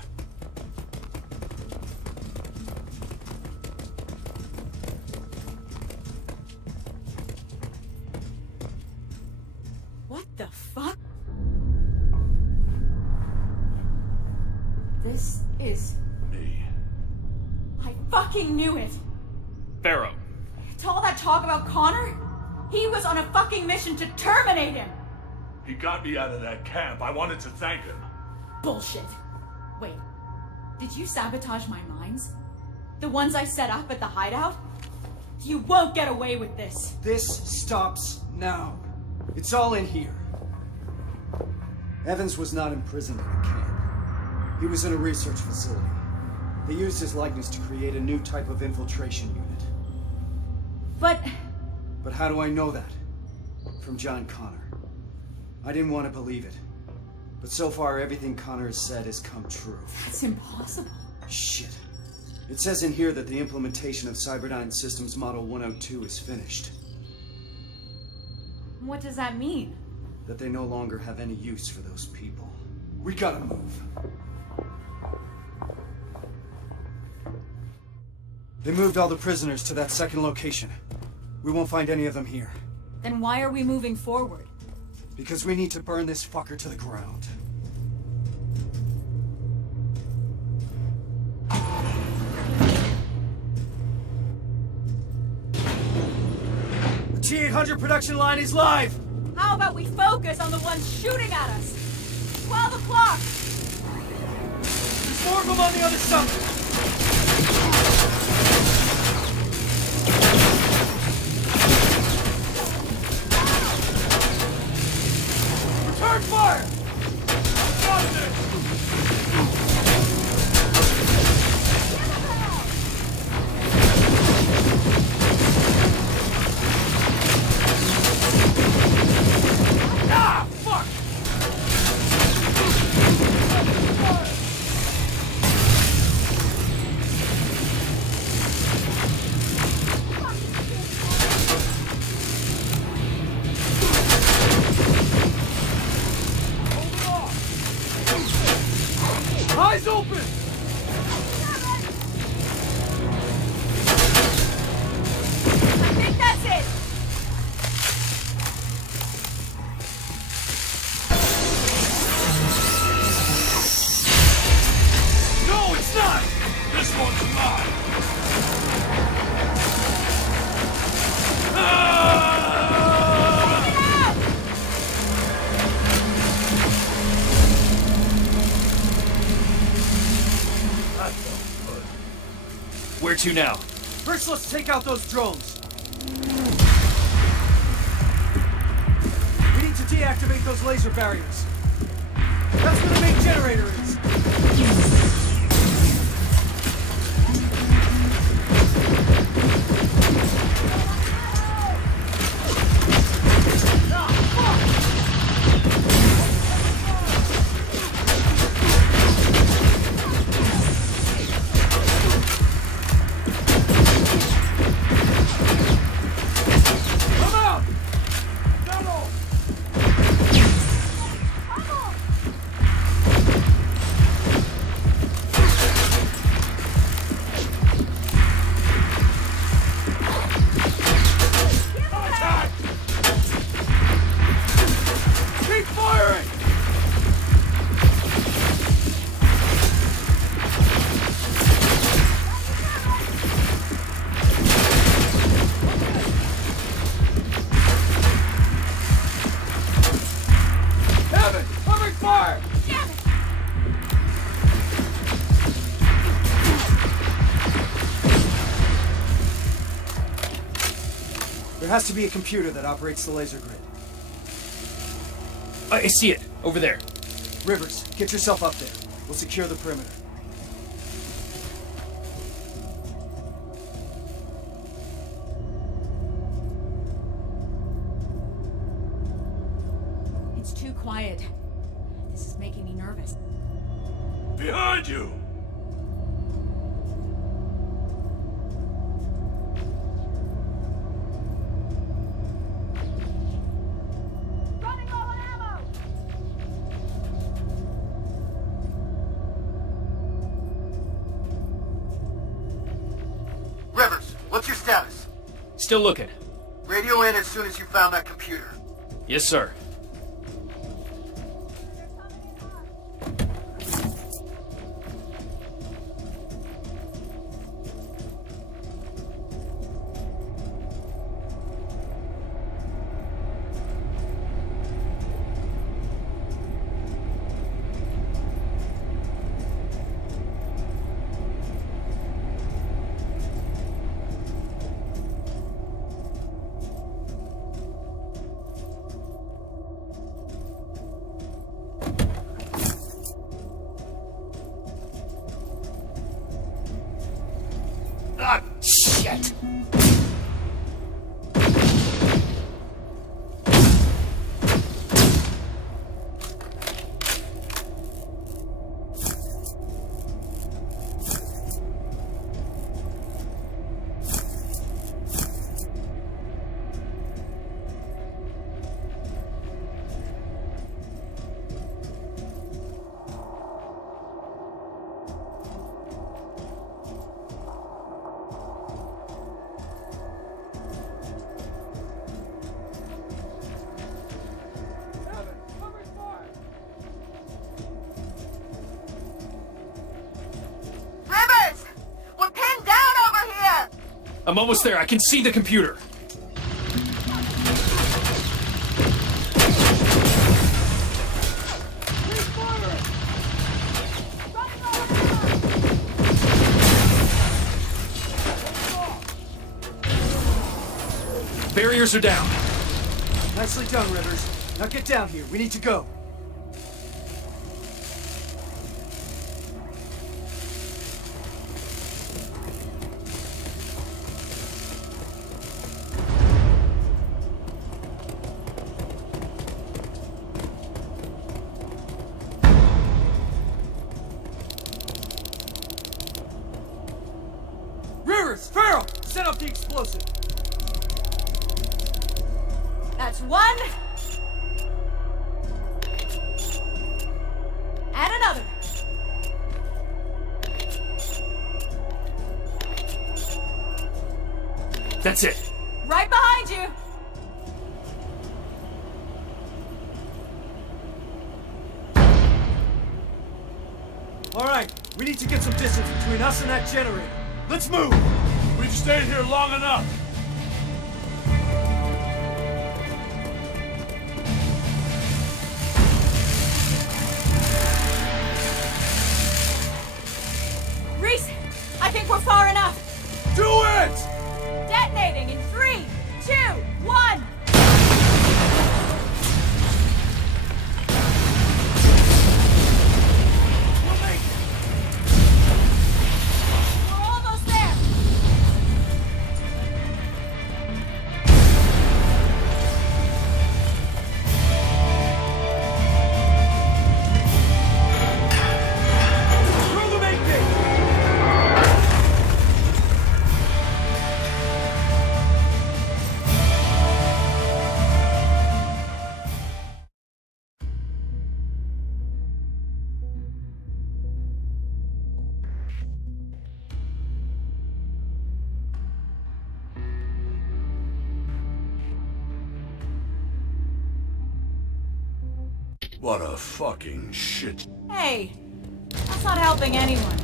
What the fuck? This is... Me. I fucking knew it! Pharaoh. To all that talk about Connor, he was on a fucking mission to terminate him! He got me out of that camp. I wanted to thank him. Bullshit. Wait, did you sabotage my mines? The ones I set up at the hideout? You won't get away with this. This stops now. It's all in here. Evans was not imprisoned in a camp. He was in a research facility. They used his likeness to create a new type of infiltration unit. But how do I know that? From John Connor. I didn't want to believe it. But so far, everything Connor has said has come true. It's impossible. Shit. It says in here that the implementation of Cyberdyne Systems Model 102 is finished. What does that mean? That they no longer have any use for those people. We gotta move. They moved all the prisoners to that second location. We won't find any of them here. Then why are we moving forward? Because we need to burn this fucker to the ground. The T-800 production line is live! How about we focus on the ones shooting at us? 12 o'clock! There's more of them on the other side! Return fire! Got this! Ah, fuck! Eyes open! I think that's it! No, it's not! This one's mine! Where to now? First, let's take out those drones. We need to deactivate those laser barriers. That's where the main generator is. There has to be a computer that operates the laser grid. I see it. Over there. Rivers, get yourself up there. We'll secure the perimeter. It's too quiet. This is making me nervous. Behind you! Still looking. Radio in as soon as you found that computer. Yes, sir. Ah, shit! Rivers! We're pinned down over here! I'm almost there. I can see the computer. Barriers are down. Nicely done, Rivers. Now get down here. We need to go. Rivers! Farrell! Set up the explosive! That's one. And another. That's it. Right behind you. All right, we need to get some distance between us and that generator. Let's move! We've stayed here long enough. Reese, I think we're far enough. Do it! Detonating in 3, 2, 1. We're almost there. Through the main gate! What a fucking shit. Hey, that's not helping anyone.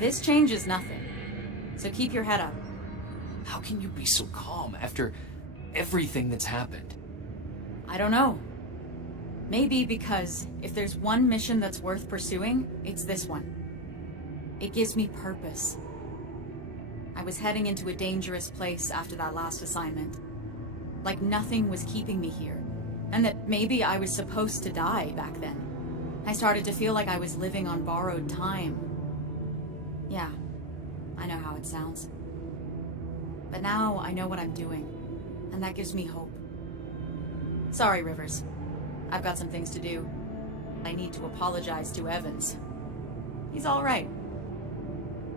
This changes nothing. So keep your head up. How can you be so calm after everything that's happened? I don't know. Maybe because if there's one mission that's worth pursuing, it's this one. It gives me purpose. I was heading into a dangerous place after that last assignment. Like nothing was keeping me here, and that maybe I was supposed to die back then. I started to feel like I was living on borrowed time. Yeah, I know how it sounds. But now I know what I'm doing, and that gives me hope. Sorry, Rivers. I've got some things to do. I need to apologize to Evans. He's all right.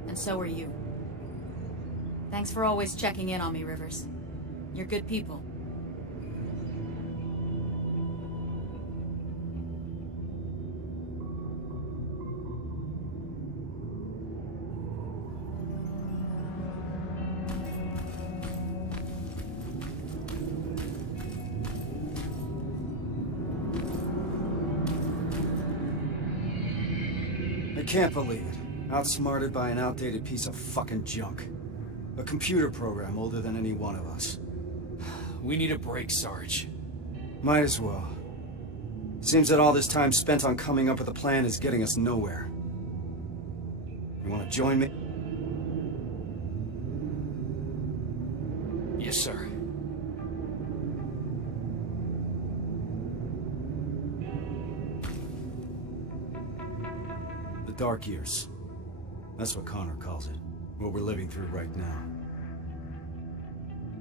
And so are you. Thanks for always checking in on me, Rivers. You're good people. I can't believe it. Outsmarted by an outdated piece of fucking junk. A computer program older than any one of us. We need a break, Sarge. Might as well. Seems that all this time spent on coming up with a plan is getting us nowhere. You wanna join me? Yes, sir. The Dark Years. That's what Connor calls it. What we're living through right now.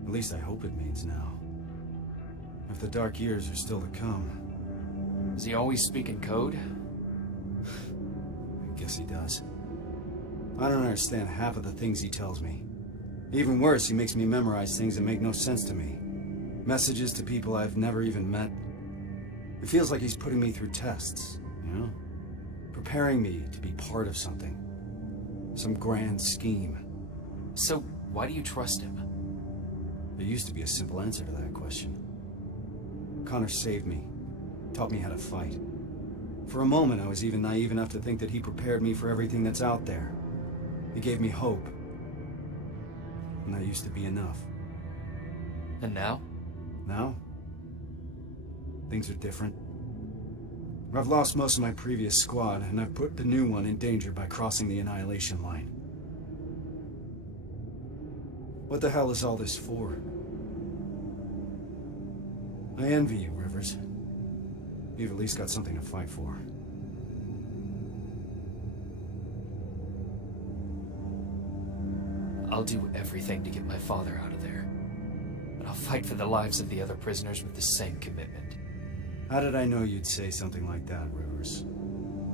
At least I hope it means now. If the Dark Years are still to come. Does he always speak in code? I guess he does. I don't understand half of the things he tells me. Even worse, he makes me memorize things that make no sense to me. Messages to people I've never even met. It feels like he's putting me through tests, you know? Preparing me to be part of something. Some grand scheme. So, why do you trust him? There used to be a simple answer to that question. Connor saved me. Taught me how to fight. For a moment, I was even naive enough to think that he prepared me for everything that's out there. He gave me hope. And that used to be enough. And now? Now? Things are different. I've lost most of my previous squad, and I've put the new one in danger by crossing the Annihilation line. What the hell is all this for? I envy you, Rivers. You've at least got something to fight for. I'll do everything to get my father out of there. But I'll fight for the lives of the other prisoners with the same commitment. How did I know you'd say something like that, Rivers?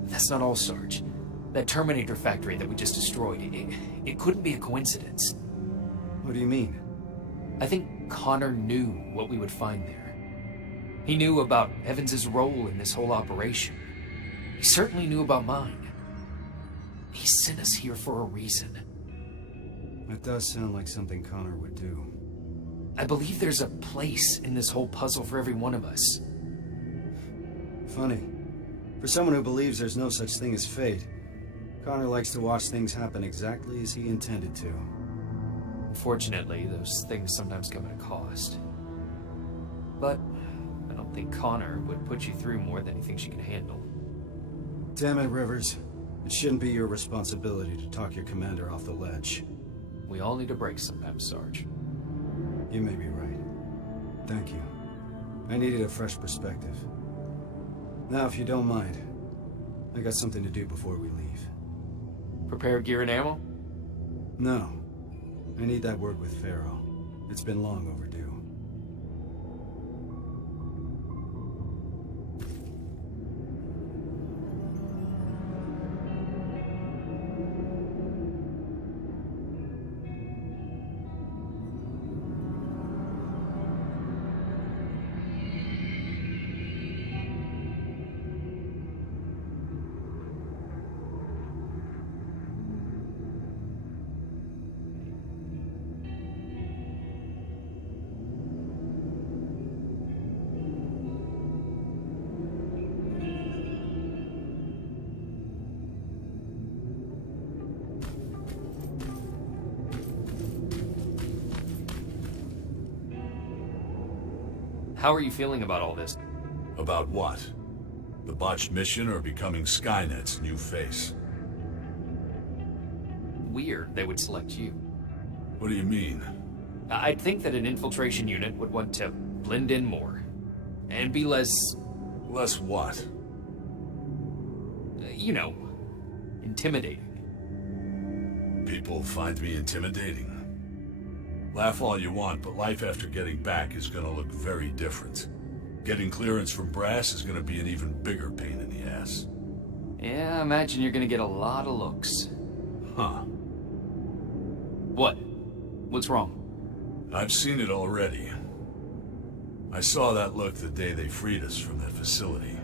That's not all, Sarge. That Terminator factory that we just destroyed, it couldn't be a coincidence. What do you mean? I think Connor knew what we would find there. He knew about Evans's role in this whole operation. He certainly knew about mine. He sent us here for a reason. That does sound like something Connor would do. I believe there's a place in this whole puzzle for every one of us. Funny. For someone who believes there's no such thing as fate, Connor likes to watch things happen exactly as he intended to. Unfortunately, those things sometimes come at a cost. But I don't think Connor would put you through more than he thinks you can handle. Damn it, Rivers. It shouldn't be your responsibility to talk your commander off the ledge. We all need a break sometimes, Sarge. You may be right. Thank you. I needed a fresh perspective. Now, if you don't mind, I got something to do before we leave. Prepare gear and ammo? No. I need that word with Pharaoh. It's been long overdue. How are you feeling about all this? About what? The botched mission or becoming Skynet's new face? Weird they would select you. What do you mean? I'd think that an infiltration unit would want to blend in more. And be less... Less what? You know, intimidating. People find me intimidating. Laugh all you want, but life after getting back is gonna look very different. Getting clearance from Brass is gonna be an even bigger pain in the ass. Yeah, I imagine you're gonna get a lot of looks. Huh. What? What's wrong? I've seen it already. I saw that look the day they freed us from that facility.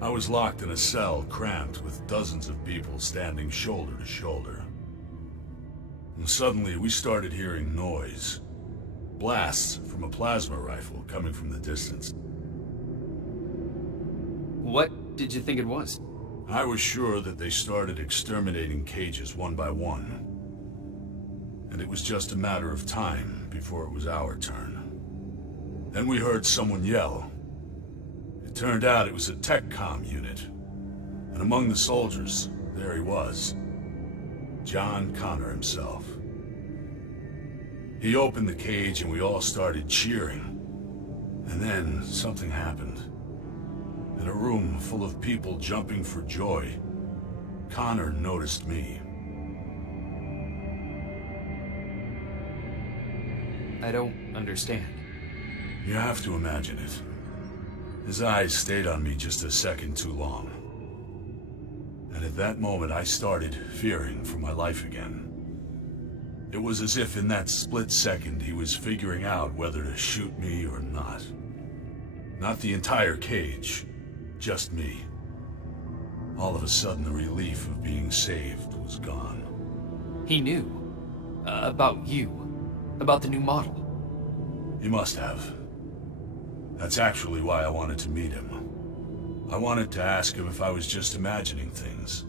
I was locked in a cell, cramped with dozens of people standing shoulder to shoulder. And suddenly we started hearing noise. Blasts from a plasma rifle coming from the distance. What did you think it was? I was sure that they started exterminating cages one by one. And it was just a matter of time before it was our turn. Then we heard someone yell. It turned out it was a tech comm unit. And among the soldiers, there he was. John Connor himself. He opened the cage and we all started cheering. And then something happened. In a room full of people jumping for joy, Connor noticed me. I don't understand. You have to imagine it. His eyes stayed on me just a second too long. And at that moment I started fearing for my life again. It was as if in that split second he was figuring out whether to shoot me or not. Not the entire cage, just me. All of a sudden the relief of being saved was gone. He knew. About you. About the new model. He must have. That's actually why I wanted to meet him. I wanted to ask him if I was just imagining things.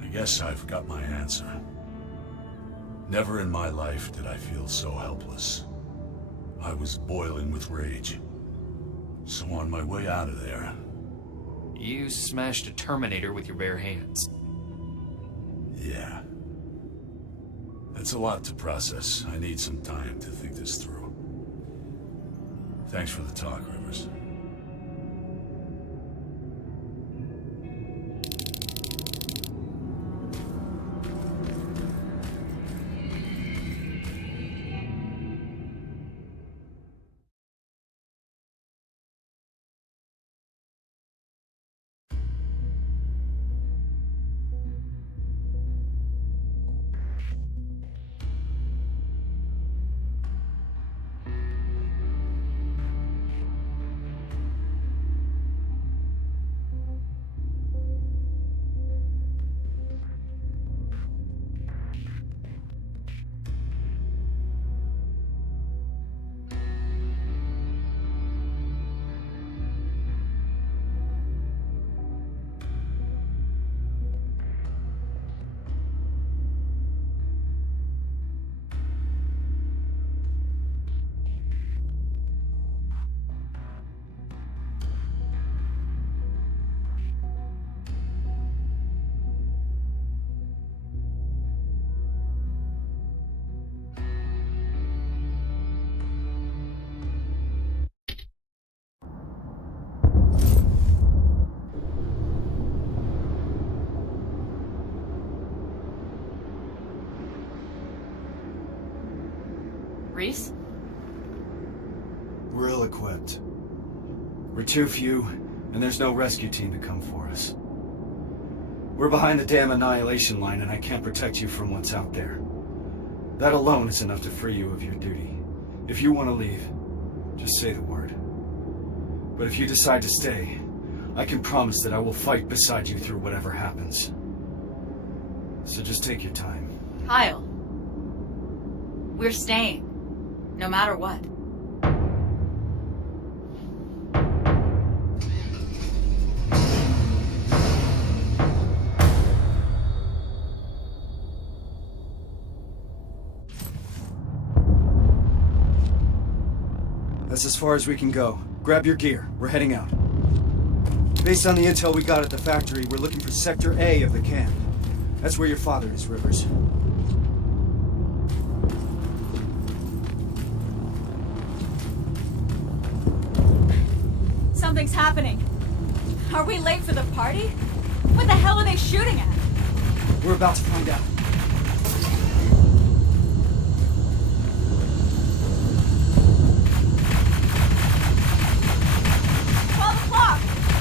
I guess I've got my answer. Never in my life did I feel so helpless. I was boiling with rage. So on my way out of there... You smashed a Terminator with your bare hands. Yeah. That's a lot to process. I need some time to think this through. Thanks for the talk, Rivers. Reese? We're ill-equipped. We're too few, and there's no rescue team to come for us. We're behind the damn Annihilation line, and I can't protect you from what's out there. That alone is enough to free you of your duty. If you want to leave, just say the word. But if you decide to stay, I can promise that I will fight beside you through whatever happens. So just take your time. Kyle. We're staying. No matter what. That's as far as we can go. Grab your gear. We're heading out. Based on the intel we got at the factory, we're looking for Sector A of the camp. That's where your father is, Rivers. Something's happening. Are we late for the party? What the hell are they shooting at? We're about to find out.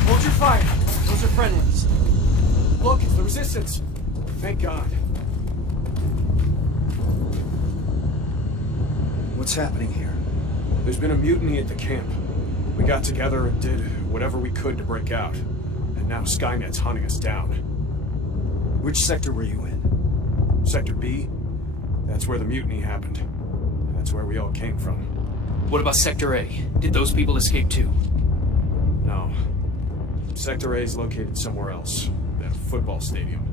Hold your fire. Those are friendlies. Look, it's the Resistance. Thank God. What's happening here? There's been a mutiny at the camp. We got together and did whatever we could to break out. And now Skynet's hunting us down. Which sector were you in? Sector B? That's where the mutiny happened. That's where we all came from. What about Sector A? Did those people escape too? No. Sector A is located somewhere else. That football stadium.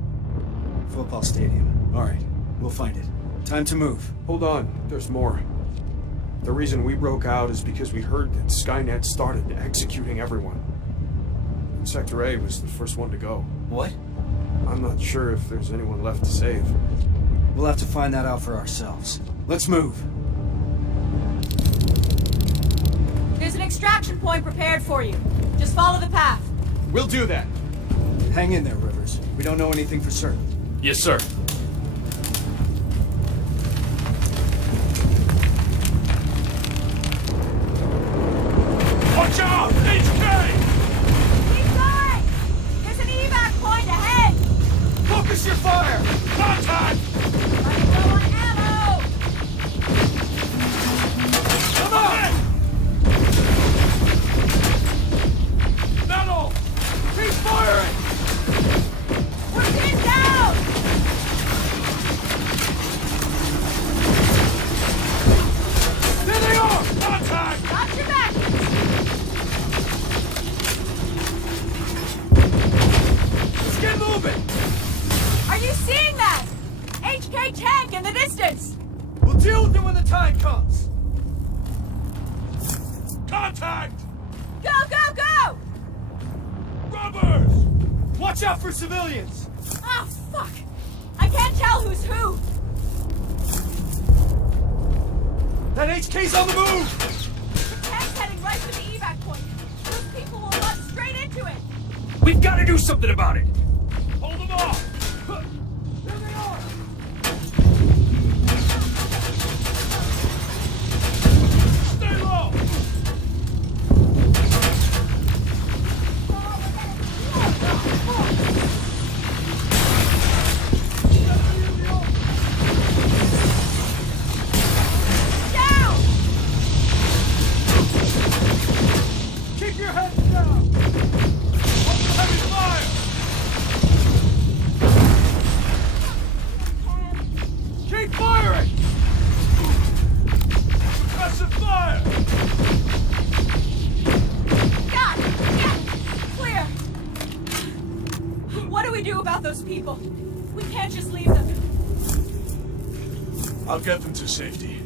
Football stadium. All right, we'll find it. Time to move. Hold on, there's more. The reason we broke out is because we heard that Skynet started executing everyone. And Sector A was the first one to go. What? I'm not sure if there's anyone left to save. We'll have to find that out for ourselves. Let's move. There's an extraction point prepared for you. Just follow the path. We'll do that. Hang in there, Rivers. We don't know anything for certain. Yes, sir. Watch out! HK! Keep going! There's an evac point ahead! Focus your fire! Contact! Running low on ammo! Come on! Metal! Keep firing! We're pinned down! There they are! Contact! Got your back! Let's get moving! Are you seeing that? HK tank in the distance! We'll deal with it when the time comes! Contact! Go, go, go! Robbers! Watch out for civilians! Oh, fuck! I can't tell who's who! That HK's on the move! The tank's heading right for the evac point. Those people will run straight into it! We've got to do something about it! Hold them off! There they are! Stay low! Down! Keep your heads down! Open heavy fire! Keep firing! Aggressive fire! Got it! Yeah! Clear! What do we do about those people? We can't just leave them. I'll get them to safety.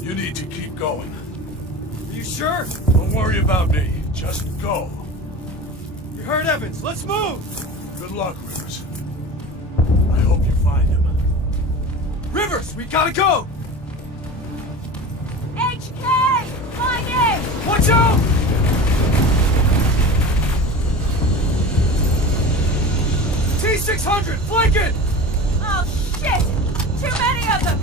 You need to keep going. Are you sure? Don't worry about me. Just go. You heard Evans. Let's move! Good luck, Rivers. I hope you find him. Rivers, we gotta go! HK! Find it! Watch out! T-600, flank it! Oh, shit! Too many of them!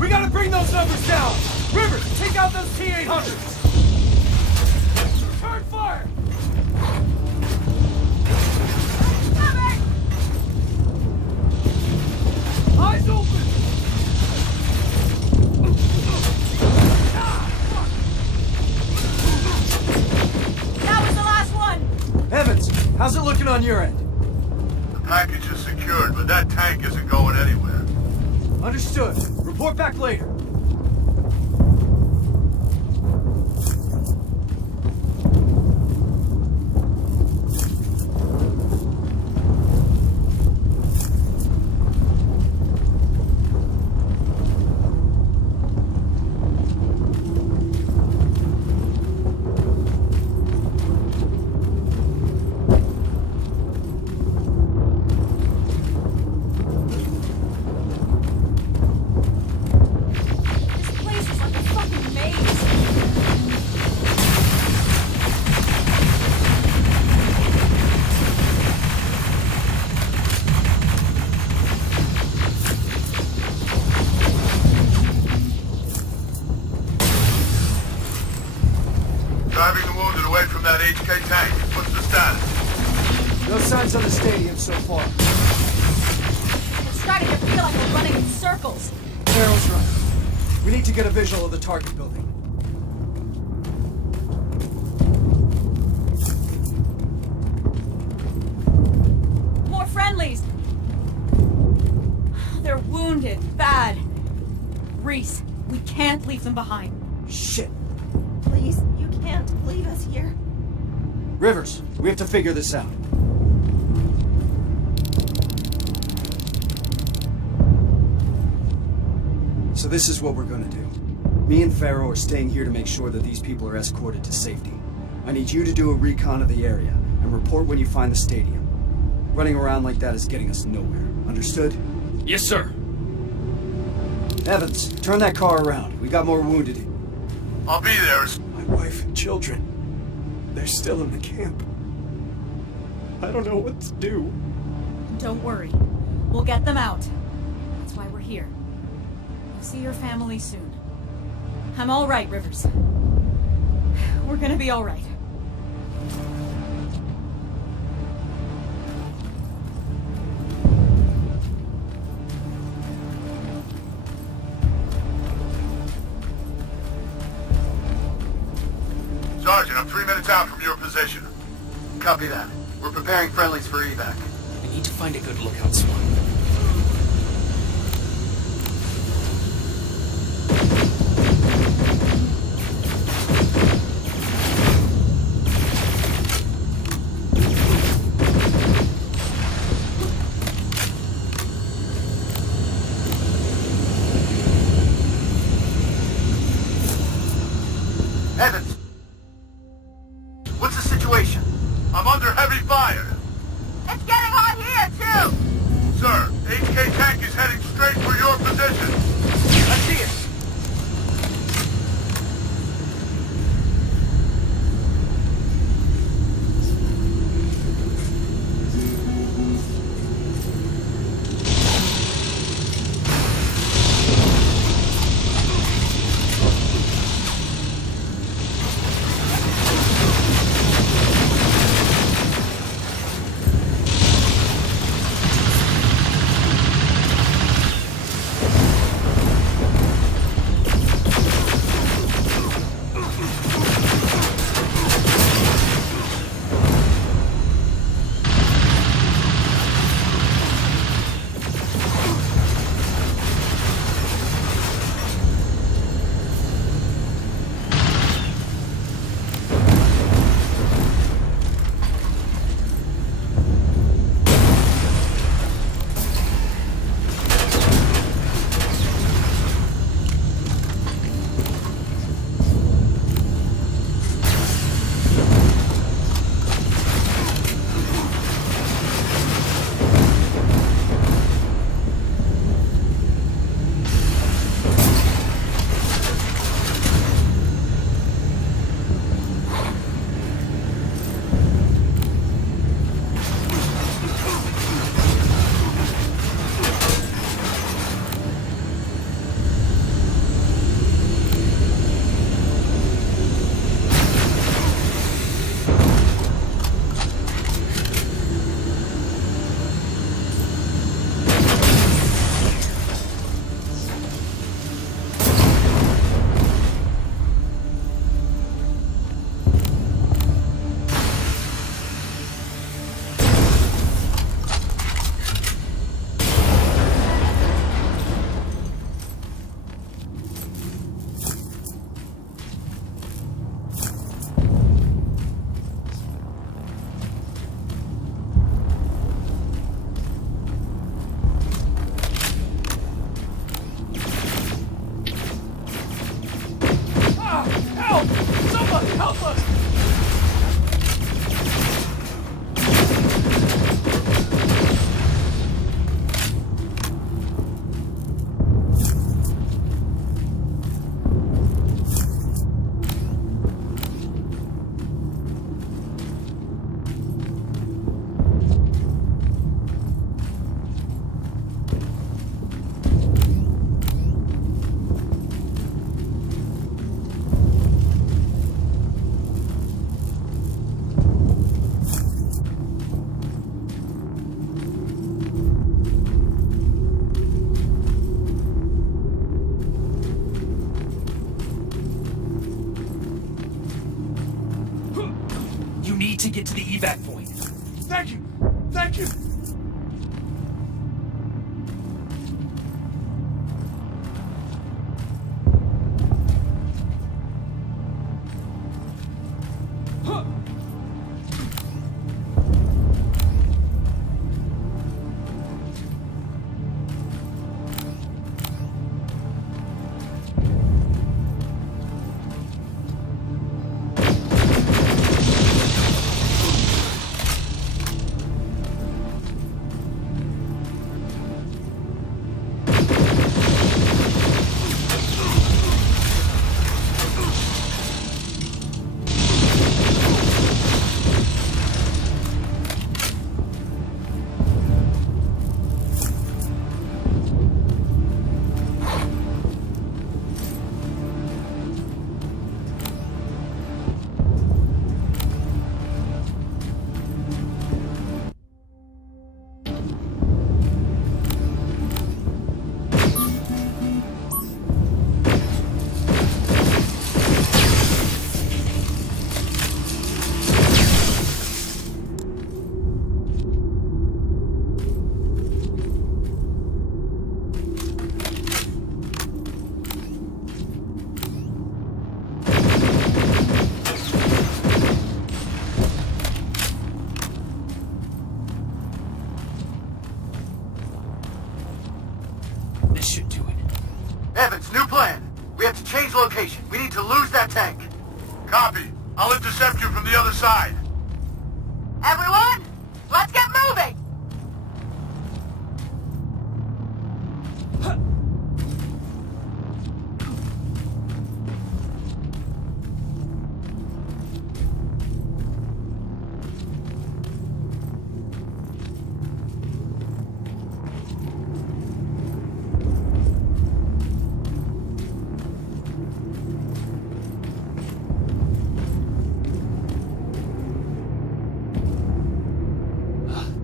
We gotta bring those numbers down! Rivers, take out those T-800s! Return fire! Cover! Eyes open! That was the last one! Evans, how's it looking on your end? The package is secured, but that tank isn't going anywhere. Understood. Report back later. fucking maze. Driving the wounded away from that HK tank. What's the status? No signs of the stadium so far. It's starting to feel like we're running in circles. Farrell's right. We need to get a visual of the target building. More friendlies. They're wounded, bad. Reese, we can't leave them behind. Shit. Please, you can't leave us here. Rivers, we have to figure this out. So this is what we're gonna do. Me and Farrow are staying here to make sure that these people are escorted to safety. I need you to do a recon of the area and report when you find the stadium. Running around like that is getting us nowhere. Understood? Yes, sir. Evans, turn that car around. We got more wounded here. I'll be there. My wife and children. They're still in the camp. I don't know what to do. Don't worry. We'll get them out. That's why we're here. You'll see your family soon. I'm all right, Rivers. We're gonna be all right. Sergeant, I'm 3 minutes out from your position. Copy that. We're preparing friendlies for evac. We need to find a good lookout spot. Evans! What's the situation? I'm under heavy fire. It's getting hot here, too! Sir, HK tank is heading straight for your position. I see it! to get to the evac point. Thank you! Thank you! This should do it. Evans, new plan. We have to change location. We need to lose that tank. Copy. I'll intercept you from the other side. Everyone, let's get moving!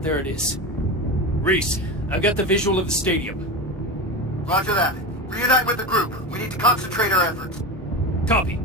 There it is. Reese, I've got the visual of the stadium. Roger that. Reunite with the group. We need to concentrate our efforts. Copy.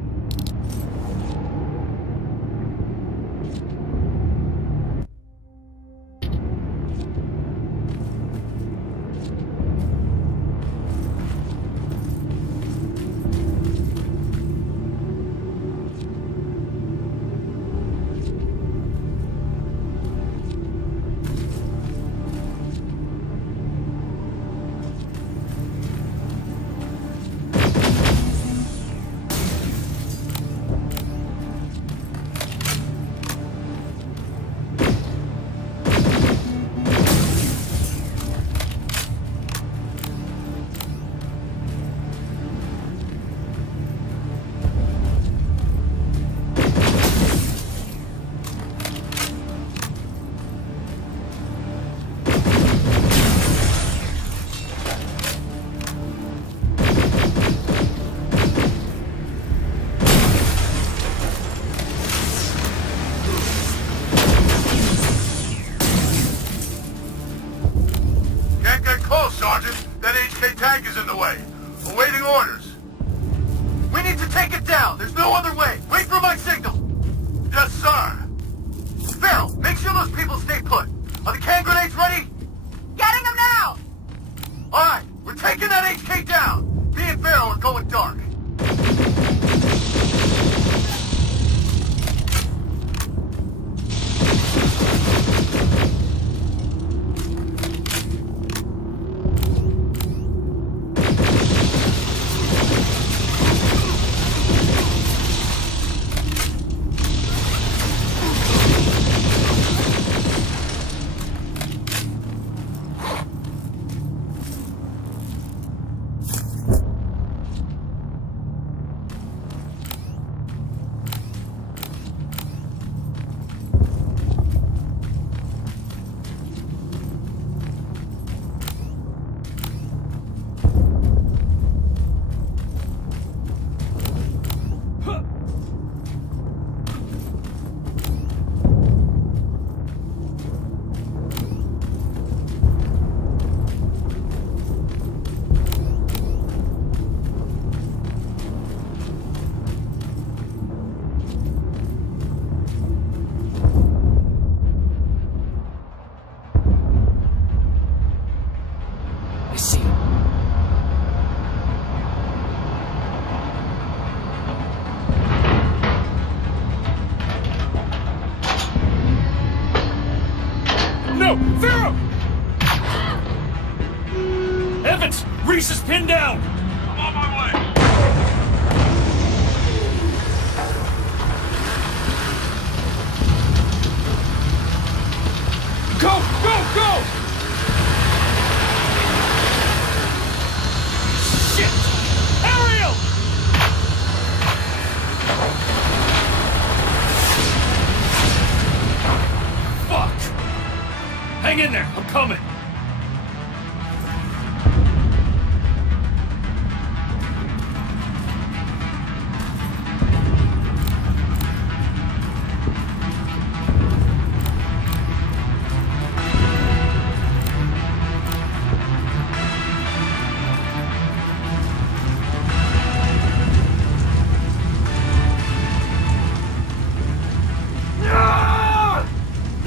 Sergeant. That HK tank is in the way. Awaiting orders. We need to take it down. There's no other way. Wait for my signal. Yes, sir. Farrell, make sure those people stay put. Are the can grenades ready? Getting them now! All right, we're taking that HK down. Me and Farrell are going dark. coming!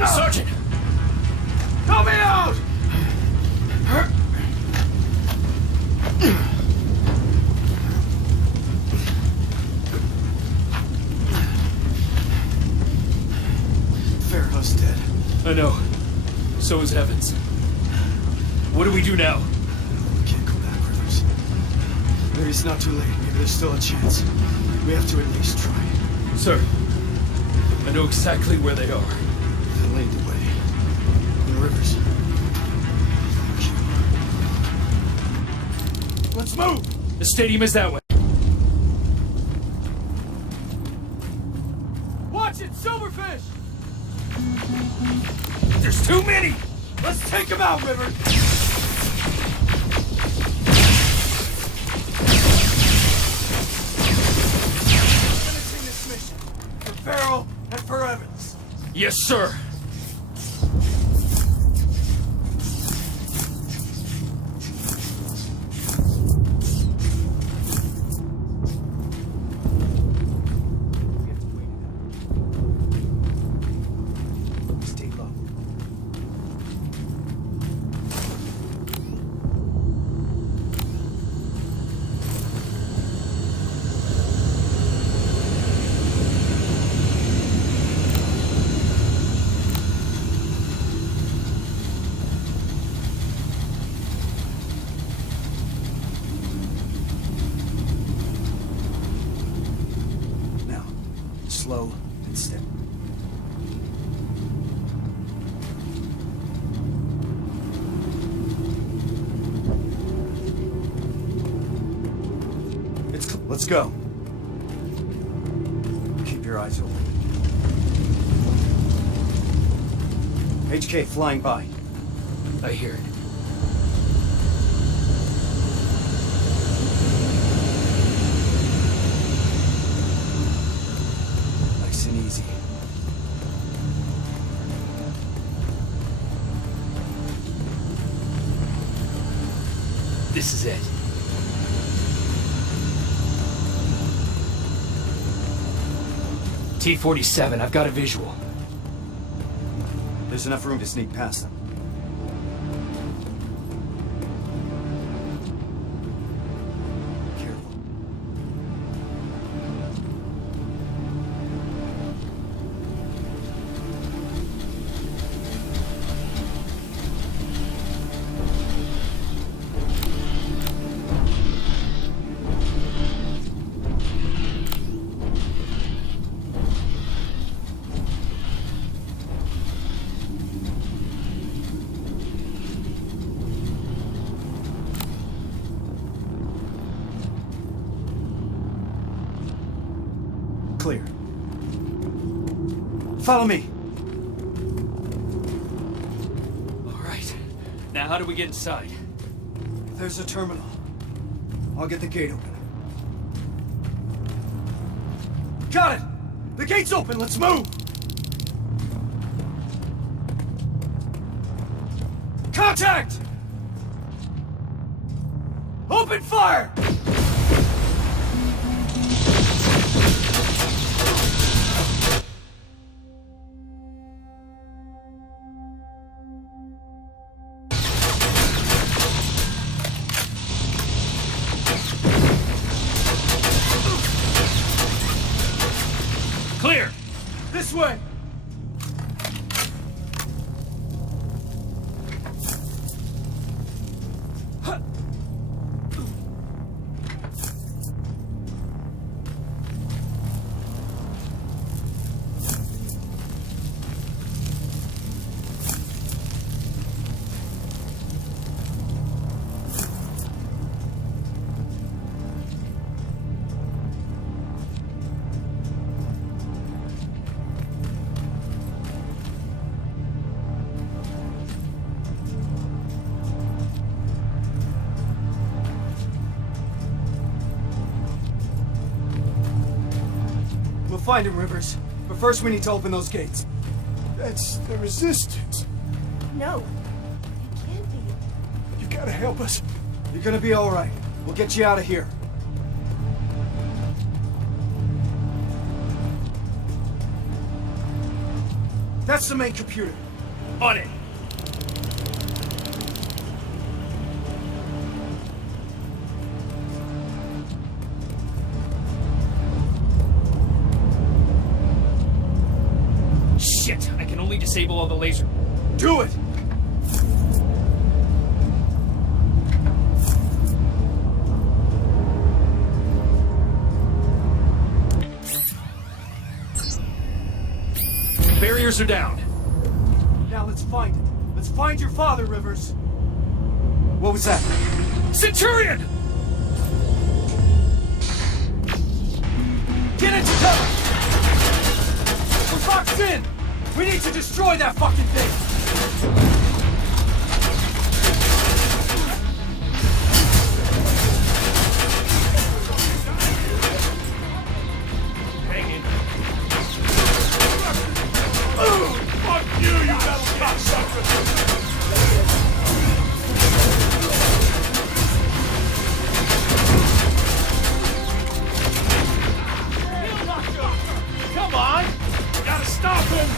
Sergeant! Help me out! Farrah's dead. I know. So is Evans. What do we do now? We can't go back, Rivers. Maybe it's not too late. Maybe there's still a chance. We have to at least try. Sir, I know exactly where they are. Then lead the way. And Rivers. Let's move! The stadium is that way. Watch it, Silverfish! There's too many! Let's take him out, River! Finishing this mission. For Farrell and for Evans. Yes, sir. Stay low. Now, slow and steady. Let's go. Keep your eyes open. HK flying by. I hear it. Nice and easy. This is it. T-47, I've got a visual. There's enough room to sneak past them. Careful. Clear. Follow me. All right. Now how do we get inside? There's a terminal. I'll get the gate open. Got it! The gate's open, let's move! Contact! Open fire! Clear! This way! We'll find him, Rivers. But first we need to open those gates. That's the resistance. No. It can't be. You gotta help us. You're gonna be all right. We'll get you out of here. That's the main computer. On it. Shit, I can only disable all the laser. Do it! Barriers are down. Now let's find it. Let's find your father, Rivers. What was that? Centurion! Get into cover! We're boxed in! We need to destroy that fucking thing! Come on! Gotta stop him!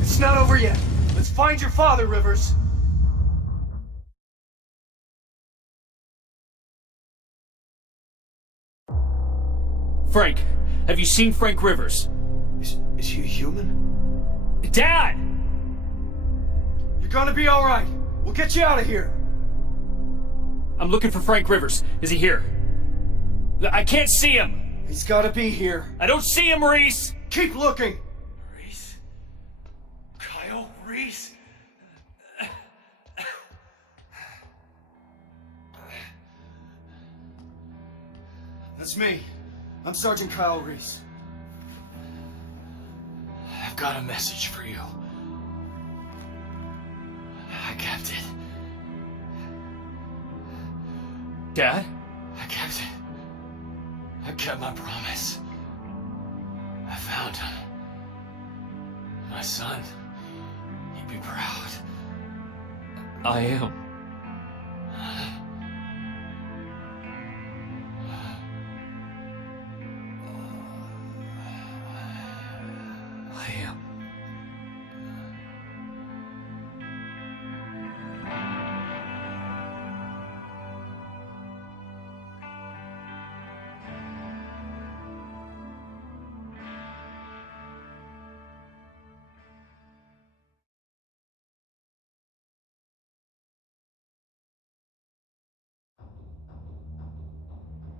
It's not over yet. Let's find your father, Rivers. Frank, have you seen Frank Rivers? Is he a human? Dad! You're gonna be all right. We'll get you out of here. I'm looking for Frank Rivers. Is he here? I can't see him. He's gotta be here. I don't see him, Reese. Keep looking. Reese? Kyle Reese? That's me. I'm Sergeant Kyle Reese. I've got a message for you. I kept it. Dad? I kept it. I kept my promise. I found him. My son. He'd be proud. I am.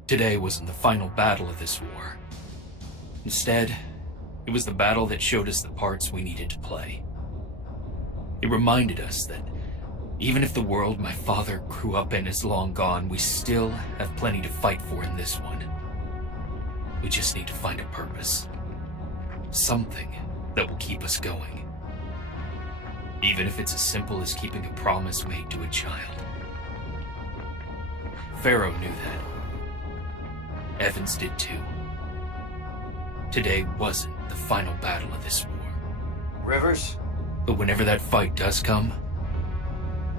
Today wasn't the final battle of this war. Instead, it was the battle that showed us the parts we needed to play. It reminded us that even if the world my father grew up in is long gone, we still have plenty to fight for in this one. We just need to find a purpose. Something that will keep us going. Even if it's as simple as keeping a promise made to a child. Pharaoh knew that. Evans did too. Today wasn't the final battle of this war. Rivers? But whenever that fight does come,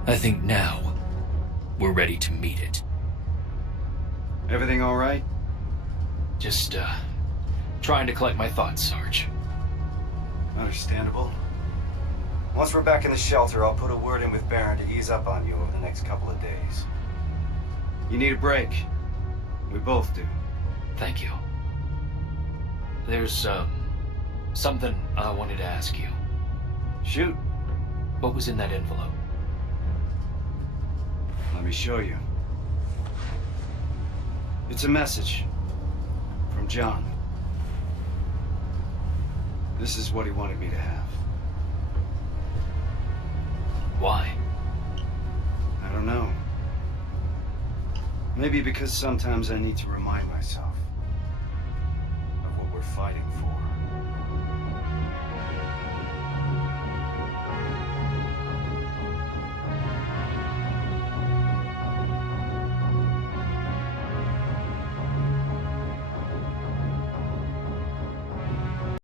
I think now we're ready to meet it. Everything all right? Just, trying to collect my thoughts, Sarge. Understandable. Once we're back in the shelter, I'll put a word in with Baron to ease up on you over the next couple of days. You need a break. We both do. Thank you. There's, something I wanted to ask you. Shoot. What was in that envelope? Let me show you. It's a message. From John. This is what he wanted me to have. Why? I don't know. Maybe because sometimes I need to remind myself of what we're fighting